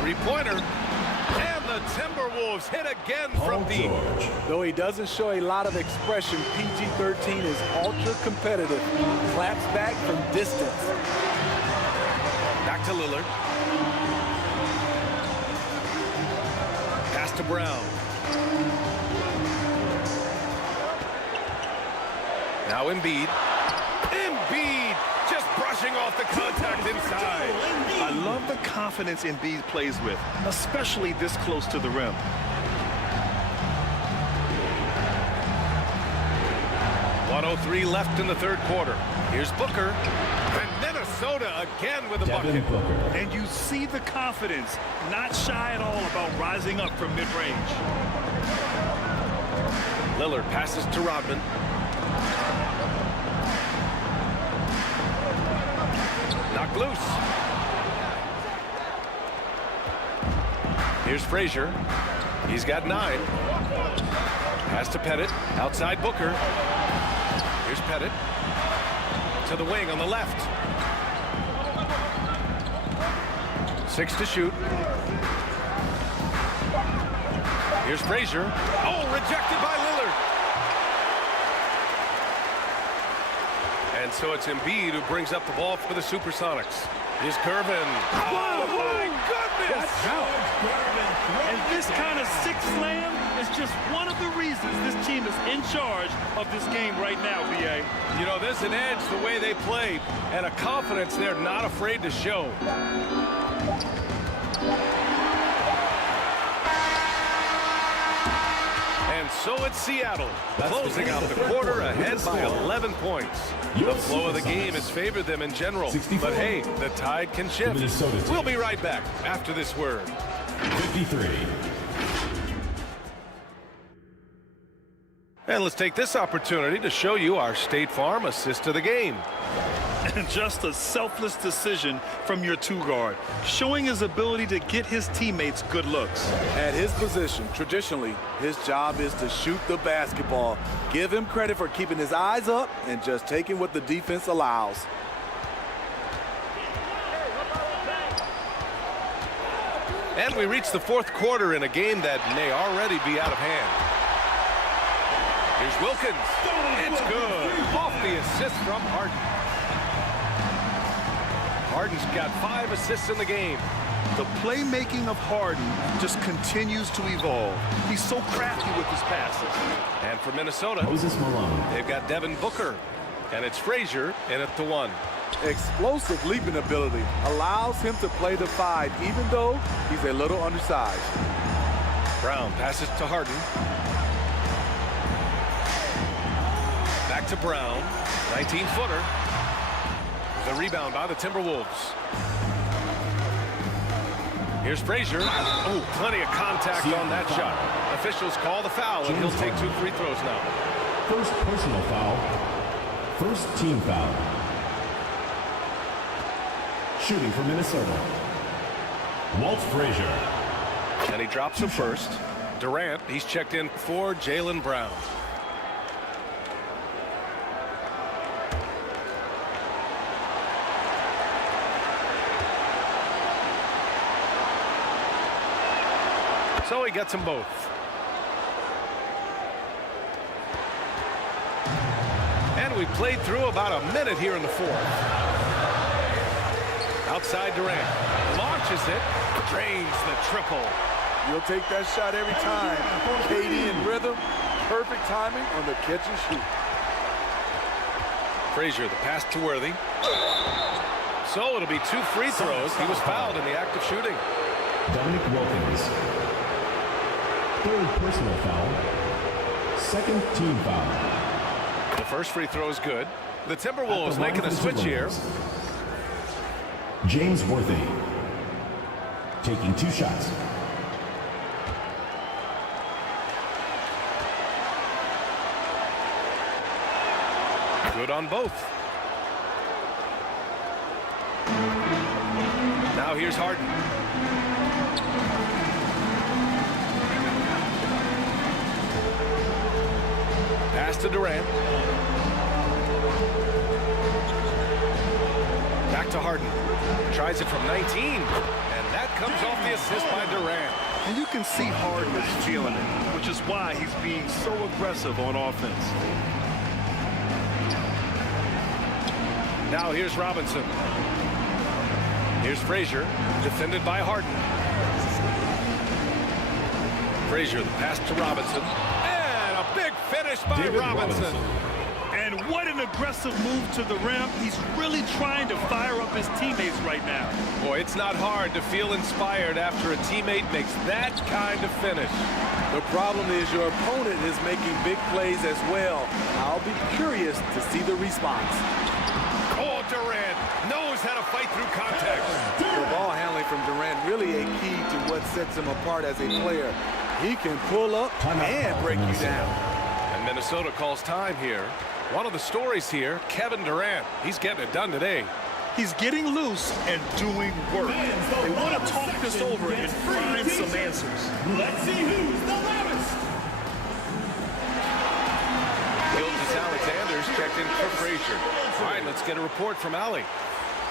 Three-pointer. And the Timberwolves hit again from deep. Though he doesn't show a lot of expression, PG-13 is ultra competitive. Claps back from distance. Back to Lillard. Pass to Brown. Now Embiid. Embiid just brushing off the contact inside. I love the confidence Embiid plays with, especially this close to the rim. .103 left in the third quarter. Here's Booker. And Minnesota again with a bucket. And you see the confidence, not shy at all about rising up from mid-range. Lillard passes to Rodman. Knocked loose. Here's Frazier. He's got 9. Pass to Pettit. Outside Booker. Here's Pettit. To the wing on the left. 6 to shoot. Here's Frazier. Oh, rejected by Lillard. And so it's Embiid who brings up the ball for the Supersonics. Here's Gervin. Oh, my goodness! And this kind of six slam is just one of the reasons this team is in charge of this game right now, B.A. You know, there's an edge the way they played and a confidence they're not afraid to show. And so it's Seattle, closing out the quarter ahead by 11 points. The flow of the game has favored them in general, but hey, the tide can shift. We'll be right back after this word. 53. And let's take this opportunity to show you our State Farm assist to the game. And just a selfless decision from your two-guard, showing his ability to get his teammates good looks. At his position, traditionally, his job is to shoot the basketball. Give him credit for keeping his eyes up and just taking what the defense allows. And we reach the fourth quarter in a game that may already be out of hand. Here's Wilkins. It's good. Off the assist from Harden. Harden's got 5 assists in the game. The playmaking of Harden just continues to evolve. He's so crafty with his passes. And for Minnesota, Malone. they've got Devin Booker. And it's Frazier in at the 1. Explosive leaping ability allows him to play the 5, even though he's a little undersized. Brown passes to Harden. Back to Brown. 19-footer. The rebound by the Timberwolves. Here's Frazier. Oh, plenty of contact on that shot. Officials call the foul, and he'll take 2 free throws now. First personal foul. First team foul. Shooting for Minnesota. Walt Frazier. And he drops the first. Durant, he's checked in for Jaylen Brown. So he gets them both. And we played through about a minute here in the fourth. Outside Durant. Launches it. Drains the triple. You'll take that shot every time. KD in rhythm. Perfect timing on the catch and shoot. Frazier, the pass to Worthy. So it'll be 2 free throws. He was fouled in the act of shooting. Dominic Wilkins. Third personal foul. Second team foul. The first free throw is good. The Timberwolves making a switch here. James Worthy. Taking 2 shots. Good on both. Now here's Harden. Pass to Durant. Back to Harden. Tries it from 19. And that comes off the assist by Durant. And you can see Harden is feeling it, which is why he's being so aggressive on offense. Now here's Robinson. Here's Frazier, defended by Harden. Frazier, the pass to Robinson. And a big finish by Robinson. And what an aggressive move to the rim. He's really trying to fire up his teammates right now. Boy, it's not hard to feel inspired after a teammate makes that kind of finish. The problem is your opponent is making big plays as well. I'll be curious to see the response. Oh, Durant knows how to fight through contact. The ball handling from Durant really a key to what sets him apart as a player. He can pull up and break you down. And Minnesota calls time here. One of the stories here, Kevin Durant. He's getting it done today. He's getting loose and doing work. They want to talk this over and find some answers. Let's see who's the loudest. GILGEOUS-ALEXANDER's checked in for Frazier. All right, let's get a report from Allie.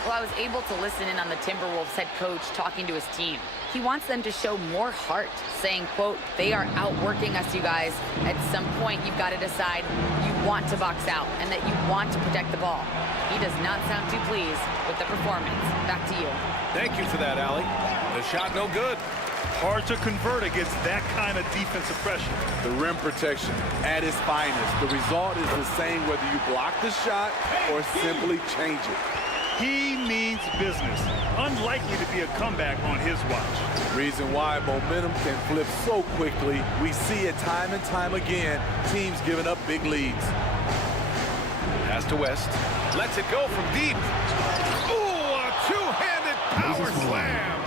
Well, I was able to listen in on the Timberwolves head coach talking to his team. He wants them to show more heart, saying, quote, they are outworking us, you guys. At some point, you've got to decide you want to box out and that you want to protect the ball. He does not sound too pleased with the performance. Back to you. Thank you for that, Allie. The shot no good. Hard to convert against that kind of defensive pressure. The rim protection at its finest. The result is the same whether you block the shot or simply change it. He means business. Unlikely to be a comeback on his watch. Reason why momentum can flip so quickly. We see it time and time again. Teams giving up big leads. Pass to West. Lets it go from deep. Ooh, a two-handed power slam.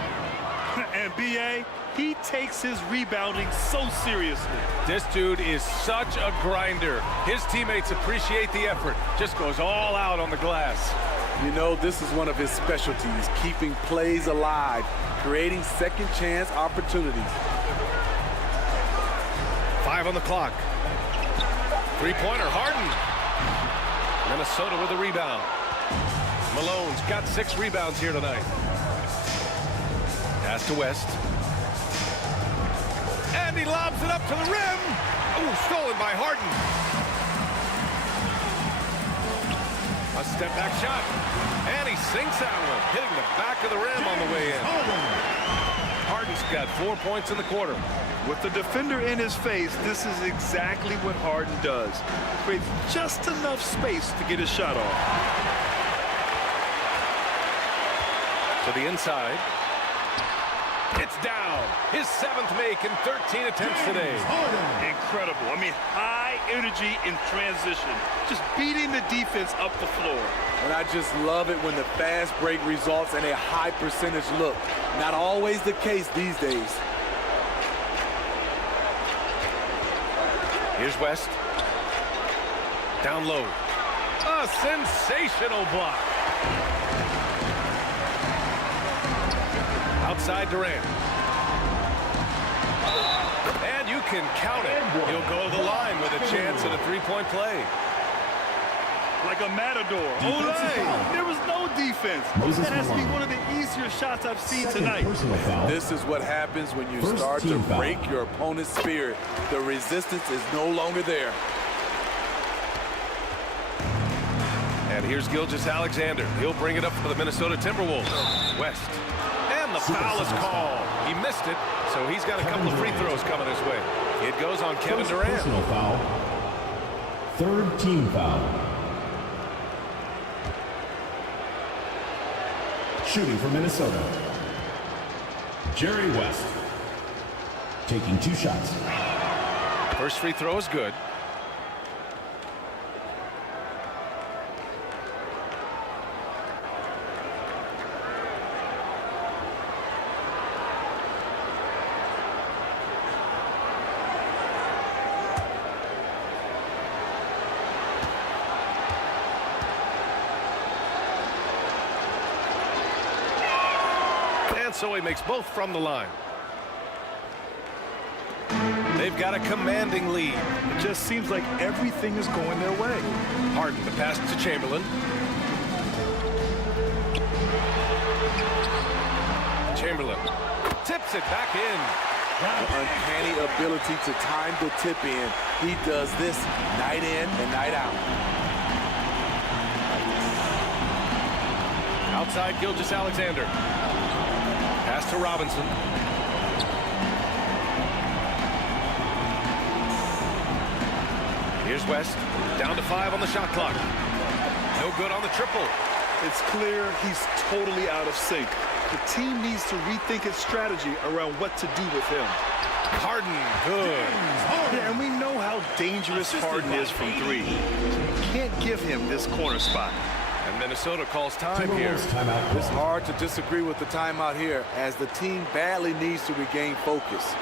And B.A., he takes his rebounding so seriously. This dude is such a grinder. His teammates appreciate the effort. Just goes all out on the glass. You know, this is one of his specialties, keeping plays alive, creating second chance opportunities. 5 on the clock. Three-pointer, Harden. Minnesota with a rebound. Malone's got 6 rebounds here tonight. Pass to West. And he lobs it up to the rim. Ooh, stolen by Harden. A step-back shot. And he sinks that one, hitting the back of the rim on the way in. Harden's got 4 points in the quarter. With the defender in his face, this is exactly what Harden does. Creates just enough space to get his shot off. To the inside. It's down. His 7th make in 13 attempts today. Incredible. I mean, high energy in transition. Just beating the defense up the floor. And I just love it when the fast break results in a high percentage look. Not always the case these days. Here's West. Down low. A sensational block. Outside Durant. And you can count it. He'll go to the line with a chance at a three-point play. Like a matador. Olay! There was no defense. That has to be one of the easier shots I've seen tonight. This is what happens when you start to break your opponent's spirit. The resistance is no longer there. And here's Gilgeous-Alexander. He'll bring it up for the Minnesota Timberwolves. West. And the foul is called. He missed it, so he's got a couple of free throws coming his way. It goes on Kevin Durant. Personal foul. 3rd team foul. Shooting for Minnesota. Jerry West. Taking 2 shots. First free throw is good. So he makes both from the line. They've got a commanding lead. It just seems like everything is going their way. Harden, the pass to Chamberlain. Chamberlain tips it back in. The uncanny ability to time the tip in. He does this night in and night out. Outside Gilgeous-Alexander. Pass to Robinson. Here's West. Down to 5 on the shot clock. No good on the triple. It's clear he's totally out of sync. The team needs to rethink its strategy around what to do with him. Harden, good. Yeah, and we know how dangerous Harden is from 3. You can't give him this corner spot. And Minnesota calls time here. It's hard to disagree with the timeout here, as the team badly needs to regain focus.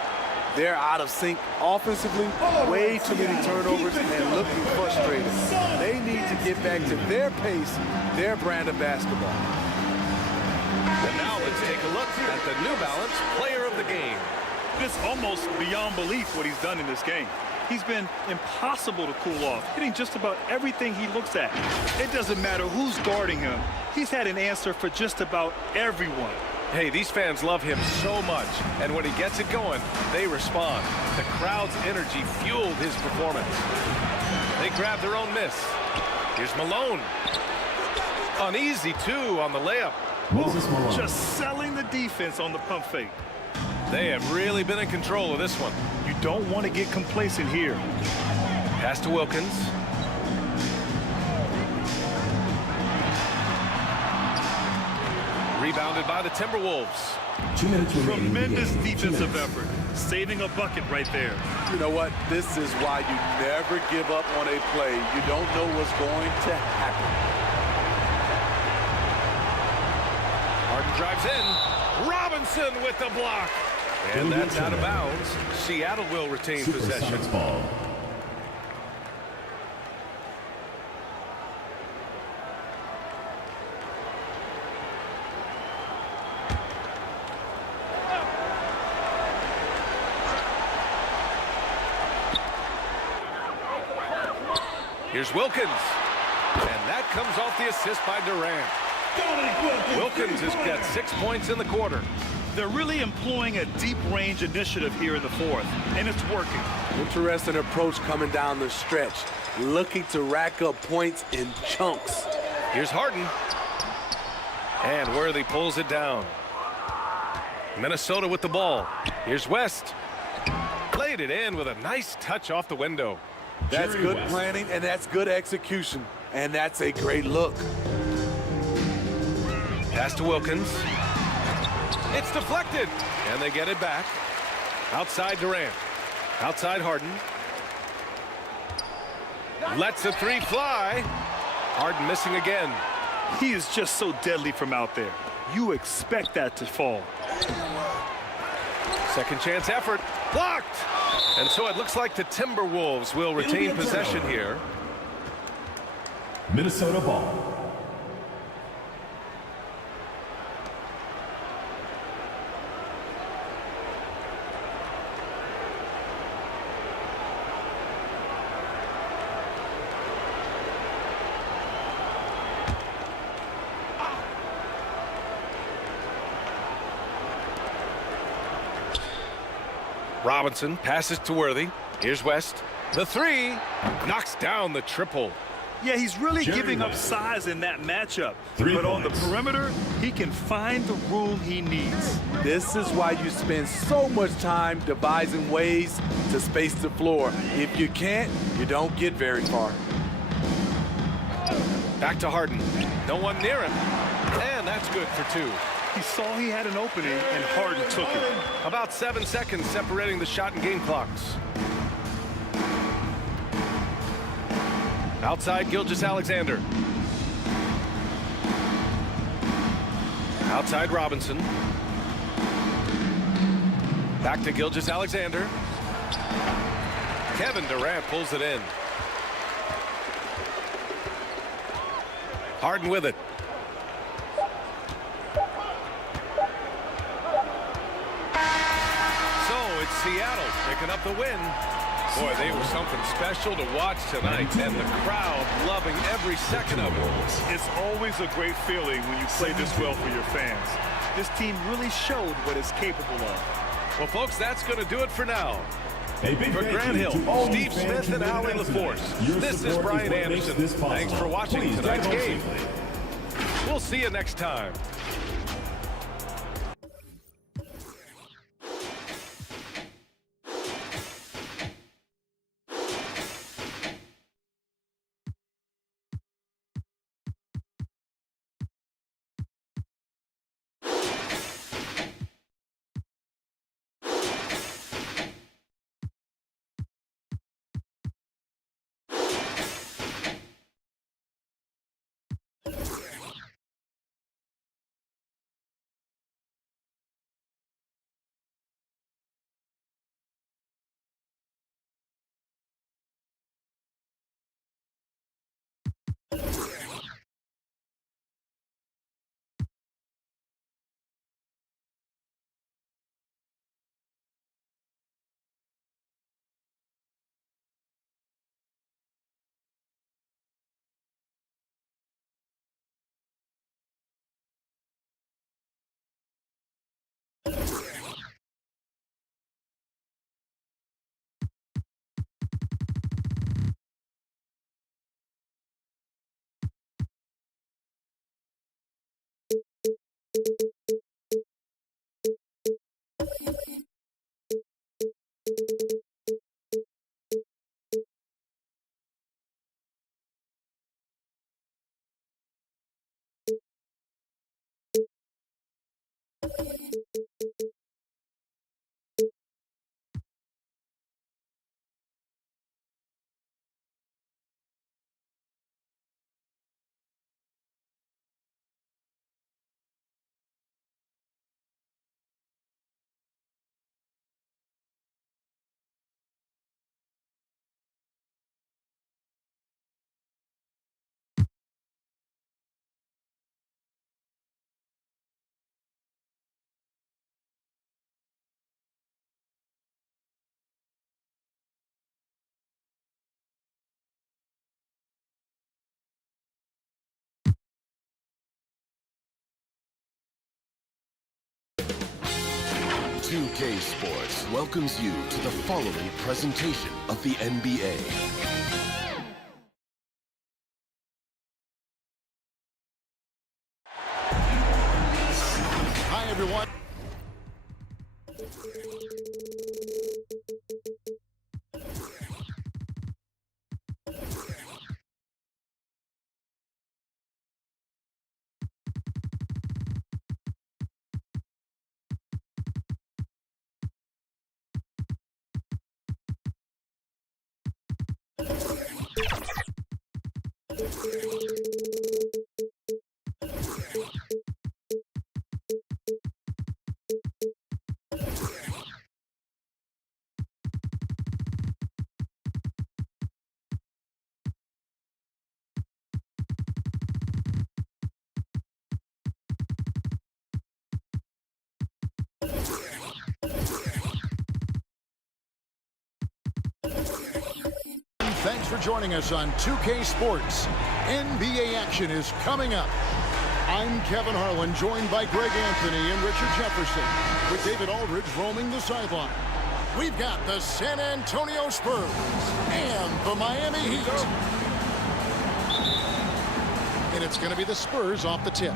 They're out of sync offensively, way too many turnovers, and looking frustrated. They need to get back to their pace, their brand of basketball. And now let's take a look at the New Balance Player of the Game. It's almost beyond belief what he's done in this game. He's been impossible to cool off, hitting just about everything he looks at. It doesn't matter who's guarding him. He's had an answer for just about everyone. Hey, these fans love him so much, and when he gets it going, they respond. The crowd's energy fueled his performance. They grab their own miss. Here's Malone. Uneasy, too, on the layup. Just selling the defense on the pump fake. They have really been in control of this one. You don't want to get complacent here. Pass to Wilkins. Rebounded by the Timberwolves. 2 minutes remaining. Tremendous defensive effort. Saving a bucket right there. You know what? This is why you never give up on a play. You don't know what's going to happen. Harden drives in. Robinson with the block. And that's out of bounds. Seattle will retain possession. Ball. Here's Wilkins. And that comes off the assist by Durant. Wilkins has got 6 points in the quarter. They're really employing a deep range initiative here in the 4th, and it's working. Interesting approach coming down the stretch, looking to rack up points in chunks. Here's Harden. And Worthy pulls it down. Minnesota with the ball. Here's West. Played it in with a nice touch off the window. That's good planning, and that's good execution. And that's a great look. Pass to Wilkins. It's deflected. And they get it back. Outside Durant. Outside Harden. Lets a 3 fly. Harden missing again. He is just so deadly from out there. You expect that to fall. Second chance effort. Blocked. And so it looks like the Timberwolves will retain possession here. Minnesota ball. Robinson passes to Worthy. Here's West. The 3 knocks down the triple. Yeah, he's really giving up size in that matchup. But on the perimeter, he can find the room he needs. This is why you spend so much time devising ways to space the floor. If you can't, you don't get very far. Back to Harden. No one near him. And that's good for 2. He saw he had an opening, and Harden took it. About 7 seconds separating the shot and game clocks. Outside Gilgeous-Alexander. Outside Robinson. Back to Gilgeous-Alexander. Kevin Durant pulls it in. Harden with it. So it's Seattle picking up the win. Boy, they were something special to watch tonight, and the crowd loving every second of it. It's always a great feeling when you play this well for your fans. This team really showed what it's capable of. Well, folks, that's going to do it for now. A big For Grant Hill, Steve Smith, and Allie LaForce, this is Brian Anderson. Thanks for watching tonight's game. We'll see you next time. UK Sports welcomes you to the following presentation of the NBA. Hi, everyone. Thanks for joining us on 2K Sports. NBA action is coming up. I'm Kevin Harlan, joined by Greg Anthony and Richard Jefferson, with David Aldridge roaming the sideline. We've got the San Antonio Spurs and the Miami Heat. And it's going to be the Spurs off the tip.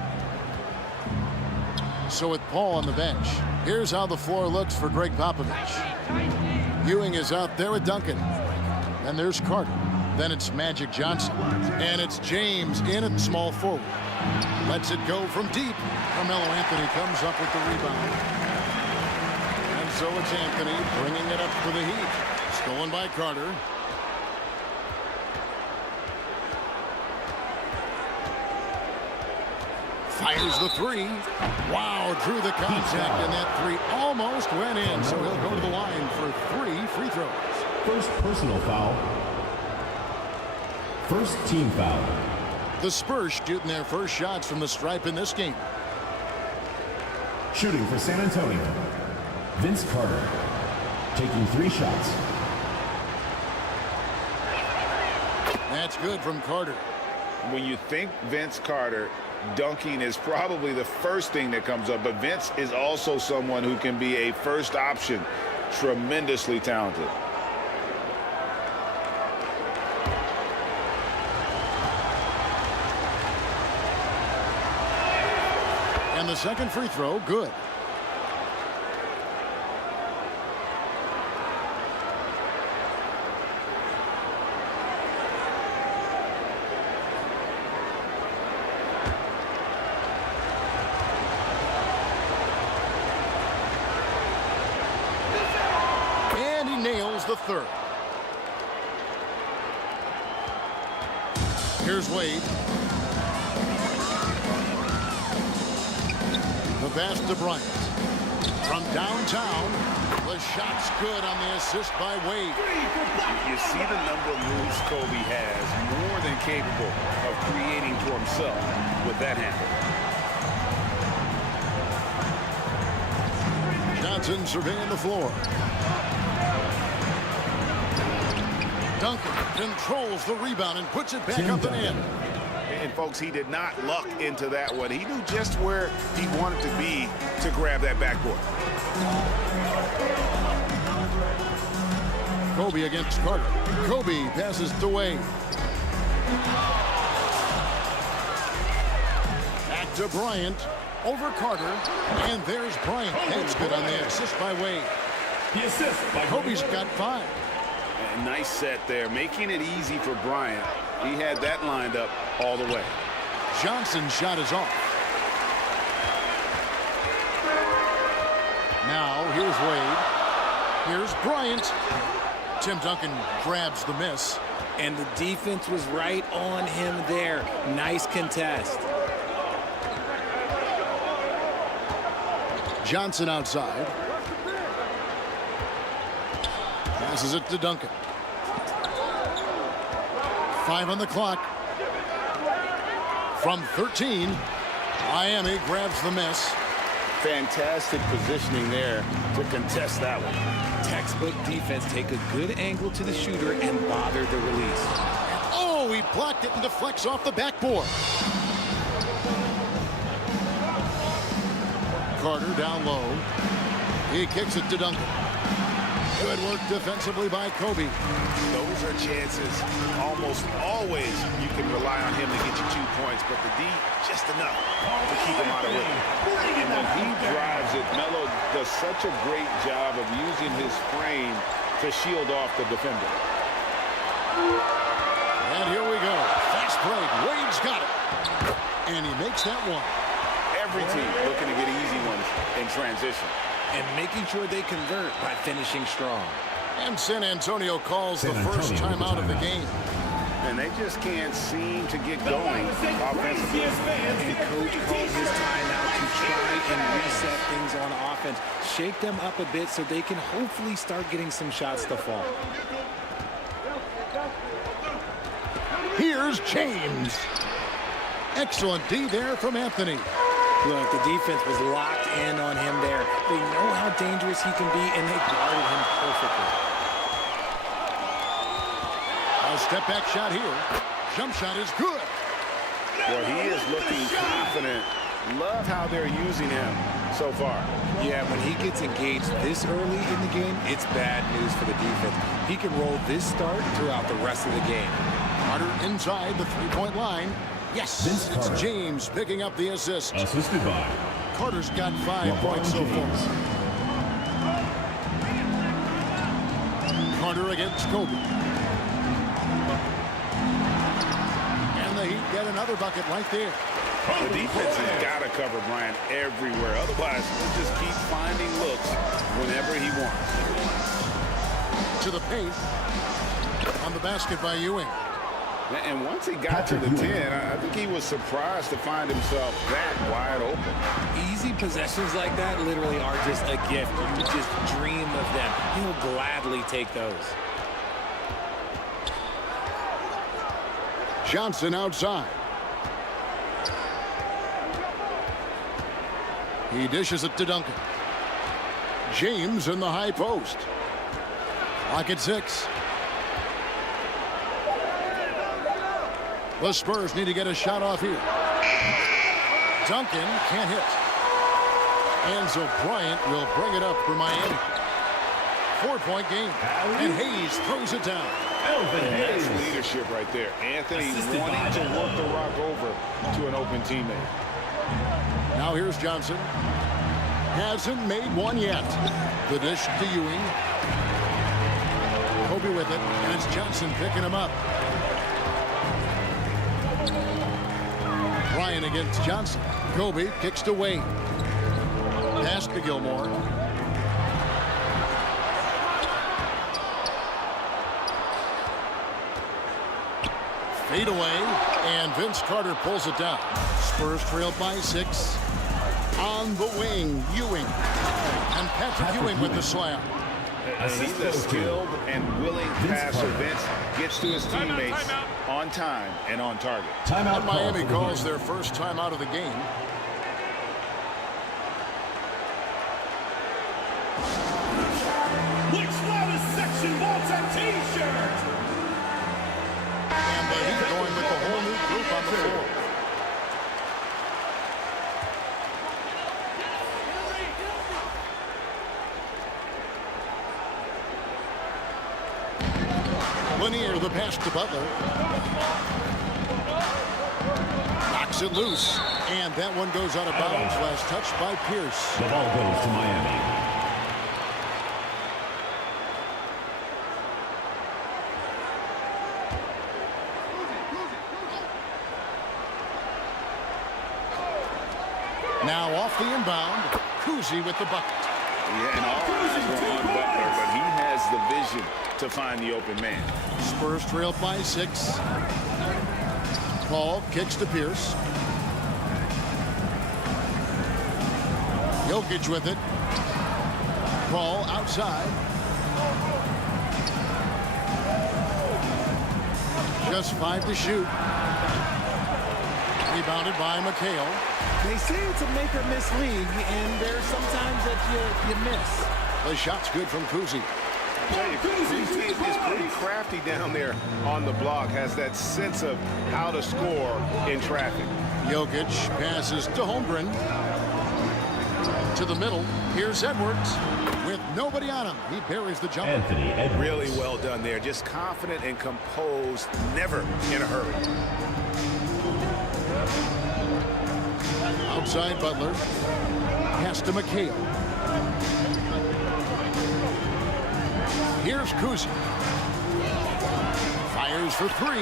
So with Paul on the bench, here's how the floor looks for Greg Popovich. Ewing is out there with Duncan. And there's Carter. Then it's Magic Johnson. And it's James in at small forward. Lets it go from deep. Carmelo Anthony comes up with the rebound. And so it's Anthony bringing it up for the Heat. Stolen by Carter. Fires the three. Wow, drew the contact, and that three almost went in. So he'll go to the line for 3 free throws. First personal foul. First team foul. The Spurs shooting their first shots from the stripe in this game. Shooting for San Antonio, Vince Carter. Taking 3 shots. That's good from Carter. When you think Vince Carter, dunking is probably the first thing that comes up, but Vince is also someone who can be a first option. Tremendously talented. And the second free throw, good. And he nails the third. Here's Wade. The pass to Bryant. From downtown, the shot's good on the assist by Wade. You see the number of moves Kobe has, more than capable of creating for himself with that handle. Johnson surveying the floor. Duncan controls the rebound and puts it back up and in. And folks, he did not luck into that one. He knew just where he wanted to be to grab that backboard. Kobe against Carter. Kobe passes to Wade. Back to Bryant. Over Carter. And there's Bryant. That's good on the assist by Wade. The assist by Kobe's got 5. A nice set there, making it easy for Bryant. He had that lined up all the way. Johnson's shot is off. Now, here's Wade. Here's Bryant. Tim Duncan grabs the miss. And the defense was right on him there. Nice contest. Johnson outside. Passes it to Duncan. 5 on the clock. From 13, Miami grabs the miss. Fantastic positioning there to contest that one. Textbook defense. Take a good angle to the shooter and bother the release. Oh, he blocked it and deflects off the backboard. Carter down low. He kicks it to Duncan. Good work defensively by Kobe. Those are chances. Almost always you can rely on him to get you 2 points, but the D, just enough to keep him out of rhythm. And when he drives it, Melo does such a great job of using his frame to shield off the defender. And here we go. Fast break. Wade's got it. And he makes that one. Every team looking to get easy ones in transition. And making sure they convert by finishing strong. And San Antonio calls the first timeout of the game. And they just can't seem to get going offensively. And coach calls his timeout to try and reset things on offense. Shake them up a bit so they can hopefully start getting some shots to fall. Here's James. Excellent D there from Anthony. Look, the defense was locked in on him there. They know how dangerous he can be, and they guarded him perfectly. A step-back shot here. Jump shot is good. Well, he is looking confident. Love how they're using him so far. Yeah, when he gets engaged this early in the game, it's bad news for the defense. He can roll this start throughout the rest of the game. Carter inside the three-point line. Yes, it's James picking up the assist. Assisted by Carter's got 5 points so far. Carter against Kobe. And the Heat get another bucket right there. The defense has got to cover Bryant everywhere. Otherwise, he'll just keep finding looks whenever he wants. To the paint. On the basket by Ewing. And once he got to the 10, I think he was surprised to find himself that wide open. Easy possessions like that literally are just a gift. You just dream of them. He'll gladly take those. Johnson outside. He dishes it to Duncan. James in the high post. Clock at 6. The Spurs need to get a shot off here. Duncan can't hit. Enzo Bryant will bring it up for Miami. 4-point game. And Hayes throws it down. That's leadership right there. Anthony wanting to work the rock over to an open teammate. Now here's Johnson. Hasn't made one yet. The dish to Ewing. Kobe with it, and it's Johnson picking him up. Ryan against Johnson. Kobe kicks to Wade. Pass to Gilmore. Fade away, and Vince Carter pulls it down. Spurs trail by 6. On the wing, Ewing. And Patrick Ewing with the slam. And he's a skilled and willing passer. Vince gets to his teammates on time and on target. And Miami calls their first time out of the game. Which loudest section wants a t-shirt? And the Heat going with the whole new group on the floor. Lanier, the pass to Butler. Knocks it loose. And that one goes out of bounds. Last touch by Pierce. The ball goes to Miami. Now off the inbound. Kuzi with the bucket. Yeah, and all eyes were on Butler, but he has the vision to find the open man. Spurs trail by 6. Paul kicks to Pierce. Jokic with it. Paul outside. Just 5 to shoot. Rebounded by McHale. They say it's a make or miss league, and there's sometimes that you miss. The shot's good from Kuzi. Kuzi is pretty crafty down there on the block, has that sense of how to score in traffic. Jokic passes to Holmgren. To the middle. Here's Edwards. With nobody on him, he buries the jumper. Anthony Edwards. Really well done there. Just confident and composed, never in a hurry. Outside Butler. Pass to McHale. Here's Kuzi. Fires for 3.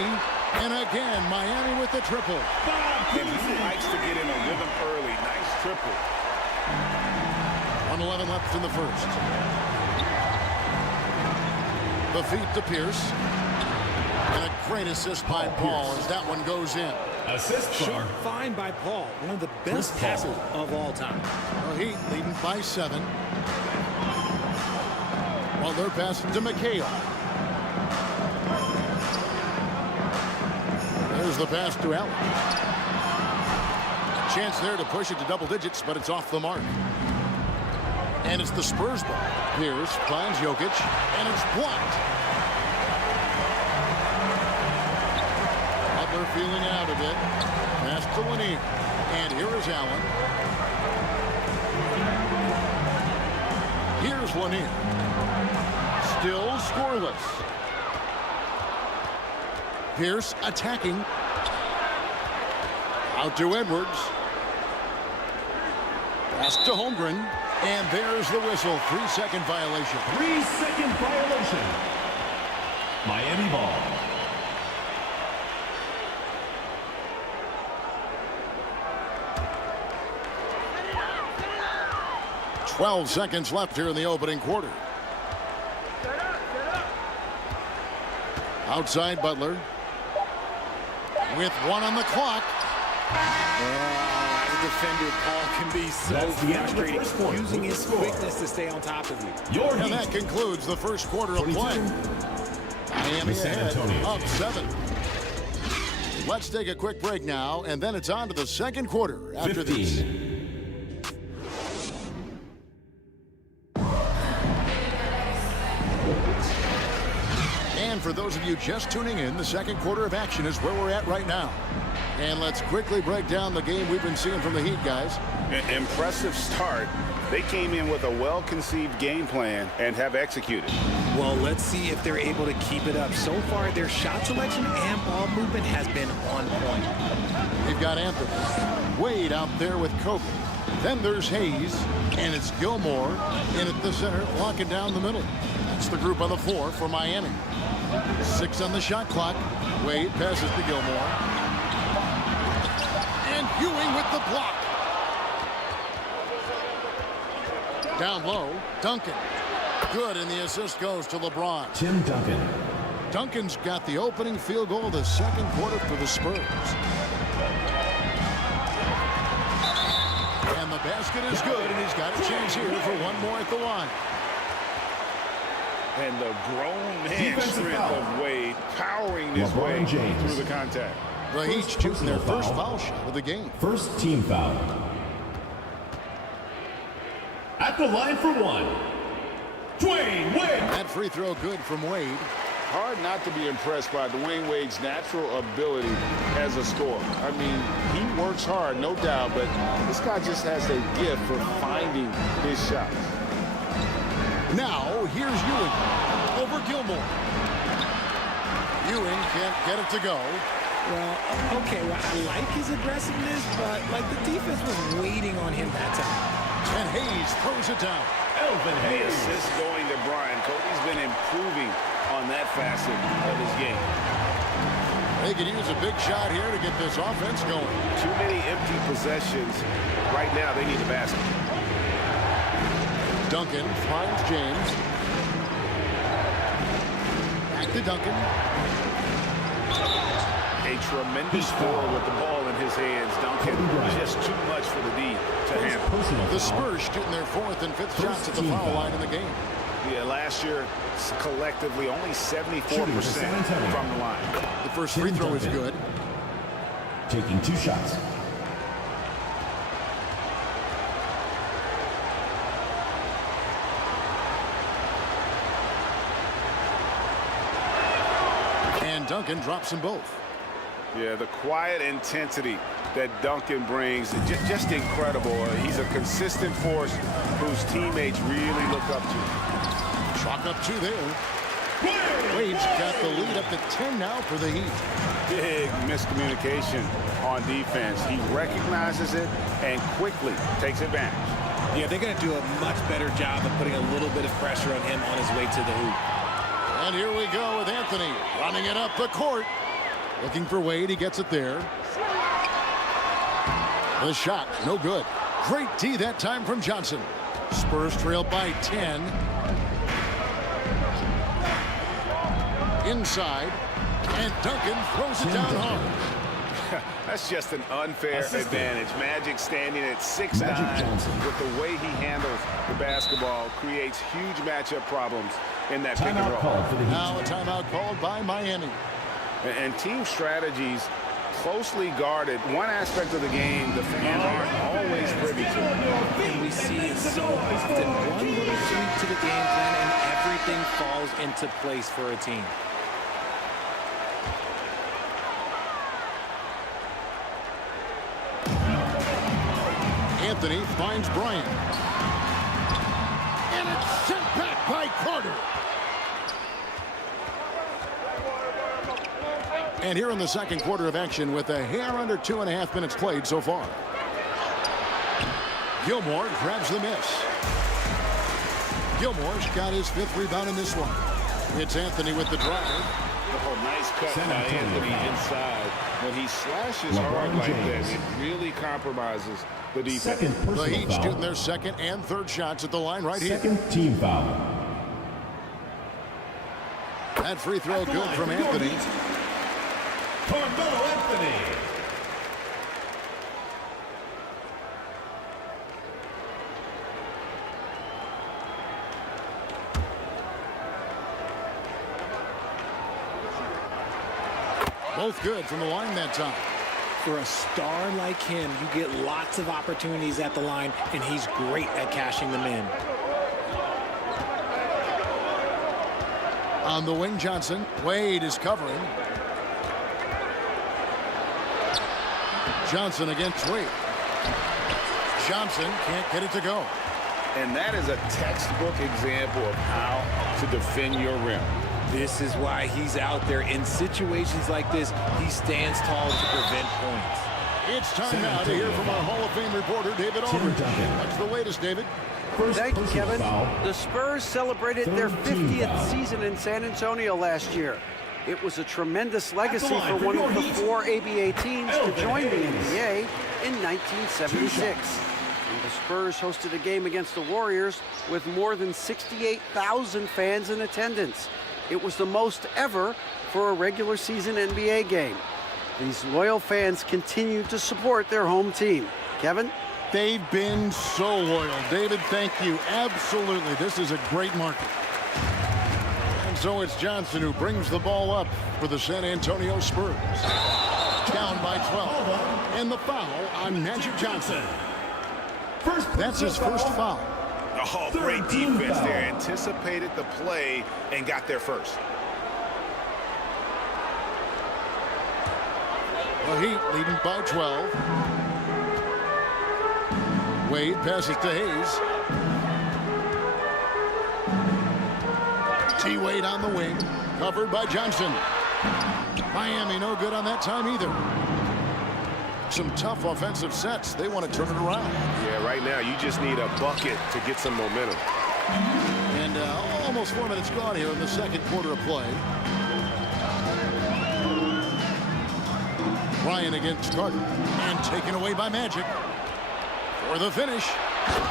And again, Miami with the triple. And he likes to get in a rhythm early. Nice triple. 1:11 left in the first. The feet to Pierce. And a great assist by Paul as that one goes in. Assist Shot fine by Paul, one of the best passers of all time. The Heat leading by 7. Butler passes to McHale. There's the pass to Allen. Chance there to push it to double digits, but it's off the mark. And it's the Spurs ball. Pierce finds Jokic, and it's blocked. Butler feeling out of it. Pass to Lanier. And here is Allen. Here's Lanier. Still scoreless. Pierce attacking. Out to Edwards. Pass to Holmgren. And there's the whistle. 3-second violation. 3-second violation. Miami ball. .12 seconds left here in the opening quarter. Outside Butler. With 1 on the clock. The defender, Paul, can be so frustrating, using his quickness to stay on top of you. And that concludes the first quarter of play. Miami ahead up 7. Let's take a quick break now, and then it's on to the second quarter after 15. this. And And for those of you just tuning in, the second quarter of action is where we're at right now. And let's quickly break down the game we've been seeing from the Heat, guys. Impressive start. They came in with a well-conceived game plan and have executed. Well, let's see if they're able to keep it up. So far, their shot selection and ball movement has been on point. We've got Anthony. Wade out there with Kobe. Then there's Hayes, and it's Gilmore in at the center, locking down the middle. That's the group on the floor for Miami. 6 on the shot clock. Wade passes to Gilmore. And Ewing with the block. Down low, Duncan. Good, and the assist goes to LeBron. Tim Duncan. Duncan's got the opening field goal of the second quarter for the Spurs. And the basket is good, and he's got a chance here for one more at the line. And the grown man strength of Wade powering his way through the contact. The Heat shooting their first foul shot of the game. First team foul. At the line for one, Dwayne Wade. That free throw good from Wade. Hard not to be impressed by Dwayne Wade's natural ability as a scorer. I mean, he works hard, no doubt, but this guy just has a gift for finding his shots. Now, here's Ewing over Gilmore. Ewing can't get it to go. Well, okay, well, I like his aggressiveness, but like the defense was waiting on him that time. And Hayes throws it down. Elvin Hayes. The assist going to Brian. Kobe's been improving on that facet of his game. They could use a big shot here to get this offense going. Too many empty possessions. Right now, they need a basket. Duncan finds James. Back to Duncan. A tremendous scorer with the ball in his hands. Duncan, just too much for the D to handle. The Spurs shooting their 4th and 5th shots at the foul line in the game. Yeah, last year, collectively, only 74% from the line. The first free throw is good. Taking 2 shots. And Duncan drops them both. Yeah, the quiet intensity that Duncan brings, just incredible. He's a consistent force whose teammates really look up to. Chalk up 2 there. Wade's got the lead up to 10 now for the Heat. Big miscommunication on defense. He recognizes it and quickly takes advantage. Yeah, they're going to do a much better job of putting a little bit of pressure on him on his way to the hoop. And here we go with Anthony running it up the court. Looking for Wade, he gets it there. The shot, no good. Great D that time from Johnson. Spurs trail by 10. Inside, and Duncan throws it down hard. That's just an unfair advantage. Magic standing at 6'9", with the way he handles the basketball, creates huge matchup problems in that pick and roll. Now a timeout called by Miami. And team strategies closely guarded. One aspect of the game the fans aren't always privy to. And we see it so often. One little tweak to the game plan and everything falls into place for a team. Anthony finds Bryant. And it's sent back by Carter. And here in the second quarter of action with a hair under 2.5 minutes played so far. Gilmore grabs the miss. Gilmore's got his 5th rebound in this one. It's Anthony with the drive. Oh, nice cut by Anthony inside. When he slashes hard like that, it really compromises the defense. The Heat shooting their 2nd and 3rd shots at the line right here. 2nd team foul. That free throw good from Anthony. Carmelo Anthony. Both good from the line that time. For a star like him, you get lots of opportunities at the line, and he's great at cashing them in. On the wing, Johnson. Wade is covering. Johnson against Wade. Johnson can't get it to go. And that is a textbook example of how to defend your rim. This is why he's out there. In situations like this, he stands tall to prevent points. It's time now to hear from our Hall of Fame reporter, David Aldridge. What's the latest, David? Thank you, Kevin. The Spurs celebrated their 50th season in San Antonio last year. It was a tremendous legacy for one of the 4 ABA teams to join the NBA in 1976. And the Spurs hosted a game against the Warriors with more than 68,000 fans in attendance. It was the most ever for a regular season NBA game. These loyal fans continue to support their home team. Kevin? They've been so loyal. David, thank you. Absolutely. This is a great market. And so it's Johnson who brings the ball up for the San Antonio Spurs. Down by 12. And the foul on Magic Johnson. That's his first foul. Oh, great defense there. Anticipated the play and got there first. The Heat leading by 12. Wade passes to Hayes. T-Wade on the wing. Covered by Johnson. Miami no good on that time either. Some tough offensive sets. They want to turn it around. Yeah, right now you just need a bucket to get some momentum. And almost 4 minutes gone here in the second quarter of play. Ryan against Carter. And taken away by Magic. For the finish.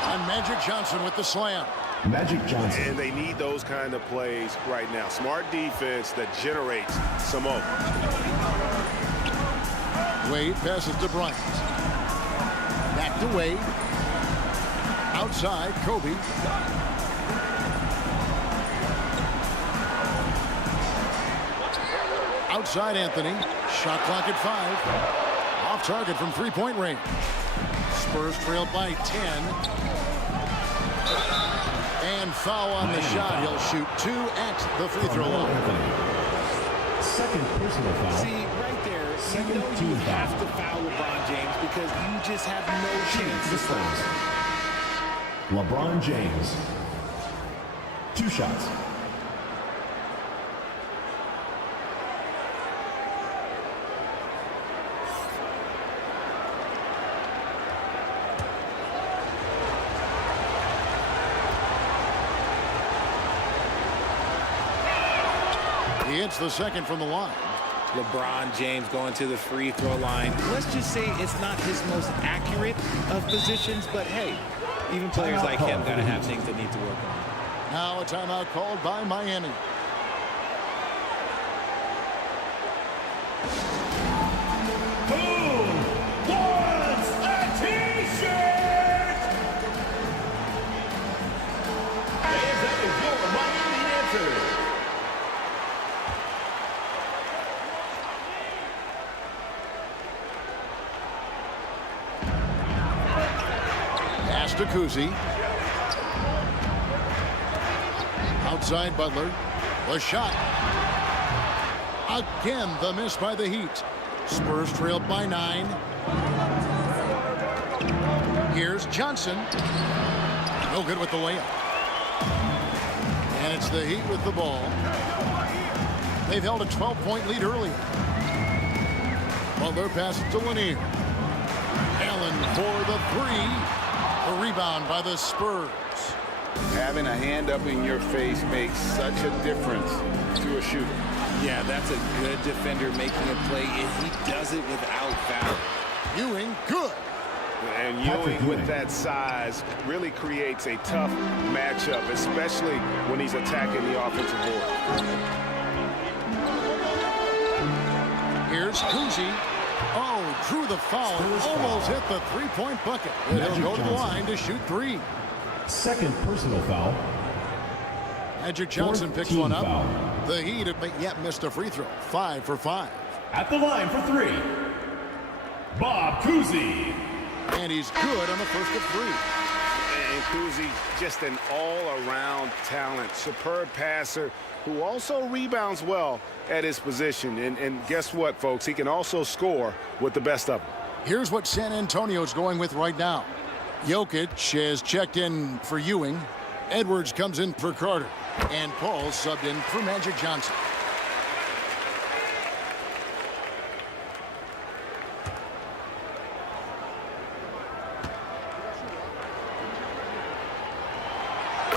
On Magic Johnson with the slam. Magic Johnson. And they need those kind of plays right now. Smart defense that generates some open. Wade passes to Bryant. Back to Wade. Outside, Kobe. Outside, Anthony. Shot clock at 5. Off target from three-point range. Spurs trailed by 10. And foul on the shot. He'll shoot 2 at the free throw line. Second personal foul. See, right there, you know you have to foul LeBron James because you just have no chance to stop. LeBron James. 2 shots. He hits the second from the line. LeBron James going to the free throw line. Let's just say it's not his most accurate of positions, but hey, even players like him got to have things they need to work on. Now a timeout called by Miami. Who wants a T-shirt? That is your Miami answer. Pass to Kuzi. Outside Butler. The shot. Again, the miss by the Heat. Spurs trailed by 9. Here's Johnson. No good with the layup. And it's the Heat with the ball. They've held a 12-point lead earlier. Butler passes to Lanier. Allen for the 3. A rebound by the Spurs. Having a hand up in your face makes such a difference to a shooter. Yeah, that's a good defender making a play, and he does it without foul. Ewing, good. And Ewing with that size really creates a tough matchup, especially when he's attacking the offensive board. Here's Kuzi. Oh, drew the foul. Almost hit the three-point bucket. And he'll go to the line to shoot 3. Second personal foul. Magic Johnson picks one up. Foul. The Heat have yet missed a free throw. 5 for 5. At the line for 3. Bob Cousy. And he's good on the first of 3. And Kuzi, just an all-around talent, superb passer who also rebounds well at his position. And guess what, folks? He can also score with the best of them. Here's what San Antonio's going with right now. Jokic has checked in for Ewing. Edwards comes in for Carter. And Paul subbed in for Magic Johnson.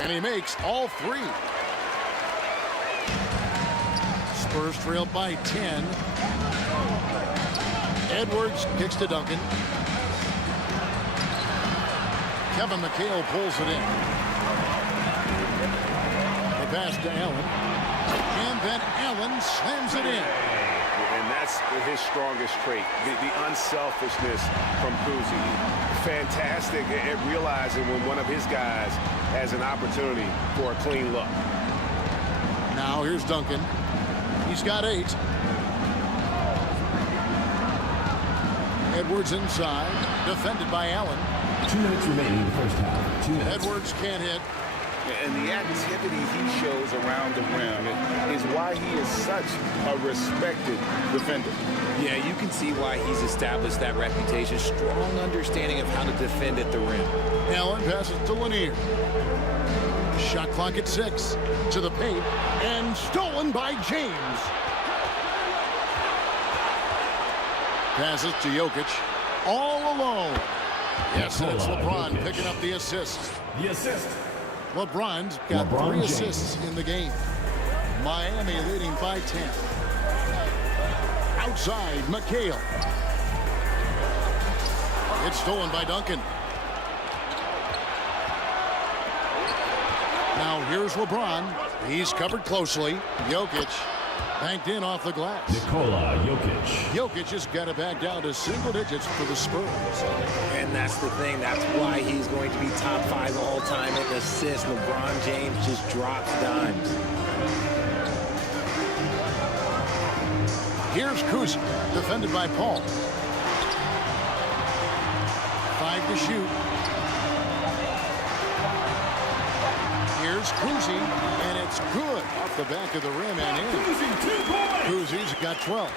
And he makes all three. Spurs trail by 10. Edwards kicks to Duncan. Kevin McHale pulls it in. The pass to Allen. And then Allen slams it in. And that's his strongest trait, the unselfishness from Kuzi. Fantastic at realizing when one of his guys has an opportunity for a clean look. Now here's Duncan. He's got 8. Edwards inside, defended by Allen. 2 minutes remaining in the first half. 2 minutes. Edwards can't hit. And the activity he shows around the rim is why he is such a respected defender. Yeah, you can see why he's established that reputation. Strong understanding of how to defend at the rim. Allen passes to Lanier. Shot clock at 6. To the paint. And stolen by James. Passes to Jokic. All alone. Yes, and it's LeBron Jokic picking up the assist. The assist. LeBron's got 3 assists in the game. Miami leading by 10. Outside, McHale. It's stolen by Duncan. Now here's LeBron. He's covered closely. Jokic banked in off the glass. NIKOLA Jokic. Jokic has got it back down to single digits for the Spurs. And that's the thing. That's why he's going to be top 5 all-time in assists. LeBron James just drops dimes. Here's Kuzi, defended by Paul. 5 to shoot. Here's Kuzi, and it's good off the back of the rim and in. Kuzi's got 12.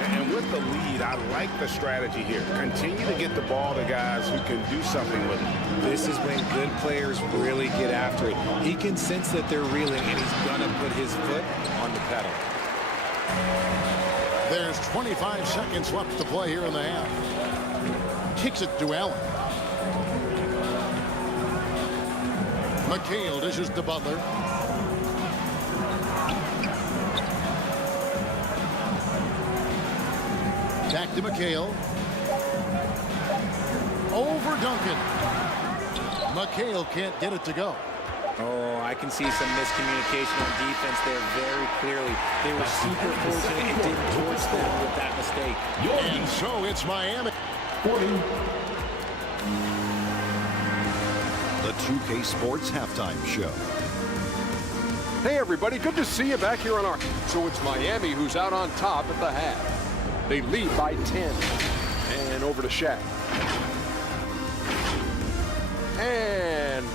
And with the lead, I like the strategy here. Continue to get the ball to guys who can do something with it. This is when good players really get after it. He can sense that they're reeling, and he's going to put his foot on the pedal. There's 25 seconds left to play here in the half. Kicks it to Allen. McHale dishes to Butler. Back to McHale. Over Duncan. McHale can't get it to go. Oh, I can see some miscommunication on defense there very clearly. They were super fortunate it didn't torch them with that mistake. And so it's Miami. 40. The 2K Sports Halftime Show. Hey, everybody. Good to see you back here on our... So it's Miami who's out on top at the half. They lead by 10. And over to SHAI. And...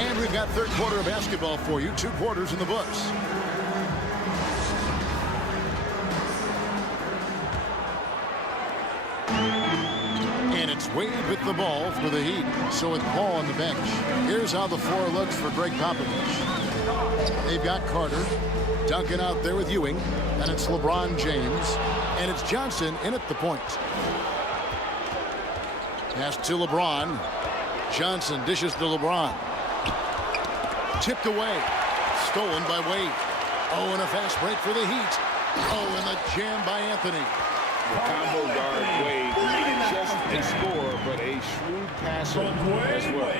And we've got third quarter of basketball for you. 2 quarters in the books. And it's Wade with the ball for the Heat. So with Paul on the bench. Here's how the floor looks for Greg Popovich. They've got Carter. Duncan out there with Ewing. And it's LeBron James. And it's Johnson in at the point. Pass to LeBron. Johnson dishes to LeBron. Tipped away. Stolen by Wade. Oh, and a fast break for the Heat. Oh, and the jam by Anthony. The combo guard Wade, not just a scorer, but a shrewd passer as well.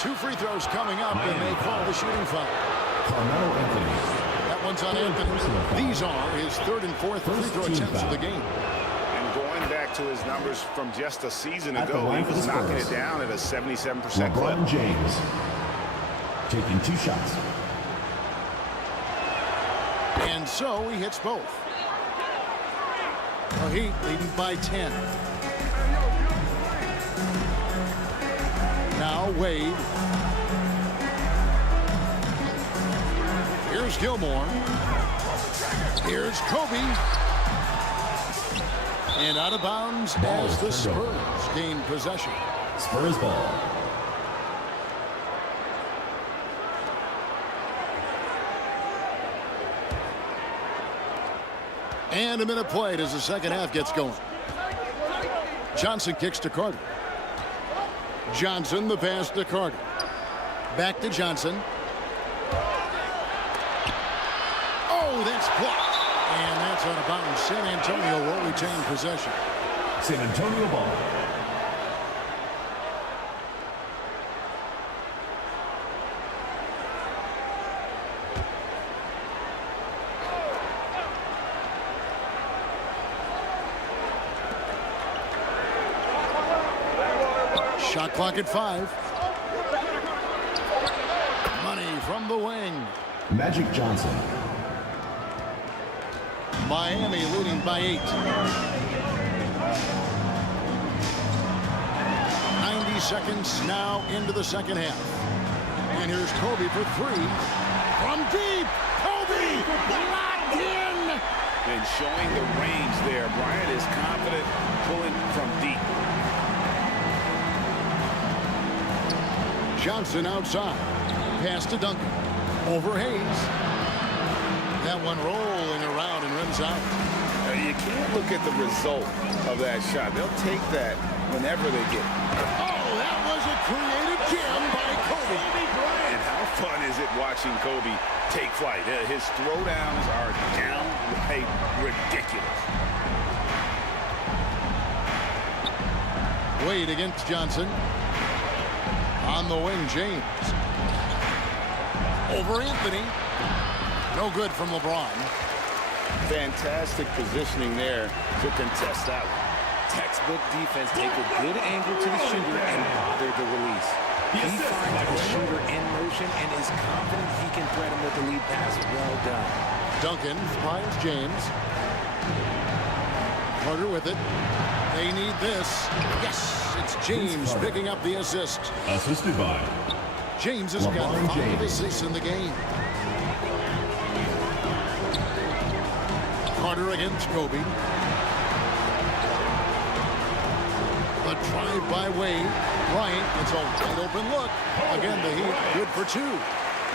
2 free throws coming up, and they call the shooting foul. Carmelo Anthony. That one's on Anthony. These are his 3rd and 4th free throw attempts of the game. And going back to his numbers from just a season ago, he was knocking it down at a 77% clip. LeBron James. taking 2 shots. And so he hits both. The Heat leading by 10. Now Wade. Here's Gilmore. Here's Kobe. And out of bounds as the Spurs gain possession. Spurs ball. And a minute played as the second half gets going. Johnson kicks to Carter. Johnson, the pass to Carter. Back to Johnson. Oh, that's blocked. And that's out of bounds. San Antonio will retain possession. San Antonio ball. Shot clock at 5. Money from the wing. Magic Johnson. Miami leading by 8. 90 seconds now into the second half. And here's Kobe for 3. From deep. Kobe locked in. And showing the range there. Bryant is confident pulling from deep. Johnson outside. Pass to Duncan. Over Hayes. That one rolling around and rims out. You can't look at the result of that shot. They'll take that whenever they get it. Oh, that was a creative jam by Kobe. And how fun is it watching Kobe take flight? His throwdowns are downright ridiculous. Wade against Johnson. On the wing, James. Over Anthony. No good from LeBron. Fantastic positioning there to contest that one. Textbook defense. Take a good angle to the shooter and bother the release. He finds the shooter in motion and is confident he can thread him with the lead pass. Well done. Duncan finds James. Carter with it. They need this. Yes, it's James picking up the assist. Assisted by James has got 5 assists in the game. Carter against Kobe. The drive by Wade. Bryant gets a wide open look. Again, the Heat good for 2.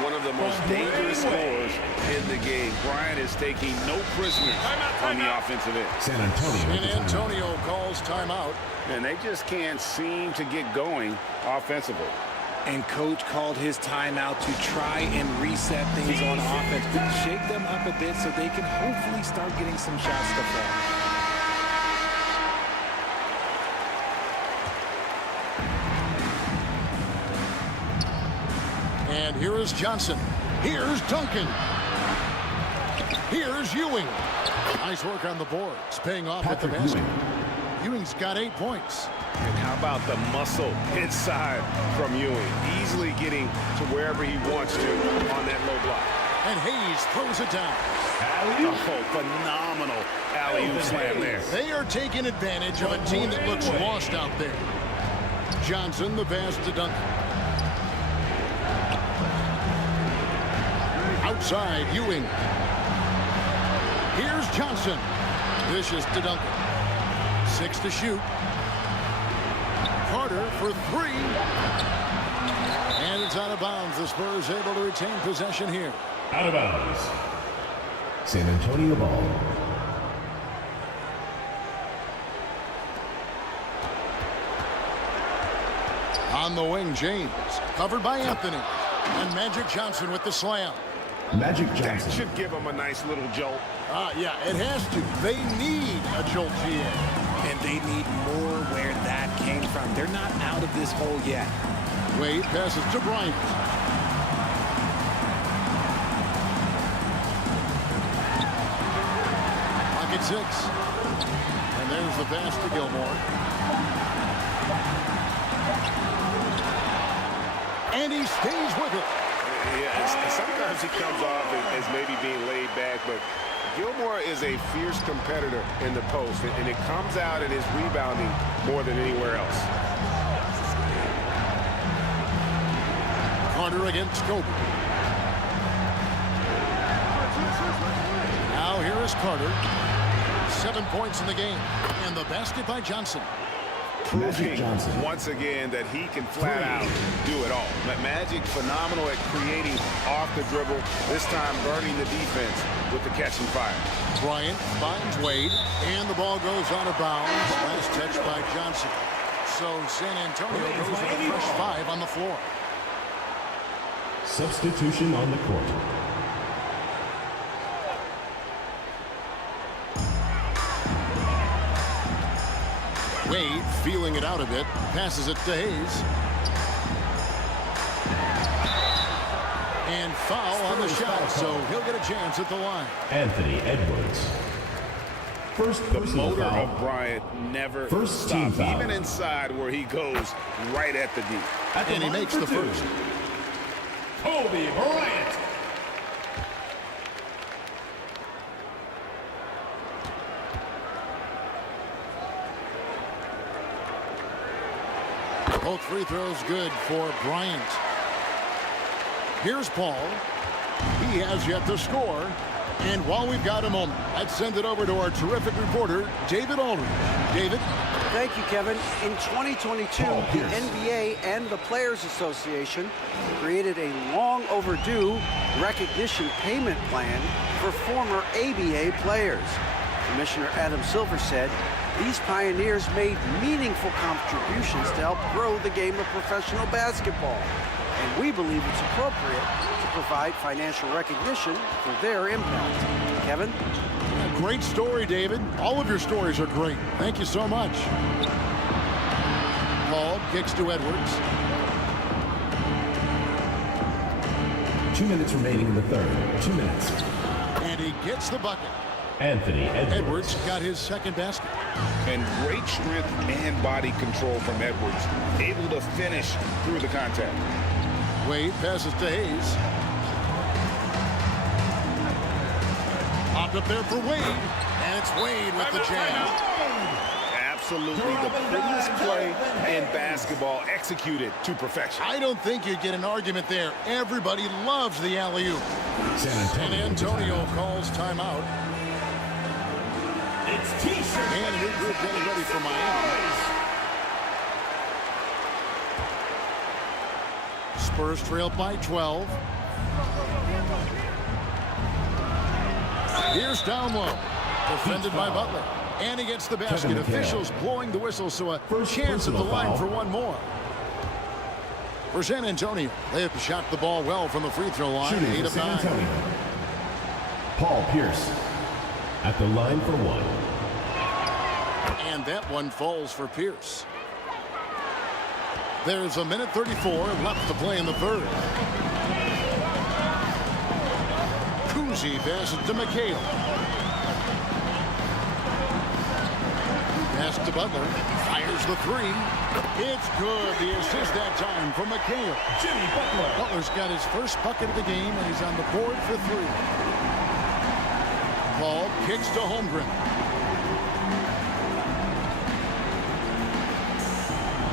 One of the most dangerous scorers in the game. Bryant is taking no prisoners on the offensive end. San Antonio calls timeout. And they just can't seem to get going offensively. And coach called his timeout to try and reset things on offense. Shake them up a bit so they can hopefully start getting some shots to fall. And here is Johnson. Here's Duncan. Here's Ewing. Nice work on the boards. Paying off at the basket. Ewing's got 8 points. And how about the muscle inside from Ewing? Easily getting to wherever he wants to on that low block. And Hayes throws it down. Oh, phenomenal alley-oop slam there. They are taking advantage of a team that looks lost out there. Johnson, the pass to Duncan. Outside, Ewing. Here's Johnson. Vicious to Duncan. 6 to shoot. Carter for 3. And it's out of bounds. The Spurs able to retain possession here. Out of bounds. San Antonio ball. On the wing, James. Covered by Anthony. And Magic Johnson with the slam. Magic Johnson. That should give him a nice little jolt. Yeah, it has to. They need a jolt, GA. And they need more where that came from. They're not out of this hole yet. Wade passes to Bryant. Pocket 6. And there's the pass to Gilmore. And he stays with it. Yeah, sometimes he comes off as maybe being laid back, but Gilmore is a fierce competitor in the post, and it comes out in his rebounding more than anywhere else. Carter against Kobe. Now here is Carter. 7 points in the game. And the basket by Johnson. Proving once again that he can flat out do it all. Magic phenomenal at creating off the dribble, this time burning the defense with the catch and fire. Bryant finds Wade, and the ball goes out of bounds. Nice touch by Johnson. So San Antonio goes with a fresh 5 on the floor. Substitution on the court. Wade feeling it out a bit, passes it to Hayes. And foul on the shot, so he'll get a chance at the line. Anthony Edwards. First the motor of Bryant never stops, even inside where he goes right at the D. And he makes the first. Kobe Bryant. Both free throws good for Bryant. Here's Paul. He has yet to score. And while we've got a moment, let's send it over to our terrific reporter, David Aldridge. David? Thank you, Kevin. In 2022, the NBA and the Players Association created a long overdue recognition payment plan for former ABA players. Commissioner Adam Silver said these pioneers made meaningful contributions to help grow the game of professional basketball. And we believe it's appropriate to provide financial recognition for their impact. Kevin? Great story, David. All of your stories are great. Thank you so much. Paul kicks to Edwards. 2 minutes remaining in the third. 2 minutes. And he gets the bucket. Anthony Edwards. Edwards got his second basket. And great strength and body control from Edwards. Able to finish through the contact. Wade passes to Hayes. Popped up there for Wade. And it's Wade with the jam. Absolutely the prettiest play in basketball, executed to perfection. I don't think you'd get an argument there. Everybody loves the alley-oop. San Antonio calls timeout. It's T-shirt. And we're good getting ready for Miami. Spurs trail by 12. Here's down low. Defended by Butler. And he gets the basket. Officials blowing the whistle, so a chance at the line for one more. For San Antonio, they have shot the ball well from the free throw line. 8 of 9. Paul Pierce at the line for one. And that one falls for Pierce. There's a minute 34 left to play in the third. Kuzi passes to McHale. Pass to Butler. Fires the three. It's good. The assist that time from McHale. Jimmy Butler. Butler's got his first bucket of the game, and he's on the board for 3. Paul kicks to Holmgren.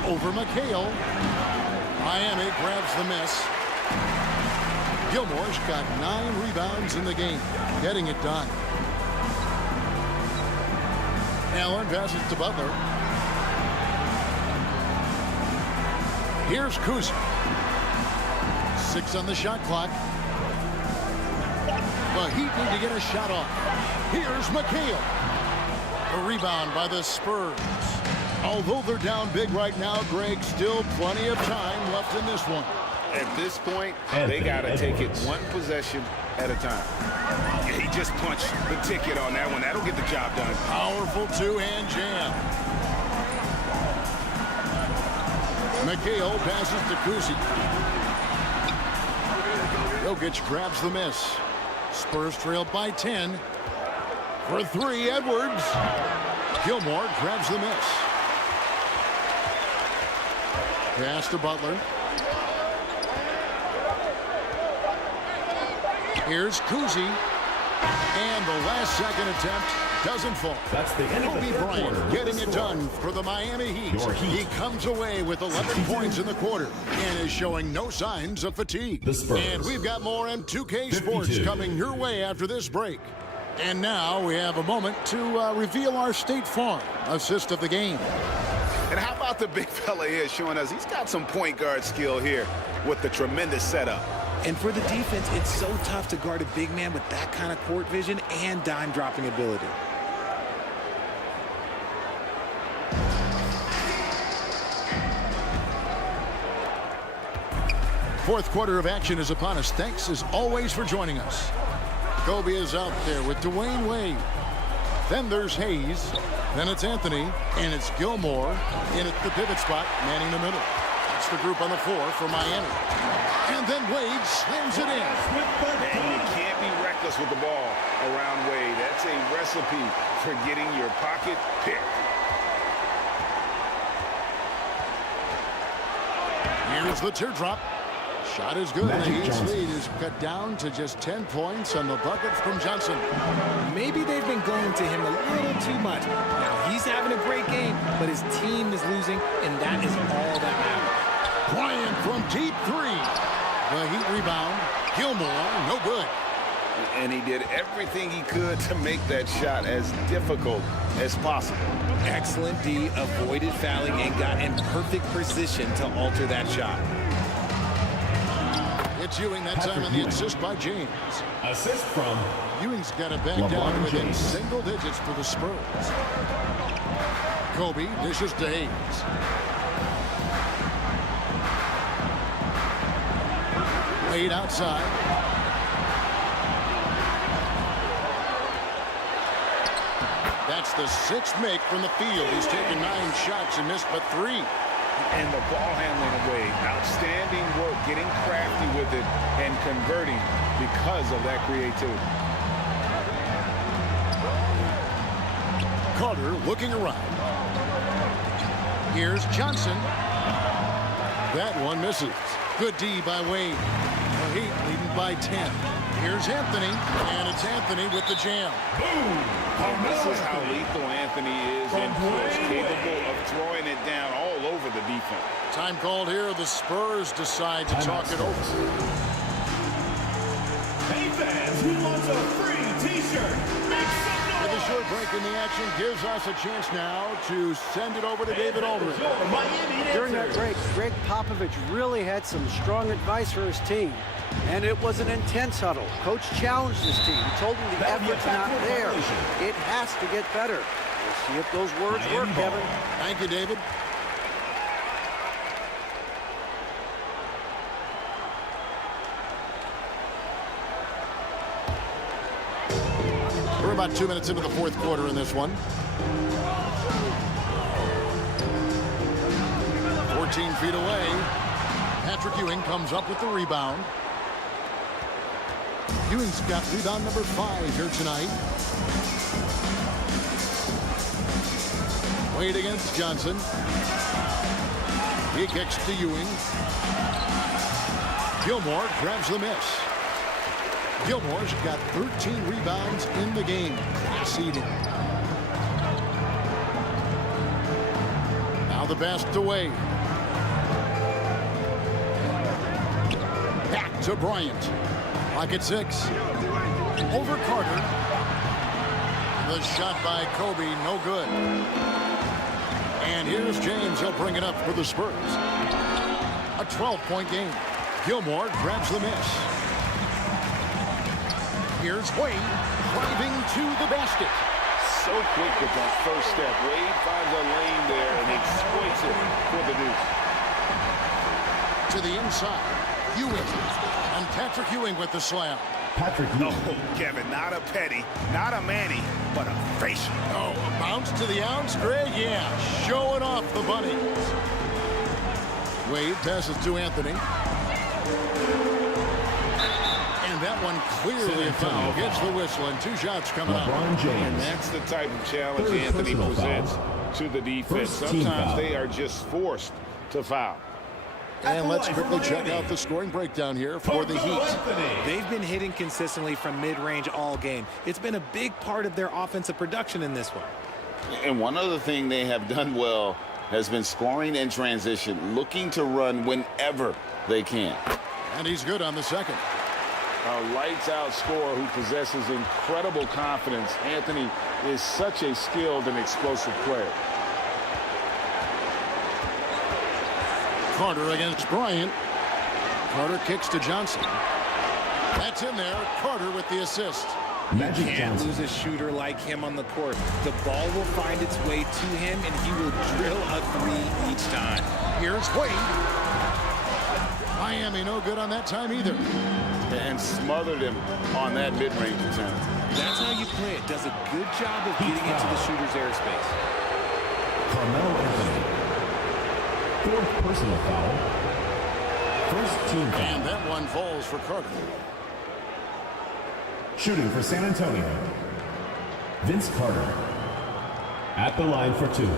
Over McHale. Miami grabs the miss. Gilmore's got 9 rebounds in the game, getting it done. Allen passes to Butler. Here's Kuzi. 6 on the shot clock. The Heat need to get a shot off. Here's McHale. A rebound by the Spurs. Although they're down big right now, Greg, still plenty of time left in this one. At this point, they got to take it one possession at a time. He just punched the ticket on that one. That'll get the job done. Powerful two-hand jam. McHale passes to Kuzi. Jokic grabs the miss. Spurs trail by 10. For 3, Edwards. Gilmore grabs the miss. Pass to Butler. Here's Kuzi. And the last second attempt doesn't fall. That's the end of the Kobe third Bryant quarter. getting it done for the Miami Heat. He comes away with 11 points in the quarter and is showing no signs of fatigue. The Spurs. And we've got more M2K Sports coming your way after this break. And now we have a moment to reveal our State Farm assist of the game. And how about the big fella here showing us he's got some point guard skill here with the tremendous setup. And for the defense, it's so tough to guard a big man with that kind of court vision and dime dropping ability. Fourth quarter of action is upon us. Thanks as always for joining us. Kobe is out there with Dwayne Wade. Then there's Hayes. Then it's Anthony. And it's Gilmore in at the pivot spot, manning the middle. That's the group on the floor for Miami. And then Wade slams it in. And you can't be reckless with the ball around Wade. That's a recipe for getting your pocket picked. Here's the teardrop. Shot is good. The Heat's lead is cut down to just 10 points on the bucket from Johnson. Maybe they've been going to him a little too much. Now, he's having a great game, but his team is losing, and that is all that matters. Bryant from deep three. The Heat rebound. Gilmore, no good. And he did everything he could to make that shot as difficult as possible. Excellent D, avoided fouling, and got in perfect position to alter that shot. It's Ewing that time on the assist by James. Assist from Ewing's got it back down within single digits for the Spurs. Kobe dishes to Hayes. Wade outside. That's the sixth make from the field. He's taken 9 shots and missed but 3. And the ball handling of Wade. Outstanding work, getting crafty with it and converting because of that creativity. Carter looking around. Here's Johnson. That one misses. Good D by Wade. The Heat leading by 10. Here's Anthony, and it's Anthony with the jam. boom. This is how lethal Anthony is in push, capable of throwing it down all over the defense. Time called here. The Spurs decide to talk it over. Hey fans, who wants a free t-shirt? Make some noise! With a short break in the action gives us a chance now to send it over to David Aldridge. During that break, Greg Popovich really had some strong advice for his team. And it was an intense huddle. Coach challenged his team. He told them the effort's not there. It has to get better. We'll see if those words work, Kevin. Thank you, David. We're about 2 minutes into the fourth quarter in this one. 14 feet away. Patrick Ewing comes up with the rebound. Ewing's got rebound number 5 here tonight. Wade against Johnson. He kicks to Ewing. Gilmore grabs the miss. Gilmore's got 13 rebounds in the game. Class eating. Now the pass to Wade. Back to Bryant. Clock at 6. Over Carter. The shot by Kobe, no good. And here's James. He'll bring it up for the Spurs. A 12-point game. Gilmore grabs the miss. Here's Wade driving to the basket. So quick with that first step. Wade finds a lane there and exploits it for the deuce. To the inside. Ewing. And Patrick Ewing with the slam. Patrick Ewing. Oh, Kevin, not a Petty, not a Manny, but a facial. Oh, a bounce to the ounce, Greg? Yeah, showing off the bunny. Wade passes to Anthony. And that one clearly a foul. Gets the whistle and 2 shots coming up. LeBron James. And that's the type of challenge Anthony presents to the defense. Sometimes they are just forced to foul. And let's quickly check out the scoring breakdown here for the Heat. They've been hitting consistently from mid-range all game. It's been a big part of their offensive production in this one. And one other thing they have done well has been scoring in transition, looking to run whenever they can. And he's good on the second. A lights-out scorer who possesses incredible confidence. Anthony is such a skilled and explosive player. Carter against Bryant. Carter kicks to Johnson. That's in there. Carter with the assist. You can't lose a shooter like him on the court. The ball will find its way to him, and he will drill a three each time. Here's Wade. Miami no good on that time either. And smothered him on that mid-range attempt. That's how you play it. Does a good job of getting into the shooter's airspace. Carmelo Anthony. Fourth personal foul. First team foul. And that one falls for Carter. Shooting for San Antonio, Vince Carter. At the line for two.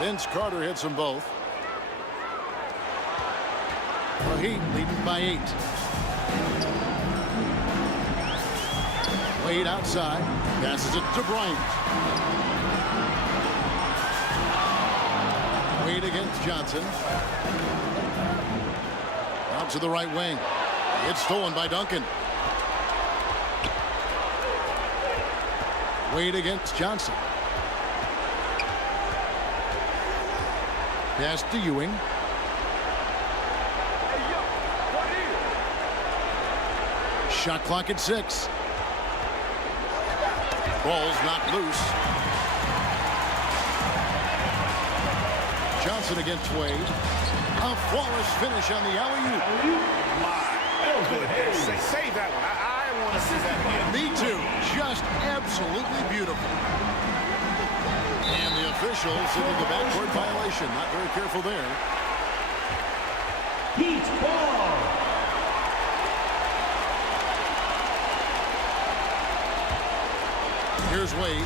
Vince Carter hits them both. The Heat leading by 8. Wade outside, passes it to Bryant. Wade against Johnson. Out to the right wing. It's stolen by Duncan. Wade against Johnson. Pass to Ewing. Shot clock at 6. Ball's knocked loose. Johnson against Wade. A flawless finish on the alley-oop. Save that one. I want to see that again. Me too. Just absolutely beautiful. And the official sending the backcourt violation. Not very careful there. Heat ball. Here's Wade.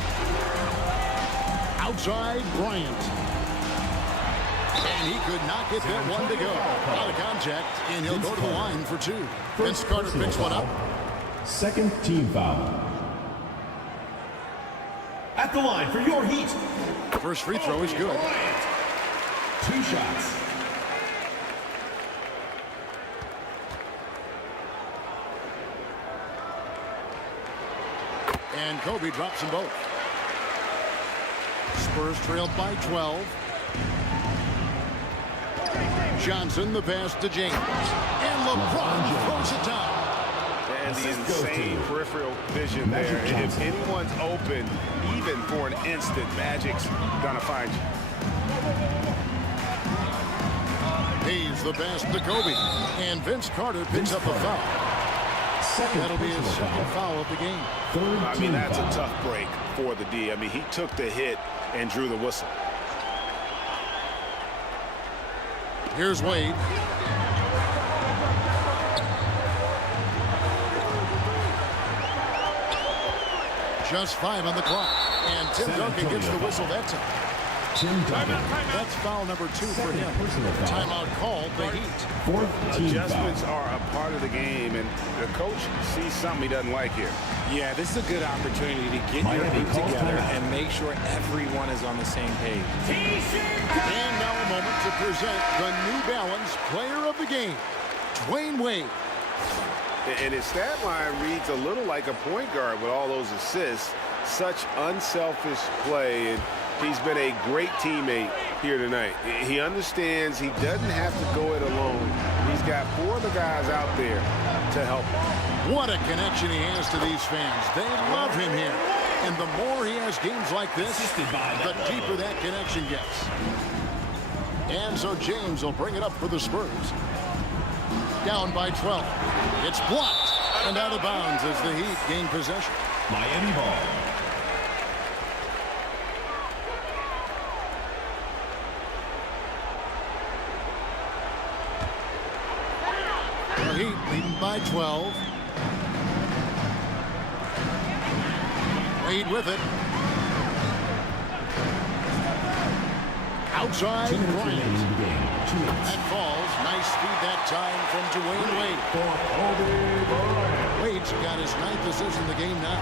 Outside Bryant. And he could not get that one to go. Out of contact, and he'll go to the line for 2. Vince Carter picks one up. Second team foul. At the line for your Heat. First free throw is good. 2 shots. And Kobe drops them both. Spurs trailed by 12. Johnson, the pass to James. And LeBron throws it down. And the insane peripheral vision there. If anyone's open, even for an instant, Magic's gonna find you. He's the pass to Kobe. And Vince Carter picks up a foul. That'll be his second foul of the game. I mean, that's a tough break for the D. I mean, he took the hit and drew the whistle. Here's Wade. Just 5 on the clock. And Tim Duncan gets the whistle that time. That's foul number 2 for him. Timeout called the Heat. Adjustments are a part of the game, and the coach sees something he doesn't like here. Yeah, this is a good opportunity to get your group together and make sure everyone is on the same page. And now a moment to present the New Balance Player of the Game, Dwayne Wade. And his stat line reads a little like a point guard with all those assists. Such unselfish play, and he's been a great teammate here tonight. He understands he doesn't have to go it alone. He's got 4 of the guys out there to help him. What a connection he has to these fans. They love him here. And the more he has games like this, the deeper that connection gets. And so James will bring it up for the Spurs. Down by 12. It's blocked and out of bounds as the Heat gain possession. Miami ball. The Heat leading by 12. Wade with it. Outside, Bryant. That falls. Nice speed that time from Dwayne Wade. Wade's got his 9th assist in the game now.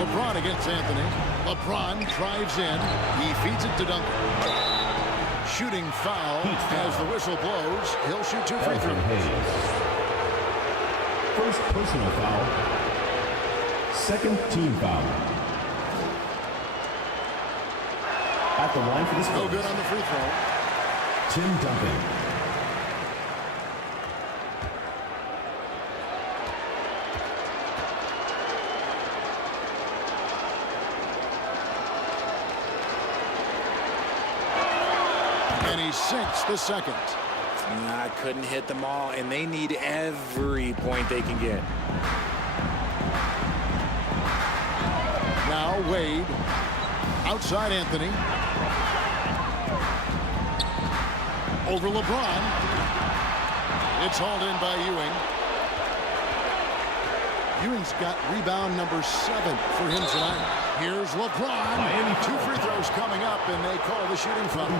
LeBron against Anthony. LeBron drives in. He feeds it to Duncan. Shooting foul as the whistle blows. He'll shoot 2 free throws. First personal foul. Second team foul. At the line for the Spurs. No good on the free throw. Tim Duncan. And he sinks the second. I couldn't hit them all, and they need every point they can get. Now Wade. Outside Anthony. Over LeBron. It's hauled in by Ewing. Ewing's got rebound number 7 for him tonight. Here's LeBron. 2 free throws coming up, and they call the shooting foul.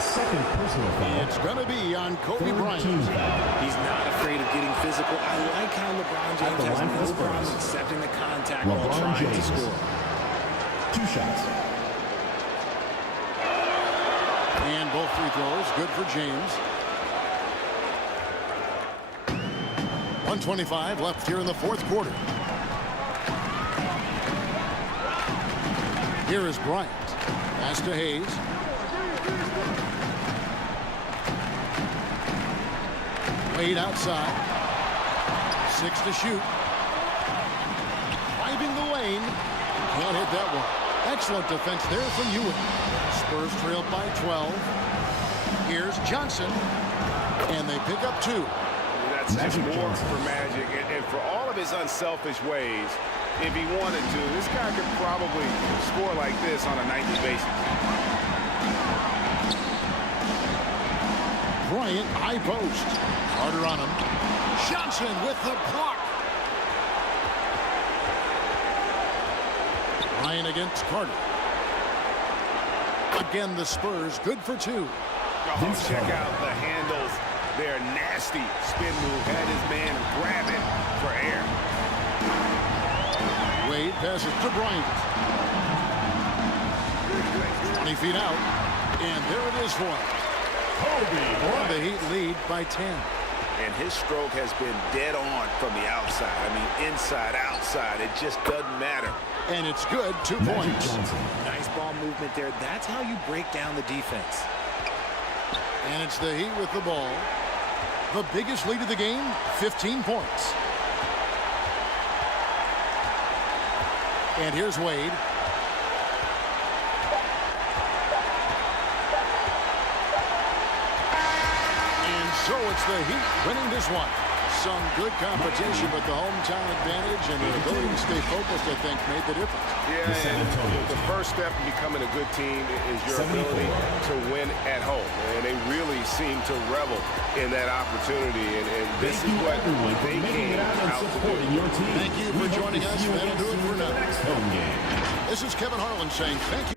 Second personal foul. It's going to be on Kobe Bryant. He's not afraid of getting physical. I like how LeBron James has no problem accepting the contact while trying to score. 2 shots. And both free throws good for James. 1:25 left here in the 4th quarter. Here is Bryant. Pass to Hayes. Wade outside. 6 to shoot. Driving the lane. Can't hit that one. Excellent defense there from Ewing. Spurs trailed by 12. Here's Johnson. And they pick up 2. That's just more for Magic. And for all of his unselfish ways, if he wanted to, this guy could probably score like this on a nightly basis. Bryant, high post. Harder on him. Johnson with the block. Ryan against Carter. Again, the Spurs good for 2. Oh, check out the handles. Their nasty spin move had his man grabbing for air. Wade passes to Bryant. 20 feet out. And there it is for him. Kobe Bryant. The Heat lead by 10. And his stroke has been dead on from the outside. I mean, inside, outside. It just doesn't matter. And it's good. 2 points. Nice ball movement there. That's how you break down the defense. And it's the Heat with the ball. The biggest lead of the game, 15 points. And here's Wade. And so it's the Heat winning this one. Some good competition, but the hometown advantage and the ability to stay focused, I think, made the difference. Yeah, and the first step in becoming a good team is your ability to win at home. And they really seem to revel in that opportunity. And this is what they came out to do. Thank you for joining us. That'll do it for now. This is Kevin Harlan saying thank you.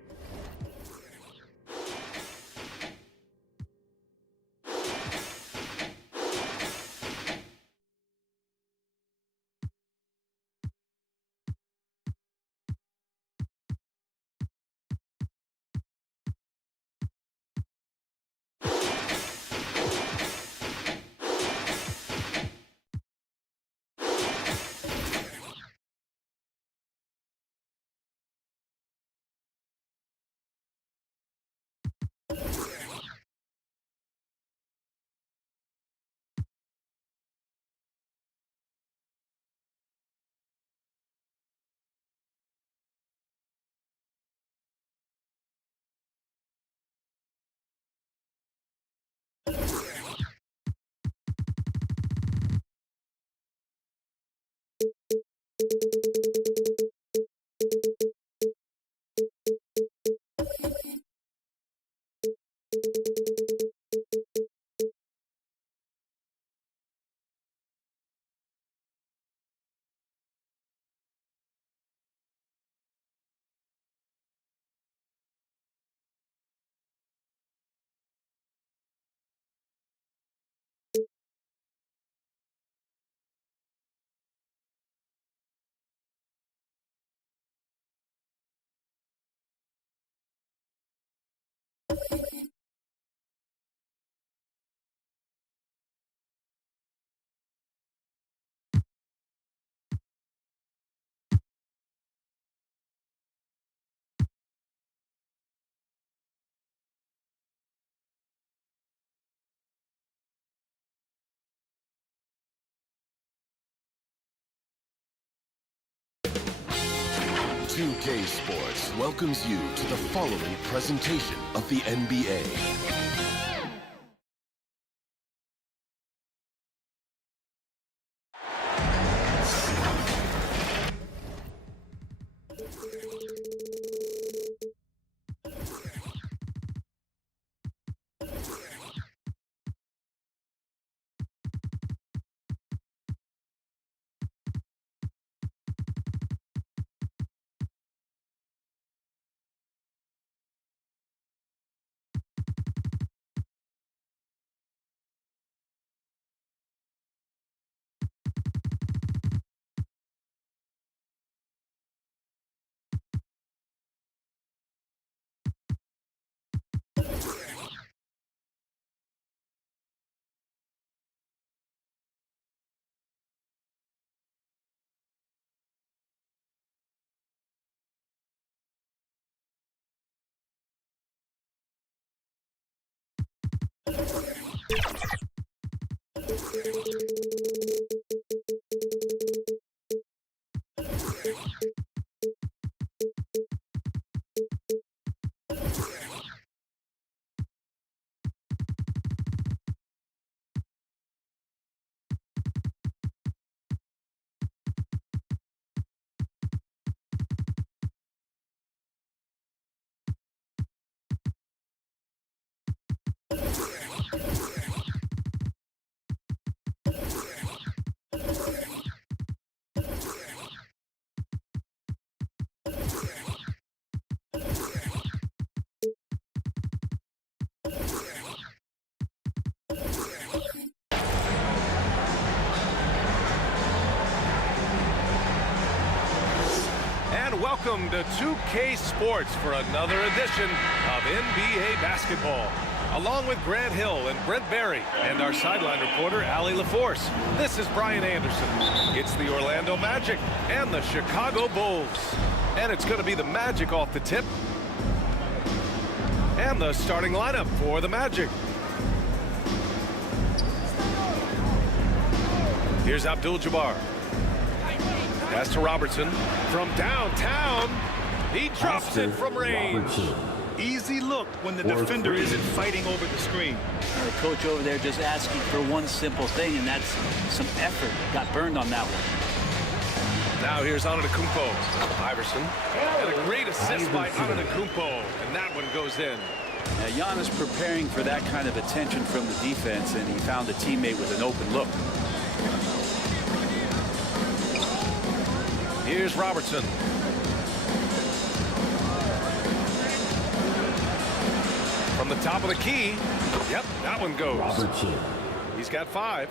2K Sports welcomes you to the following presentation of the NBA. Welcome to 2K Sports for another edition of NBA basketball. Along with Grant Hill and Brent Barry and our sideline reporter, Allie LaForce, this is Brian Anderson. It's the Orlando Magic and the Chicago Bulls. And it's going to be the Magic off the tip. And the starting lineup for the Magic. Here's Abdul-Jabbar. Pass to Robertson from downtown. He drops it from range. Easy look when the defender isn't fighting over the screen. The coach over there just asking for one simple thing, and that's some effort. Got burned on that one. Now here's Antetokounmpo. Iverson. And a great assist by Antetokounmpo. And that one goes in. Now, Giannis preparing for that kind of attention from the defense, and he found a teammate with an open look. Here's Robertson. From the top of the key. Yep, that one goes. Robertson. He's got 5.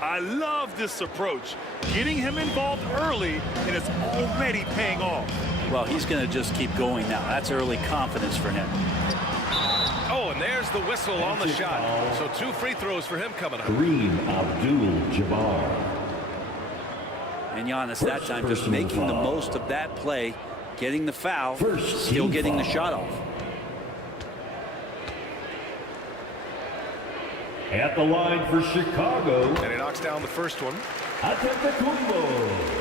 I love this approach. Getting him involved early, and it's already paying off. Well, he's going to just keep going now. That's early confidence for him. Oh, and there's the whistle on the shot. So 2 free throws for him coming up. Kareem Abdul-Jabbar. And Giannis that time just making the most of that play, getting the foul, still getting the shot off. At the line for Chicago. And he knocks down the first one. Antetokounmpo.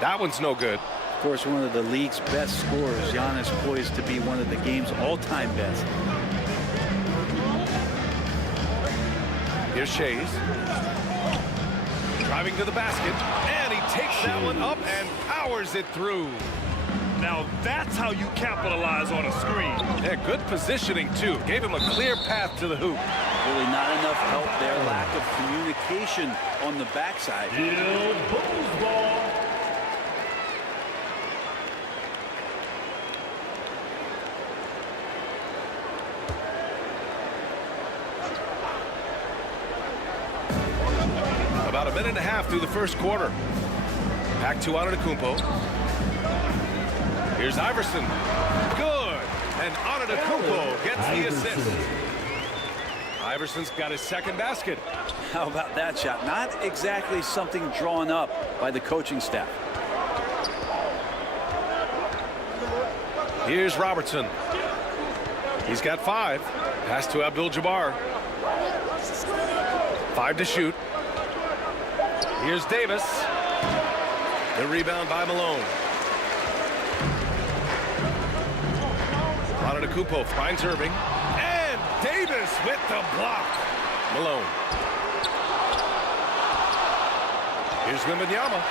That one's no good. Of course, one of the league's best scorers. Giannis poised to be one of the game's all-time best. Here's Shays. Driving to the basket. And he takes that one up and powers it through. Now that's how you capitalize on a screen. Yeah, good positioning, too. Gave him a clear path to the hoop. Really not enough help there. Lack of communication on the backside. Bulls ball. About a minute and a half through the first quarter. Back to Antetokounmpo. Here's Iverson. Good. And Antetokounmpo gets the assist. Iverson's got his second basket. How about that shot? Not exactly something drawn up by the coaching staff. Here's Robertson. He's got 5. Pass to Abdul-Jabbar. 5 to shoot. Here's Davis. The rebound by Malone. Antetokounmpo finds Irving. And Davis with the block. Malone. Here's Wembanyama.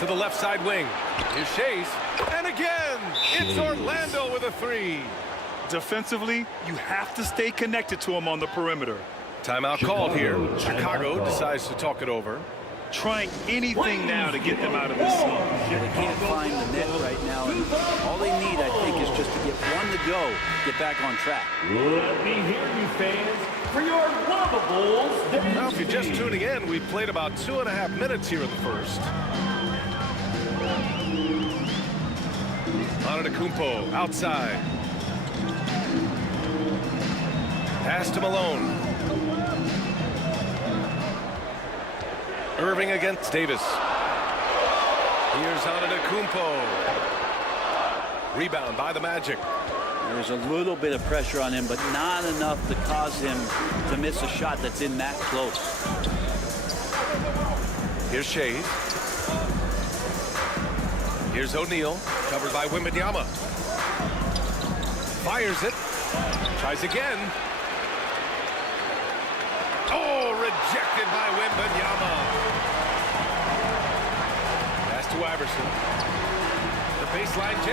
To the left side wing. Here's Shai's. And again, it's Orlando with a 3. Defensively, you have to stay connected to him on the perimeter. Timeout called here. Chicago decides to talk it over. Trying anything now to get them out of this slump. They can't find the net right now. And all they need, I think, is just to get one to go, get back on track. Let me hear you, fans, for your Lovables. Now, if you're just tuning in, we've played about 2.5 minutes here in the first. Antetokounmpo outside. Pass to Malone. Irving against Davis. Here's Antetokounmpo. Rebound by the Magic. There's a little bit of pressure on him, but not enough to cause him to miss a shot that's in that close. Here's Shai. Here's O'Neal, covered by Wembanyama. Fires it. Tries again. Oh, rejected by Wembanyama. Pass to Iverson. The baseline J.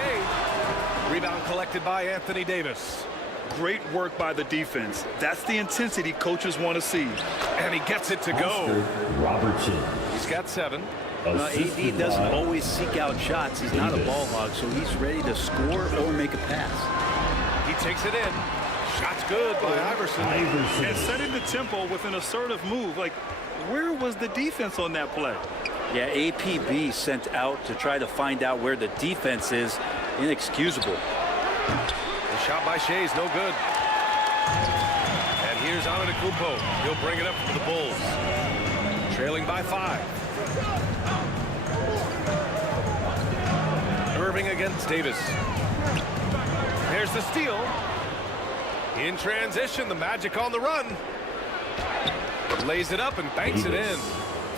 Rebound collected by Anthony Davis. Great work by the defense. That's the intensity coaches want to see. And he gets it to go. Robertson. He's got 7. AD doesn't always seek out shots. He's not a ball hog, so he's ready to score or make a pass. He takes it in. Shot's good by Iverson. And setting the tempo with an assertive move. Like, where was the defense on that play? Yeah, APB sent out to try to find out where the defense is. Inexcusable. The shot by Shai is no good. And here's Antetokounmpo. He'll bring it up for the Bulls. Trailing by 5. Irving against Davis. There's the steal. In transition, the Magic on the run. Lays it up and banks it in.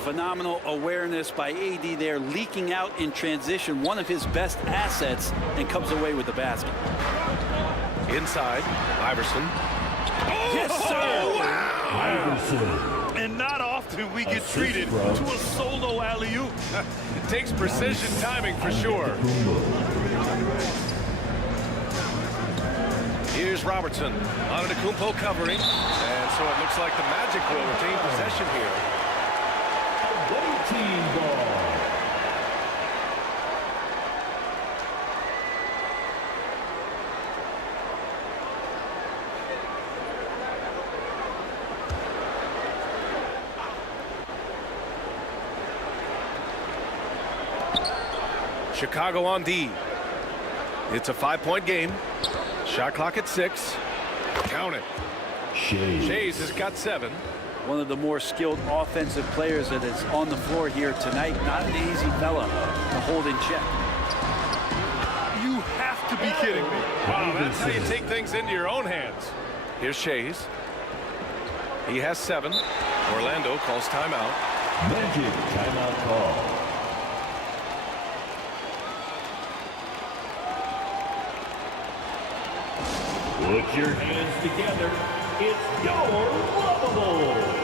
Phenomenal awareness by AD there, leaking out in transition, one of his best assets, and comes away with the basket. Inside, Iverson. Oh, yes, sir! Wow. Iverson. And not often we get treated to a solo alley-oop. It takes precision timing for sure. Here's Robertson. Antetokounmpo covering. And so it looks like the Magic will retain possession here. Team ball. Chicago on D. It's a 5-point game. Shot clock at 6. Count it. Shai's has got 7. One of the more skilled offensive players that is on the floor here tonight. Not an easy fella to hold in check. You have to be kidding me. Wow, that's how you take things into your own hands. Here's Shai's. He has 7. Orlando calls timeout. Magic timeout call. Put your hands together. It's your Lovables.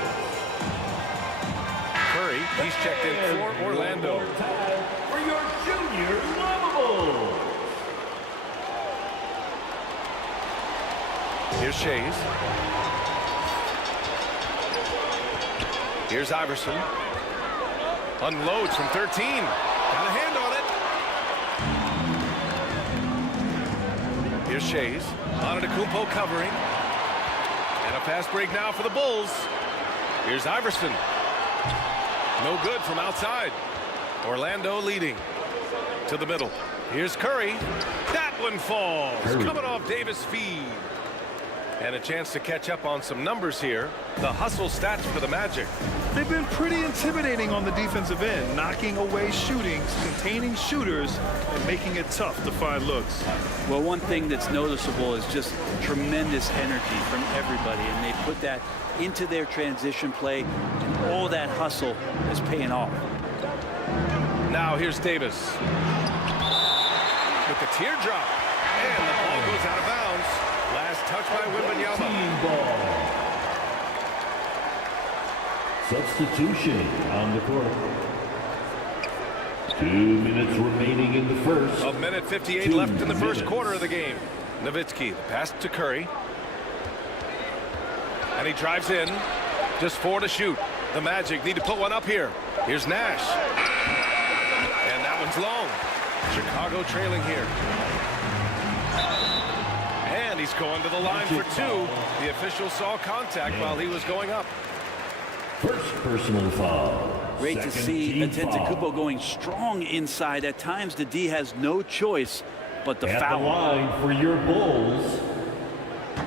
Curry He's checked in for Orlando. For your junior lovable. Here's Shays. Here's Iverson. Unloads from 13. Got a hand on it. Here's Shays. Antetokounmpo covering. And a fast break now for the Bulls. Here's Iverson. No good from outside. Orlando leading to the middle. Here's Curry. That one falls. Coming off Davis' feed. And a chance to catch up on some numbers here. The hustle stats for the Magic. They've been pretty intimidating on the defensive end, knocking away shootings, containing shooters, and making it tough to find looks. Well, one thing that's noticeable is just tremendous energy from everybody, and they put that into their transition play, and all that hustle is paying off. Now here's Davis. With the teardrop. And the ball goes out of bounds. Last touch by Wembanyama. Team ball. Substitution on the court. 2 minutes remaining in the first. A minute 58 left in the first quarter of the game. Nowitzki, the pass to Curry. And he drives in. Just 4 to shoot. The Magic need to put one up here. Here's Nash. And that one's long. Chicago trailing here. And he's going to the line for 2. The official saw contact while he was going up. First personal foul. Great to see Antetokounmpo going strong inside. At times, the D has no choice but to foul. At the line for your Bulls.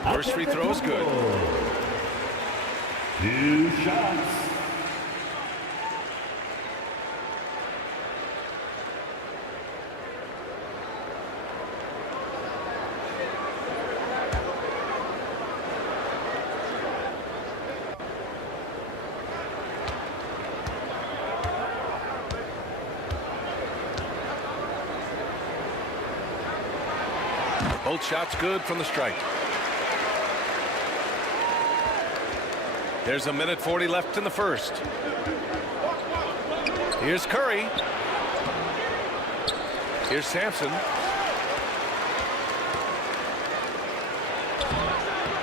First free throw is good. 2 shots. Both shots good from the strike. There's a minute 40 left in the first. Here's Curry. Here's Sampson.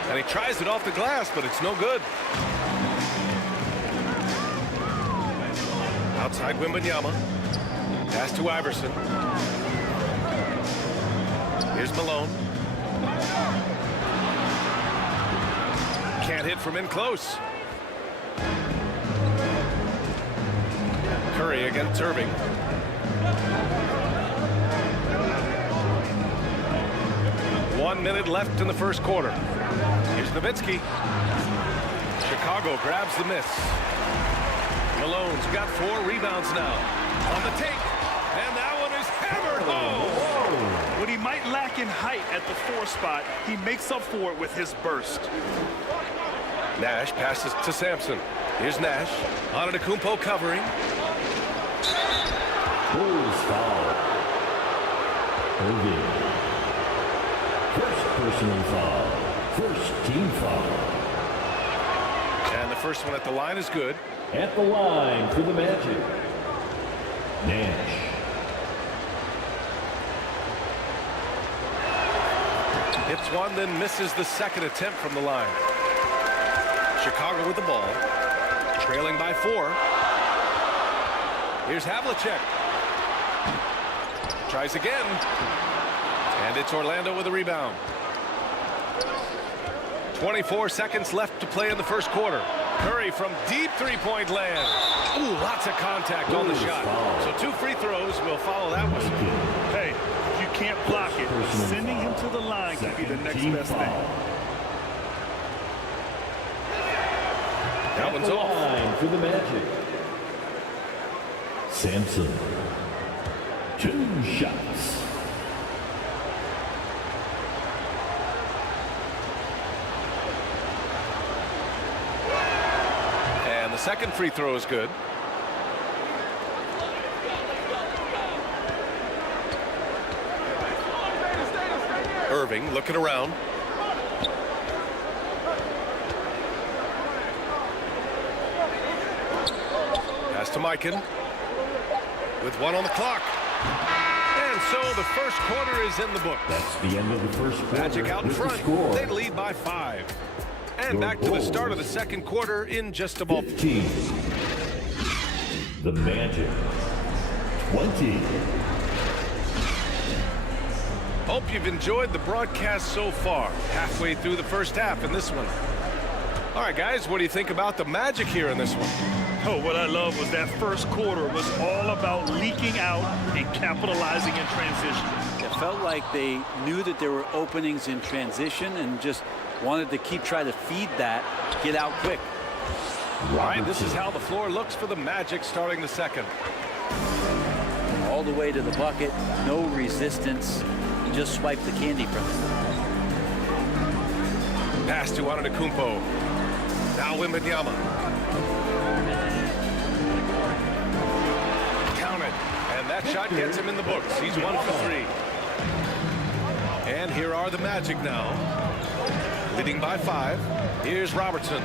And he tries it off the glass, but it's no good. Outside Wembanyama. Pass to Iverson. Here's Malone. Can't hit from in close. Curry against Irving. One minute left in the first quarter. Here's Nowitzki. Chicago grabs the miss. Malone's got 4 rebounds now. On the take. And that one is hammered home. What he might lack in height at the 4 spot, he makes up for it with his burst. Nash passes to Sampson. Here's Nash. Antetokounmpo covering. Bulls foul. Irving. First personal foul. First team foul. And the first one at the line is good. At the line for the Magic. Nash. Hits one, then misses the second attempt from the line. Chicago with the ball. Trailing by 4. Here's Havlicek. Tries again. And it's Orlando with a rebound. 24 seconds left to play in the first quarter. Curry from deep 3-point land. Ooh, lots of contact on the shot. So 2 free throws will follow that one. Hey, if you can't block it, sending him to the line can be the next best thing. That one's off. Line for the Magic. Sampson. 2 shots. And the second free throw is good. Irving looking around. Pass to Jamaican with 1 on the clock. And so the first quarter is in the books. That's the end of the first quarter. Magic out in front. They lead by 5. And back to the start of the second quarter in just about 15. The Magic. 20. Hope you've enjoyed the broadcast so far. Halfway through the first half in this one. All right, guys, what do you think about the Magic here in this one? Oh, what I love was that first quarter was all about leaking out and capitalizing in transition. It felt like they knew that there were openings in transition and just wanted to keep trying to feed that, get out quick. All right, this is how the floor looks for the Magic starting the second. All the way to the bucket, no resistance. He just swiped the candy from it. Pass to Antetokounmpo. Now Wembanyama. Counted. And that shot gets him in the books. He's 1 for 3. And here are the Magic now. Leading by 5. Here's Robertson.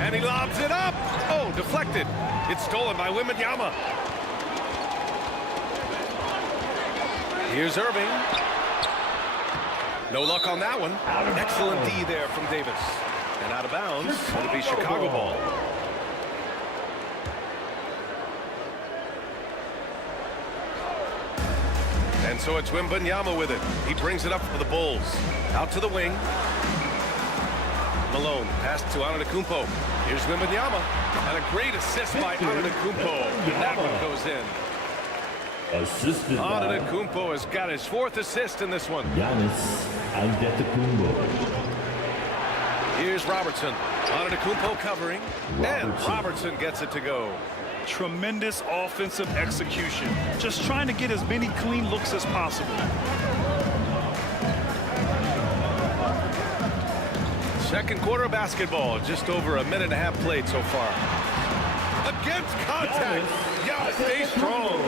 And he lobs it up. Oh, deflected. It's stolen by Wembanyama. Here's Irving. No luck on that one. Excellent D there from Davis. And out of bounds. It'll be Chicago ball. And so it's Wembanyama with it. He brings it up for the Bulls. Out to the wing. Malone. Pass to Antetokounmpo. Here's Wembanyama. And a great assist by Antetokounmpo. And that one goes in. Assisted by Antetokounmpo has got his 4th assist in this one. Giannis Antetokounmpo. Here's Robertson. Antetokounmpo covering. And Robertson gets it to go. Tremendous offensive execution. Just trying to get as many clean looks as possible. Second quarter basketball. Just over a minute and a half played so far. Against contact. Giannis stays strong.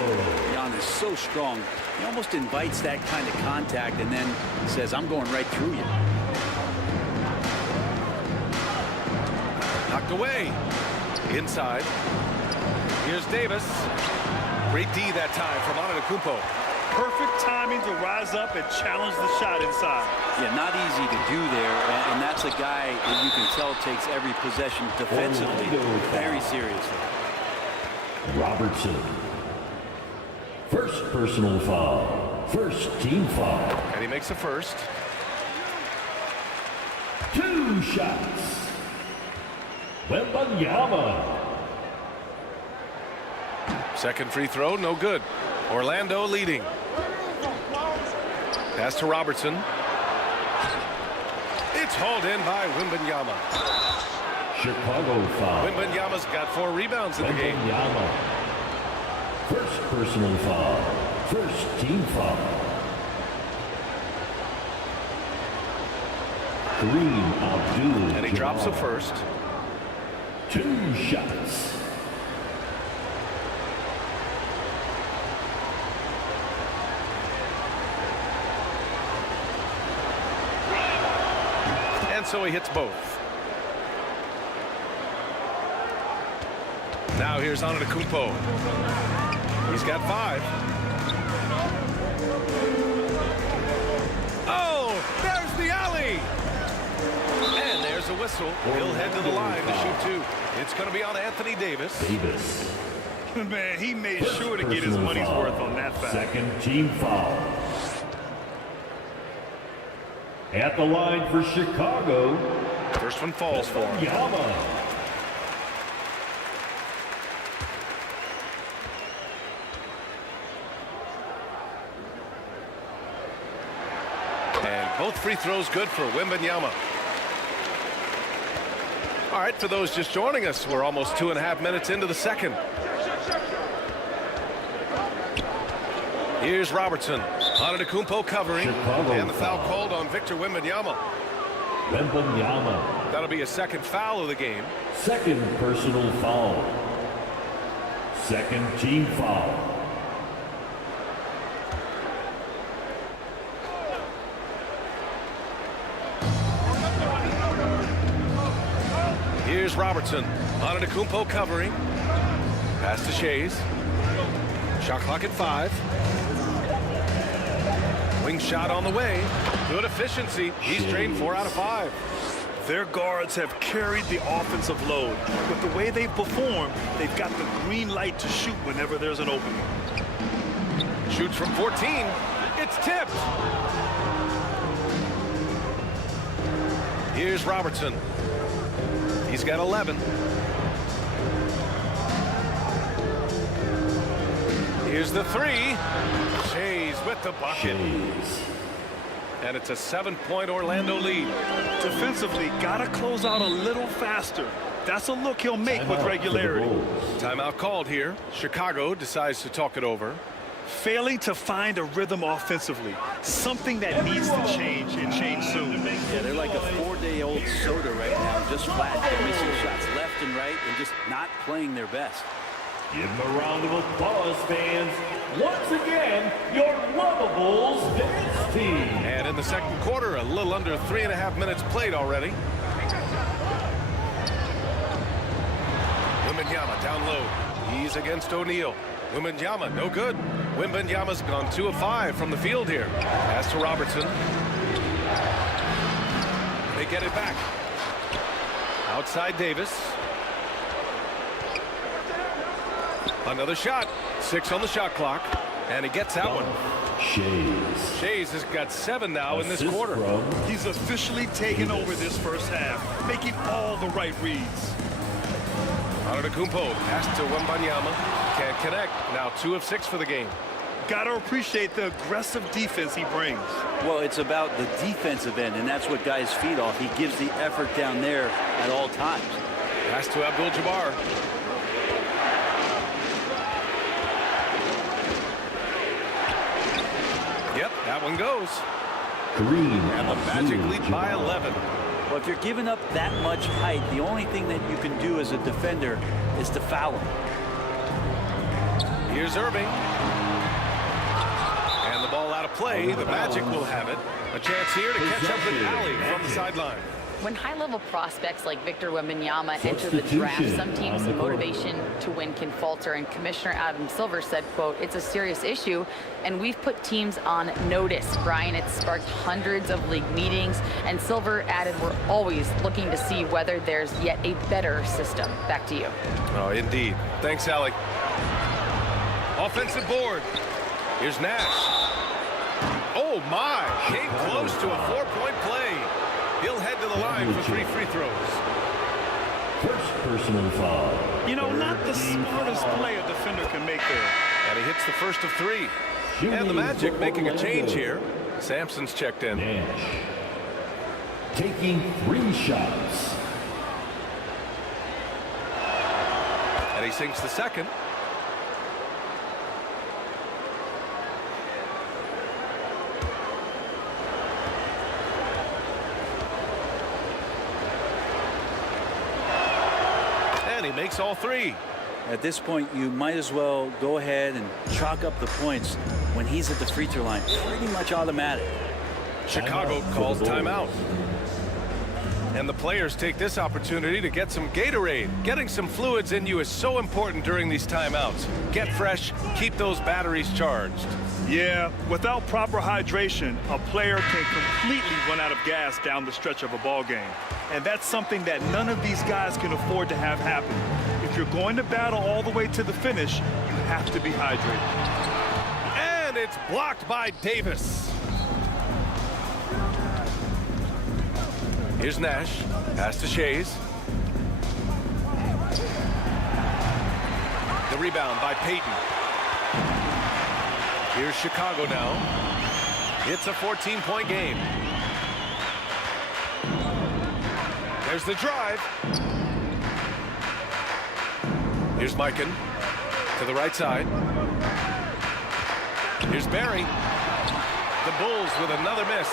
Giannis so strong. He almost invites that kind of contact and then says, I'm going right through you. Knocked away. Inside. Here's Davis. Great D that time from Antetokounmpo. Perfect timing to rise up and challenge the shot inside. Yeah, not easy to do there, and that's a guy that you can tell takes every possession defensively very seriously. Robertson. First personal foul. First team foul. And he makes the first. 2 shots. Wembanyama. Second free throw, no good. Orlando leading. Pass to Robertson. It's hauled in by Wembanyama. Chicago foul. Wembanyama's got 4 rebounds in the game. Wembanyama. First personal foul. First team foul. Kareem Abdul-Jabbar. And he drops the first. 2 shots. And so he hits both. Now here's Antetokounmpo. He's got 5. Oh, there's the alley. And there's a whistle. He'll head to the line to shoot 2. It's going to be on Anthony Davis. Man, he made sure to get his money's worth on that foul. Second team foul. At the line for Chicago. First one falls for him. Yama. And both free throws good for Wembanyama. All right, for those just joining us, we're almost 2.5 minutes into the second. Here's Robertson. Antetokounmpo covering. Chicago and the foul called on Victor Wembanyama. Wembanyama. That'll be a second foul of the game. Second personal foul. Second team foul. Here's Robertson. Antetokounmpo covering. Pass to SHAI. Shot clock at 5. Wing shot on the way. Good efficiency. He's drained 4 out of 5. Their guards have carried the offensive load. With the way they've performed, they've got the green light to shoot whenever there's an opening. Shoots from 14. It's tipped. Here's Robertson. He's got 11. Here's the 3. SHAI's with the bucket. And it's a 7-point Orlando lead. Defensively, gotta close out a little faster. That's a look he'll make with regularity. Timeout called here. Chicago decides to talk it over. Failing to find a rhythm offensively. Something that needs to change and change soon. Yeah, they're like a 4-day-old soda right now, just flat. They're missing shots left and right and just not playing their best. Give them a round of applause, fans. Once again, your Lovables dance team. And in the second quarter, a little under 3.5 minutes played already. Wembanyama down low. He's against O'Neal. Wembanyama, no good. Wembanyama's gone 2 of 5 from the field here. Pass to Robertson. They get it back. Outside Davis. Another shot. 6 on the shot clock. And he gets that one. SHAI's has got 7 now in this quarter. He's officially taken over this first half, making all the right reads. Antetokounmpo pass to Wembanyama. Can't connect. Now 2 of 6 for the game. Got to appreciate the aggressive defense he brings. Well, it's about the defensive end, and that's what guys feed off. He gives the effort down there at all times. Pass to Abdul-Jabbar. Yep, that one goes. And the Magic lead by 11. Well, if you're giving up that much height, the only thing that you can do as a defender is to foul him. Here's Irving. And the ball out of play. The Magic will have it. A chance here to catch up with Allie from the sideline. When high-level prospects like Victor Wembanyama enter the draft, some teams' motivation to win can falter, and Commissioner Adam Silver said, quote, "It's a serious issue, and we've put teams on notice." Brian, it's sparked hundreds of league meetings, and Silver added, "We're always looking to see whether there's yet a better system." Back to you. Oh, indeed. Thanks, Allie. Offensive board. Here's Nash. Oh, my. Came close to a 4-point play. He'll head to the line for 3 free throws. First personal foul. You know, not the smartest play a defender can make there. And he hits the first of 3. And the Magic making a change here. Sampson's checked in. Nash taking 3 shots. And he sinks the second. And he makes all 3. At this point, you might as well go ahead and chalk up the points when he's at the free throw line. Pretty much automatic. Chicago calls timeout. And the players take this opportunity to get some Gatorade. Getting some fluids in you is so important during these timeouts. Get fresh, keep those batteries charged. Yeah, without proper hydration, a player can completely run out of gas down the stretch of a ball game. And that's something that none of these guys can afford to have happen. If you're going to battle all the way to the finish, you have to be hydrated. And it's blocked by Davis. Here's Nash. Pass to SHAI. The rebound by Payton. Here's Chicago now. It's a 14-point game. There's the drive. Here's Mikan to the right side. Here's Barry. The Bulls with another miss.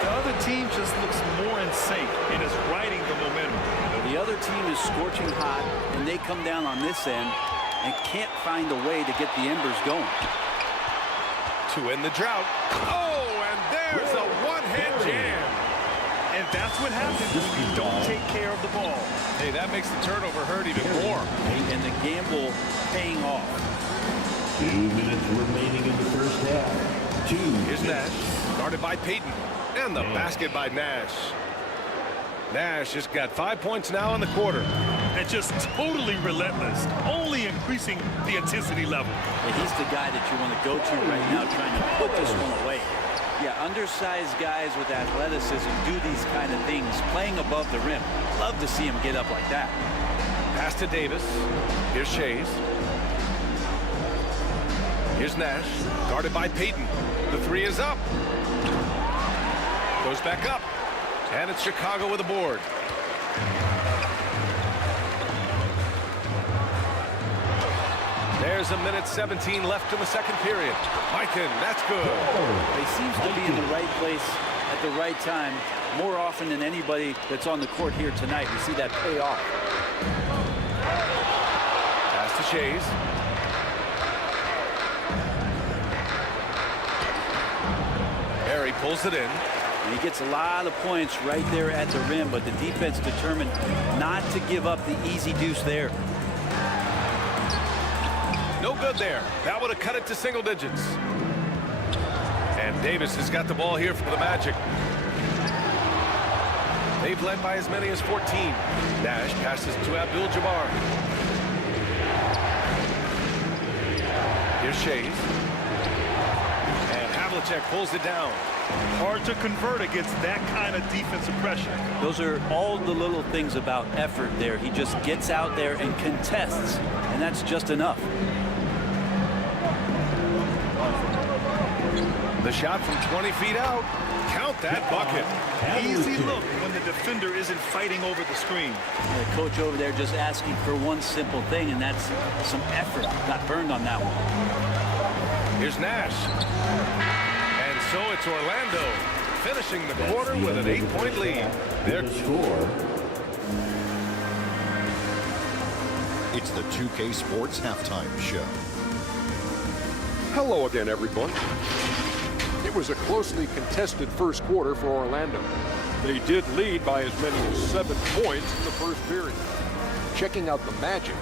The other team just looks more in sync and is riding the momentum. The other team is scorching hot, and they come down on this end and can't find a way to get the embers going. To end the drought. Oh, and there's a one-hand jam. And that's what happens when you don't take care of the ball. Hey, that makes the turnover hurt even more. And the gamble paying off. 2 minutes remaining in the first half. Here's Nash, guarded by Payton. And the basket by Nash. Nash just got 5 points now in the quarter. And just totally relentless, only increasing the intensity level. And he's the guy that you want to go to right now, trying to put this one away. Yeah, undersized guys with athleticism do these kind of things, playing above the rim. Love to see him get up like that. Pass to Davis. Here's Shays. Here's Nash, guarded by Payton. The three is up. Goes back up. And it's Chicago with a board. There's a minute 17 left in the second period. Mikan, that's good. He seems to be in the right place at the right time more often than anybody that's on the court here tonight. We see that pay off. Pass to Shays. Barry pulls it in. And he gets a lot of points right there at the rim, but the defense determined not to give up the easy deuce there. No good there. That would have cut it to single digits. And Davis has got the ball here for the Magic. They've led by as many as 14. Nash passes to Abdul-Jabbar. Here's Shays. And Havlicek pulls it down. Hard to convert against that kind of defensive pressure. Those are all the little things about effort there. He just gets out there and contests, and that's just enough. The shot from 20 feet out. Count that bucket. Easy look when the defender isn't fighting over the screen. The coach over there just asking for one simple thing, and that's some effort. Got burned on that one. Here's Nash. And so it's Orlando finishing the quarter with an 8-point lead. Their score. It's the 2K Sports Halftime Show. Hello again, everyone. It was a closely contested first quarter for Orlando. They did lead by as many as 7 points in the first period. Checking out the Magic.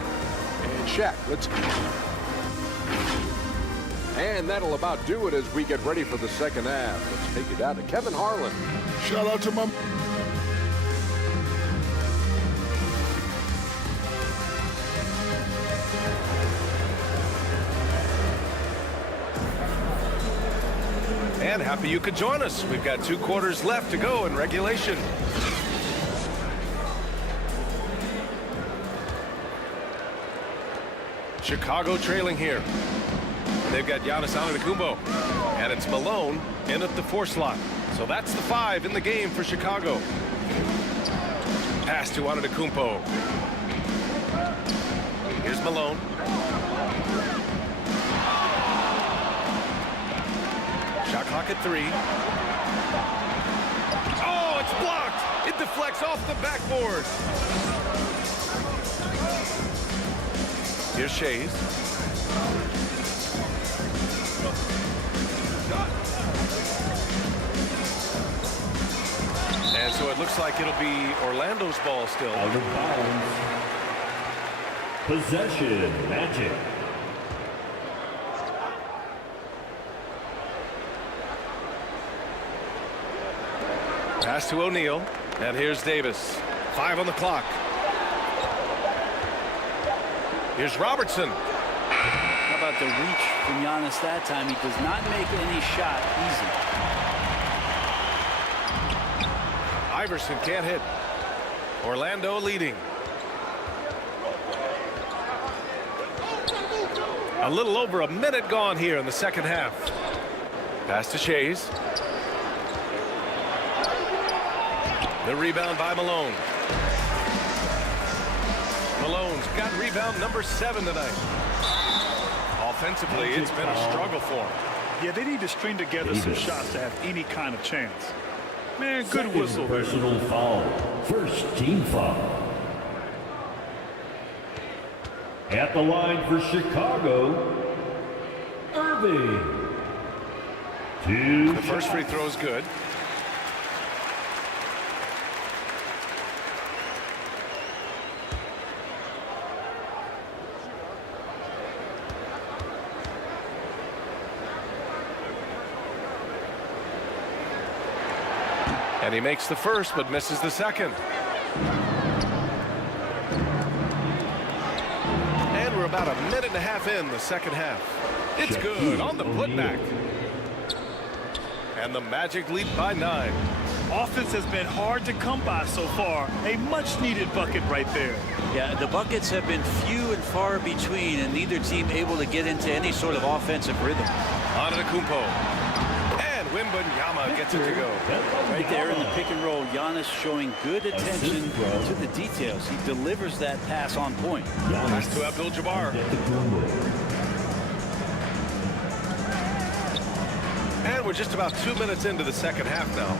And Shaq, let's go. And that'll about do it as we get ready for the second half. Let's take it down to Kevin Harlan. Shout out to my... And happy you could join us. We've got 2 quarters left to go in regulation. Chicago trailing here. They've got Giannis Antetokounmpo, and it's Malone in at the 4 slot. So that's the 5 in the game for Chicago. Pass to Antetokounmpo. Here's Malone. Shot clock at 3. Oh, it's blocked. It deflects off the backboard. Here's Shays. And so it looks like it'll be Orlando's ball still. Out of bounds. Possession, Magic. Pass to O'Neal. And here's Davis. 5 on the clock. Here's Robertson. How about the reach from Giannis that time? He does not make any shot easy. Iverson can't hit. Orlando leading. A little over a minute gone here in the second half. Pass to Shays. The rebound by Malone. Malone's got rebound number 7 tonight. Offensively, it's been a struggle for him. Yeah, they need to string together some shots to have any kind of chance. Man, good whistle. Personal foul. First team foul. At the line for Chicago, Irving. The first free throw is good. And he makes the first, but misses the second. And we're about a minute and a half in the second half. It's good on the putback. And the Magic lead by 9. Offense has been hard to come by so far. A much-needed bucket right there. Yeah, the buckets have been few and far between, and neither team able to get into any sort of offensive rhythm. Antetokounmpo. And Wembanyama gets it to go. Right there in the pick and roll, Giannis showing good attention to the details. He delivers that pass on point. Pass to Abdul-Jabbar. And we're just about 2 minutes into the second half now.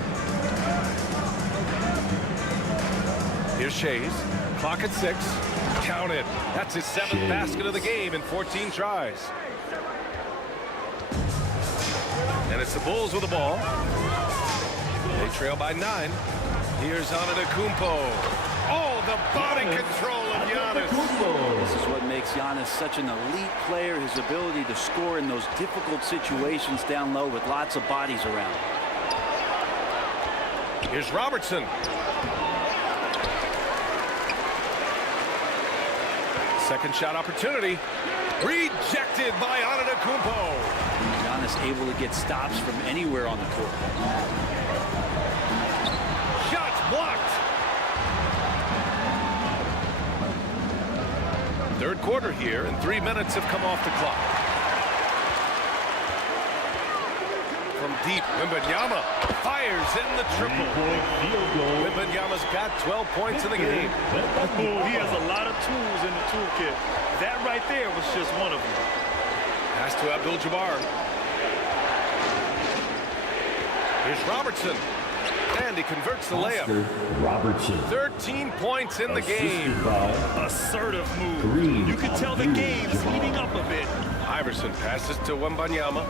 Here's Shai's. Clock at 6. Count it. That's his 7th basket of the game in 14 tries. And it's the Bulls with the ball. They trail by 9. Here's Antetokounmpo. Oh, the body control of Giannis. This is what makes Giannis such an elite player, his ability to score in those difficult situations down low with lots of bodies around. Here's Robertson. Second shot opportunity. Rejected by Antetokounmpo. Giannis able to get stops from anywhere on the court. Shots blocked. Third quarter here, and 3 minutes have come off the clock. From deep, Wembanyama fires in the triple. Wembanyama's got 12 points in the game. He has a lot of tools in the toolkit. That right there was just one of them. Pass to Abdul-Jabbar. Here's Robertson. And he converts the layup. Robertson. 13 points in the game. Assertive move. You can tell the game's heating up a bit. Iverson passes to Wembanyama.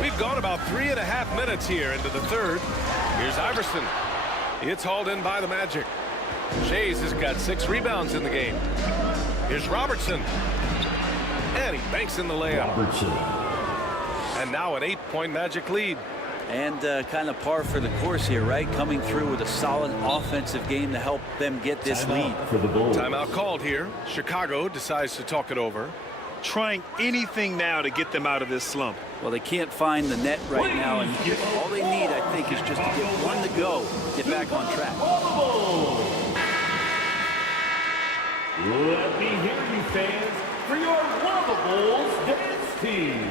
We've gone about 3.5 minutes here into the third. Here's Iverson. It's hauled in by the Magic. Shai's has got 6 rebounds in the game. Here's Robertson. And he banks in the layup. Robertson. And now an 8-point Magic lead. And kind of par for the course here, right? Coming through with a solid offensive game to help them get this lead. For the Bulls. Timeout called here. Chicago decides to talk it over. Trying anything now to get them out of this slump. Well, they can't find the net right now, and all they need, I think, is just to get one to go, get back on track. Let me hear you, fans, for your Bulls dance team.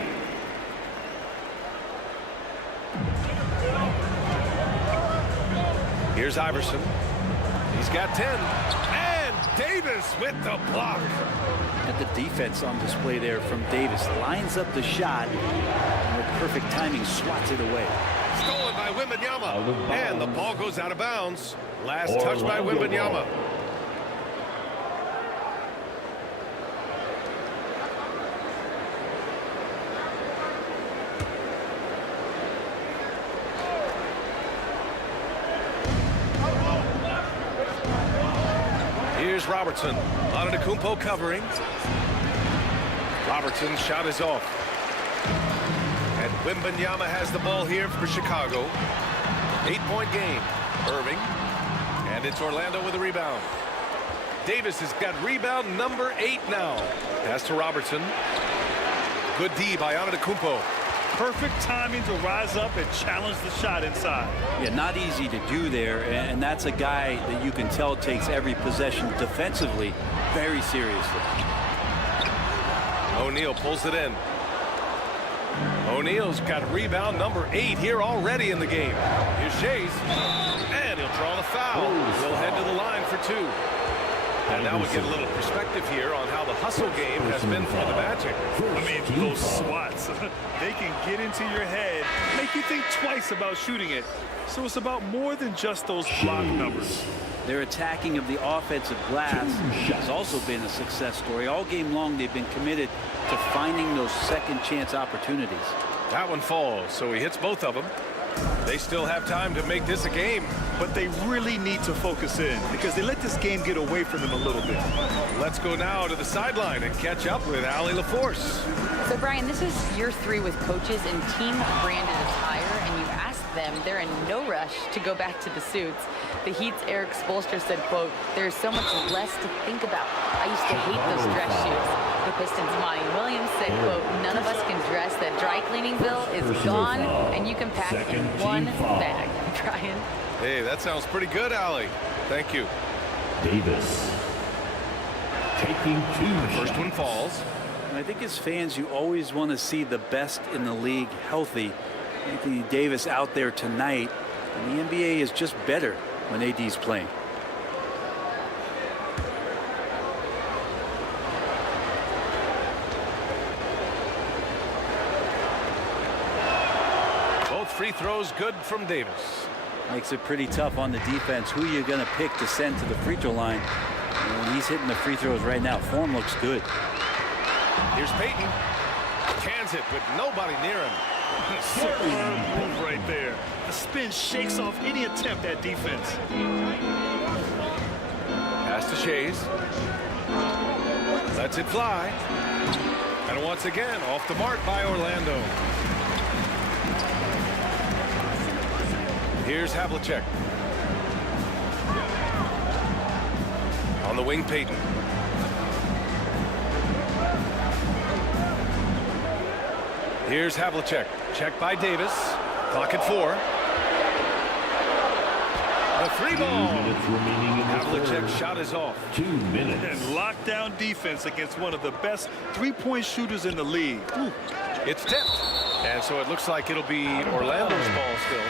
Here's Iverson. He's got 10. And Davis with the block. At the defense on display there from Davis. Lines up the shot. And with perfect timing, swats it away. Stolen by Wembanyama. And the ball goes out of bounds. Last touch by Wembanyama. Here's Robertson. Antetokounmpo covering. Robertson's shot is off. And Wembanyama has the ball here for Chicago. 8-point game. Irving. And it's Orlando with a rebound. Davis has got rebound number 8 now. Pass to Robertson. Good D by Antetokounmpo. Perfect timing to rise up and challenge the shot inside. Yeah, not easy to do there, and that's a guy that you can tell takes every possession defensively very seriously. O'Neal pulls it in. O'Neal's got rebound number 8 here already in the game. Here's Shai's, and he'll draw the foul. He'll head to the line for 2. And now we get a little perspective here on how the hustle game has been for the Magic. I mean, those swats, they can get into your head, make you think twice about shooting it. So it's about more than just those block numbers. Their attacking of the offensive glass has also been a success story. All game long, they've been committed to finding those second chance opportunities. That one falls, so he hits both of them. They still have time to make this a game. but they really need to focus in because they let this game get away from them a little bit. Let's go now to the sideline and catch up with Allie LaForce. So, Brian, this is year 3 with coaches in team-branded attire, and you asked them, they're in no rush to go back to the suits. The Heat's Eric Spoelstra said, quote, "There's so much less to think about. I used to hate those dress shoes." The Pistons' Monty Williams said, quote, "None of us can dress. That dry cleaning bill is gone, and you can pack in one bag." Brian? Hey, that sounds pretty good, Allie. Thank you. Davis taking 2. The first one falls. And I think as fans, you always want to see the best in the league healthy. Anthony Davis out there tonight, and the NBA is just better when AD's playing. Both free throws good from Davis. Makes it pretty tough on the defense. Who you're going to pick to send to the free throw line. And he's hitting the free throws right now. Form looks good. Here's Payton. Cans it with nobody near him. Superb move right there. The spin shakes off any attempt at defense. Pass to Shays. Lets it fly. And once again, off the mark by Orlando. Here's Havlicek. On the wing, Payton. Here's Havlicek. Checked by Davis. Clock at 4. The 3 ball. Havlicek's shot is off. 2 minutes. And lockdown defense against one of the best three-point shooters in the league. Ooh. It's tipped. And so it looks like it'll be Orlando's ball still.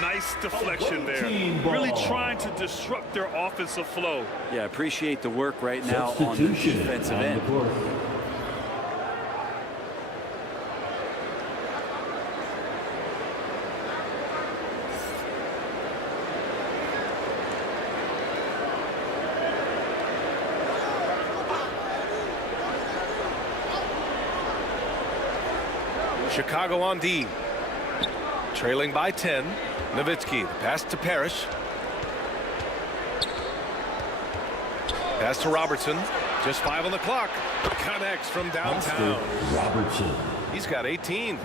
Nice deflection there. Really trying to disrupt their offensive flow. Yeah, appreciate the work right now on the defensive end. Chicago on D. Trailing by 10. Nowitzki, the pass to Parrish. Pass to Robertson. Just 5 on the clock. Connects from downtown. Robertson. He's got 18.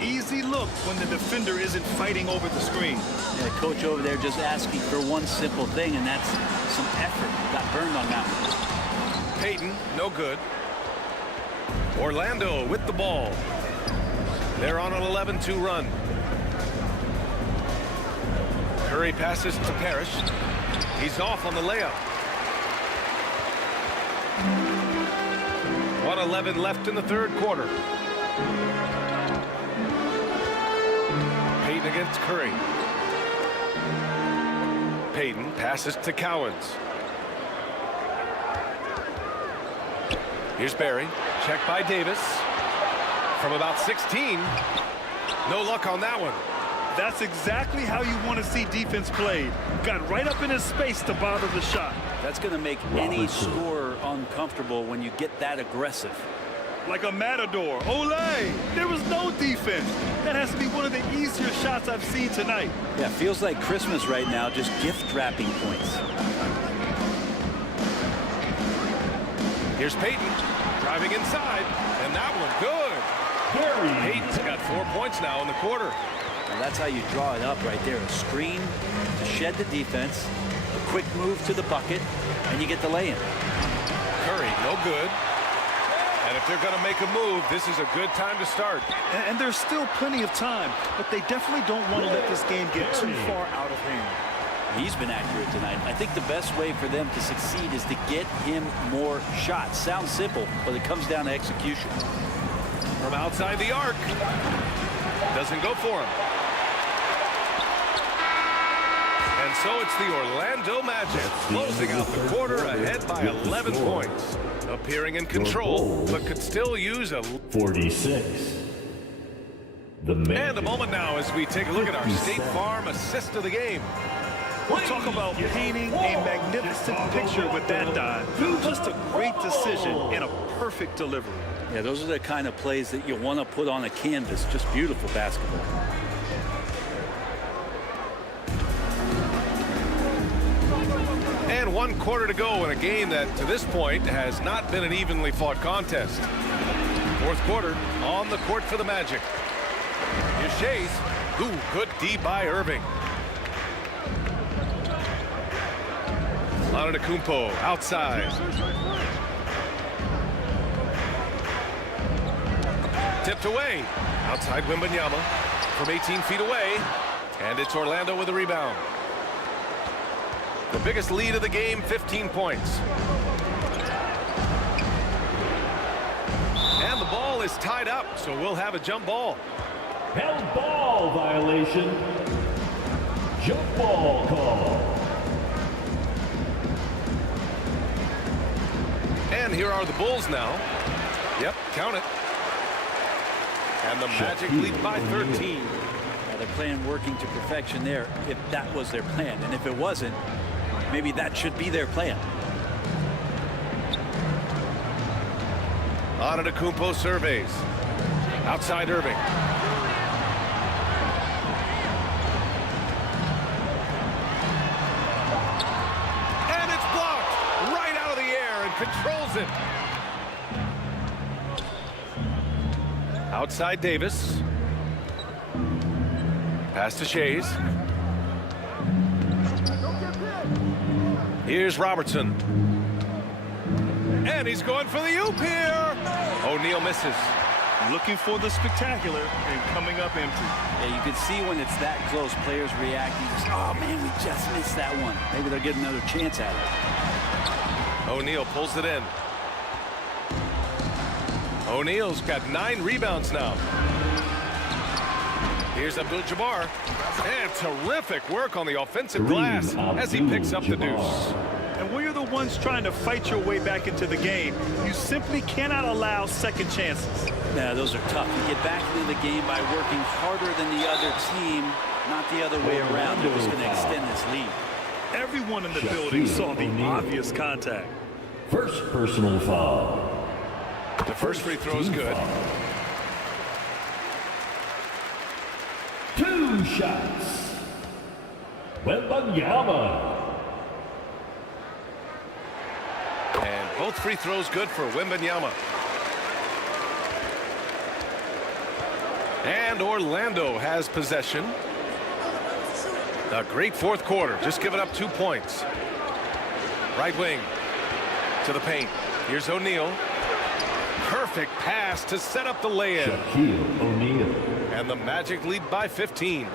Easy look when the defender isn't fighting over the screen. Yeah, coach over there just asking for one simple thing, and that's some effort. Got burned on that one. Payton, no good. Orlando with the ball. They're on an 11-2 run. Curry passes to Parrish. He's off on the layup. 1:11 left in the 3rd quarter. Payton against Curry. Payton passes to Cowens. Here's Barry. Checked by Davis. From about 16. No luck on that one. That's exactly how you want to see defense played. Got right up in his space to bother the shot. That's going to make any scorer uncomfortable when you get that aggressive. Like a matador. Olé! There was no defense. That has to be one of the easier shots I've seen tonight. Yeah, feels like Christmas right now, just gift wrapping points. Here's Payton driving inside, and that one good. Payton's got 4 points now in the quarter. And that's how you draw it up right there. A screen to shed the defense, a quick move to the bucket, and you get the lay-in. Curry, no good. And if they're going to make a move, this is a good time to start. And there's still plenty of time, but they definitely don't want to let this game get too far out of hand. He's been accurate tonight. I think the best way for them to succeed is to get him more shots. Sounds simple, but it comes down to execution. From outside the arc. Doesn't go for him. And so it's the Orlando Magic closing out the quarter ahead by 11 points. Appearing in control, but could still use a 46. The Magic. And a moment now as we take a look at our State Farm assist of the game. We'll talk about painting a magnificent picture with that dive. Just a great decision and a perfect delivery. Yeah, those are the kind of plays that you want to put on a canvas. Just beautiful basketball. And 1 quarter to go in a game that, to this point, has not been an evenly fought contest. 4th quarter on the court for the Magic. Here's Chase. Ooh, good D by Irving. Antetokounmpo outside. Tipped away. Outside Wembanyama from 18 feet away. And it's Orlando with a rebound. The biggest lead of the game, 15 points. And the ball is tied up, so we'll have a jump ball. Held ball violation. Jump ball call. And here are the Bulls now. Yep, count it. And the Magic lead by 13. They're playing working to perfection there, if that was their plan. And if it wasn't, maybe that should be their plan. Antetokounmpo surveys. Outside Irving. And it's blocked right out of the air and controls it. Outside Davis. Pass to Shays. Here's Robertson. And he's going for the oop here. O'Neal misses. Looking for the spectacular and coming up empty. Yeah, you can see when it's that close, players reacting. Oh, man, we just missed that one. Maybe they'll get another chance at it. O'Neal pulls it in. O'Neal's got 9 rebounds now. Here's Abdul-Jabbar. And terrific work on the offensive glass as he picks up the deuce. And when you're the ones trying to fight your way back into the game, you simply cannot allow second chances. Yeah, those are tough. You get back into the game by working harder than the other team, not the other way around. They're just going to extend this lead. Everyone in the building saw the obvious contact. First personal foul. The first free throw is good. 2 shots. Wembanyama. And both free throws good for Wembanyama. And Orlando has possession. A great 4th quarter, just giving up 2 points. Right wing to the paint. Here's O'Neal. Perfect pass to set up the lay-in. O'Neal. And the Magic lead by 15.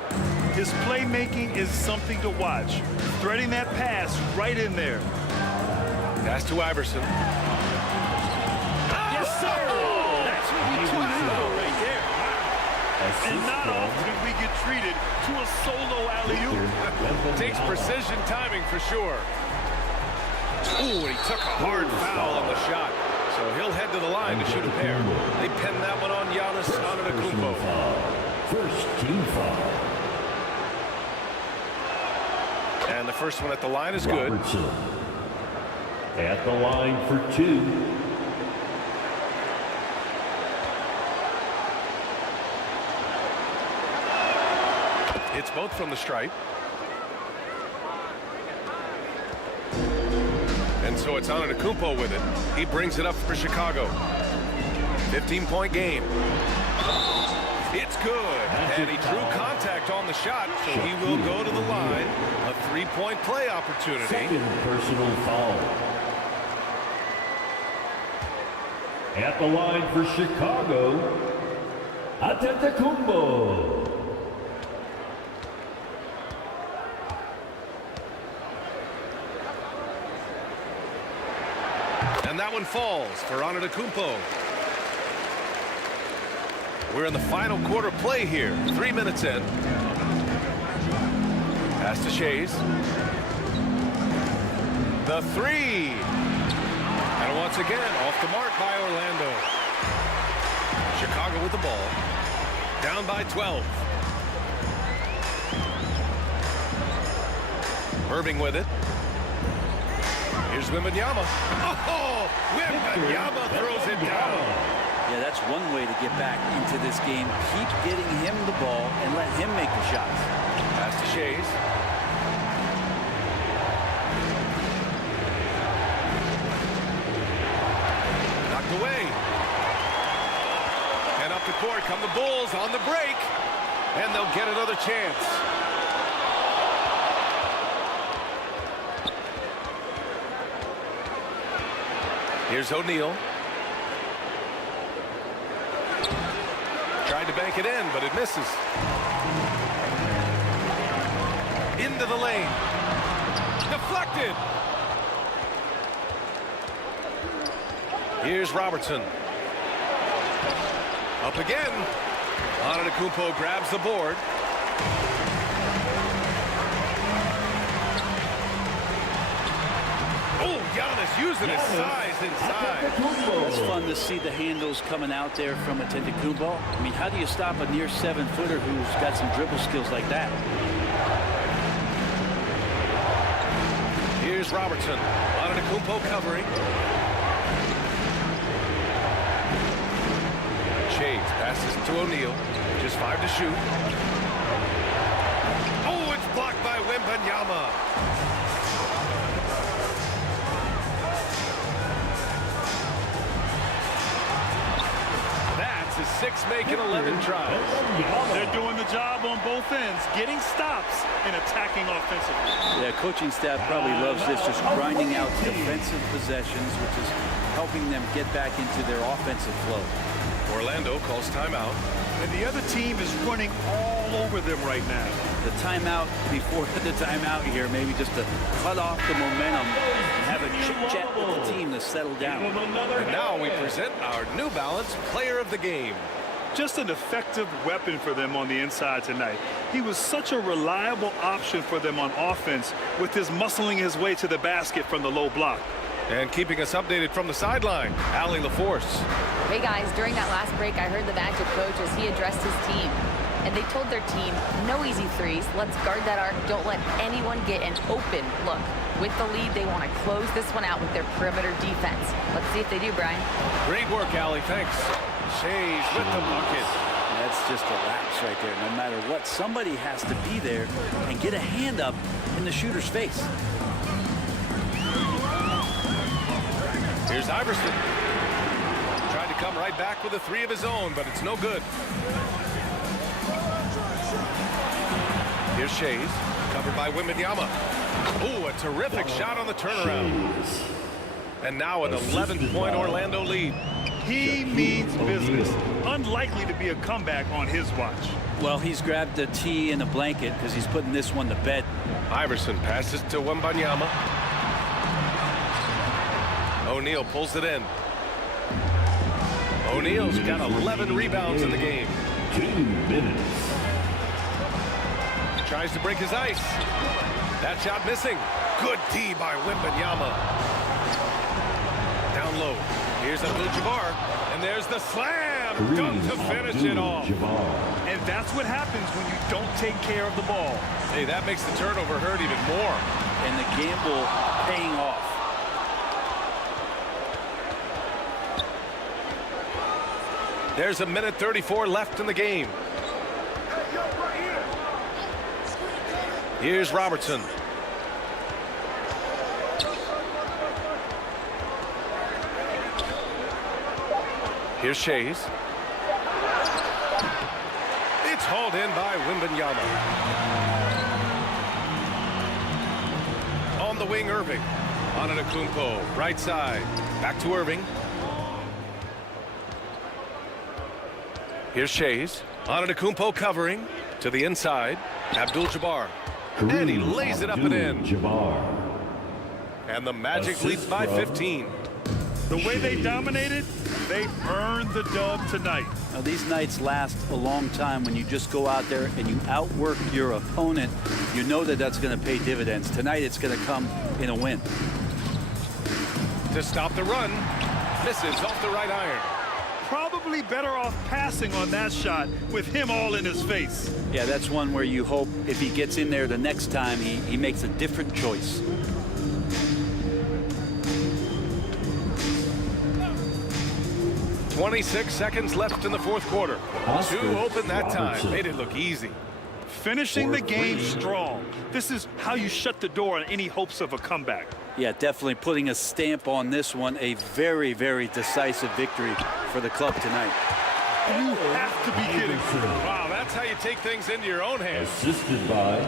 His playmaking is something to watch. Threading that pass right in there. Pass to Iverson. Yes, sir! That's what you do right there. And not often do we get treated to a solo alley-oop. Takes precision timing for sure. Ooh, and he took a hard foul on the shot. So he'll head to the line to shoot a pair. They pin that one on Giannis Antetokounmpo. First team foul. And the first one at the line is good. Robertson at the line for 2. It's both from the stripe. And so it's Antetokounmpo with it. He brings it up for Chicago. 15-point game. It's good. And he drew contact on the shot, so he will go to the line. A 3-point play opportunity. Second personal foul. At the line for Chicago, Antetokounmpo. And that one falls for Antetokounmpo. We're in the final quarter play here. 3 minutes in. Pass to Shays. The 3. And once again, off the mark by Orlando. Chicago with the ball. Down by 12. Irving with it. Here's Wembanyama. Oh, Wembanyama throws it down. Yeah, that's one way to get back into this game. Keep getting him the ball and let him make the shots. Pass to Shays. for it come the Bulls on the break, and they'll get another chance. Here's O'Neal. Tried to bank it in, but it misses. Into the lane. Deflected. Here's Robertson. Up again. Antetokounmpo grabs the board. Oh, Giannis using his size inside. It's fun to see the handles coming out there from Antetokounmpo. I mean, how do you stop a near 7-footer who's got some dribble skills like that? Here's Robertson. Antetokounmpo covering. Chase passes to O'Neal. Just 5 to shoot. Oh, it's blocked by Wembanyama. That's his 6 making 11 tries. They're doing the job on both ends, getting stops and attacking offensively. Yeah, coaching staff probably loves this, just grinding out defensive possessions, which is helping them get back into their offensive flow. Orlando calls timeout. And the other team is running all over them right now. The timeout before the timeout here, maybe just to cut off the momentum and have a chit-chat with the team to settle down. And now we present our New Balance Player of the Game. Just an effective weapon for them on the inside tonight. He was such a reliable option for them on offense with his muscling his way to the basket from the low block. And keeping us updated from the sideline, Allie LaForce. Hey guys, during that last break, I heard the Magic coach as he addressed his team. And they told their team, no easy threes. Let's guard that arc. Don't let anyone get an open look. With the lead, they want to close this one out with their perimeter defense. Let's see if they do, Brian. Great work, Allie. Thanks. Shays with the bucket. That's just a lapse right there. No matter what, somebody has to be there and get a hand up in the shooter's face. Here's Iverson. Tried to come right back with a 3 of his own, but it's no good. Here's Shays, covered by Wembanyama. Oh, a terrific shot on the turnaround. And now an 11-point Orlando lead. He means business. Unlikely to be a comeback on his watch. Well, he's grabbed a tee and a blanket because he's putting this one to bed. Iverson passes to Wembanyama. O'Neal pulls it in. O'Neal's got 11 rebounds in the game. 2 minutes. Tries to break his ice. That shot missing. Good D by Wembanyama. Down low. Here's Abdul-Jabbar. And there's the slam. Dunk to finish it off. And that's what happens when you don't take care of the ball. Hey, that makes the turnover hurt even more. And the gamble paying off. There's 1:34 left in the game. Here's Robertson. Here's Shays. It's hauled in by Wembanyama. On the wing, Irving. Antetokounmpo, right side. Back to Irving. Here's Shays. Antetokounmpo covering to the inside. Abdul-Jabbar. And he lays it up and in. And the Magic leads by 15. The way they dominated, they earned the dub tonight. Now, these nights last a long time when you just go out there and you outwork your opponent. You know that that's going to pay dividends. Tonight, it's going to come in a win. To stop the run. Misses off the right iron. Probably better off passing on that shot with him all in his face. Yeah, that's one where you hope if he gets in there the next time, he makes a different choice. .26 seconds left in the fourth quarter. Two open that time. Made it look easy. Finishing the game strong. This is how you shut the door on any hopes of a comeback. Yeah, definitely putting a stamp on this one. A very, very decisive victory for the club tonight. You have to be kidding. Wow, that's how you take things into your own hands. Assisted by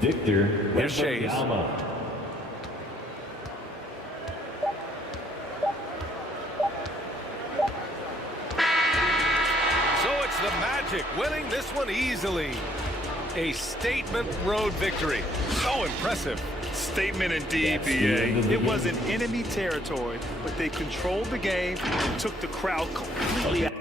Victor Wembanyama. So it's the Magic winning this one easily. A statement road victory. So impressive. Statement indeed, BA. It wasn't enemy territory, but they controlled the game and took the crowd completely out.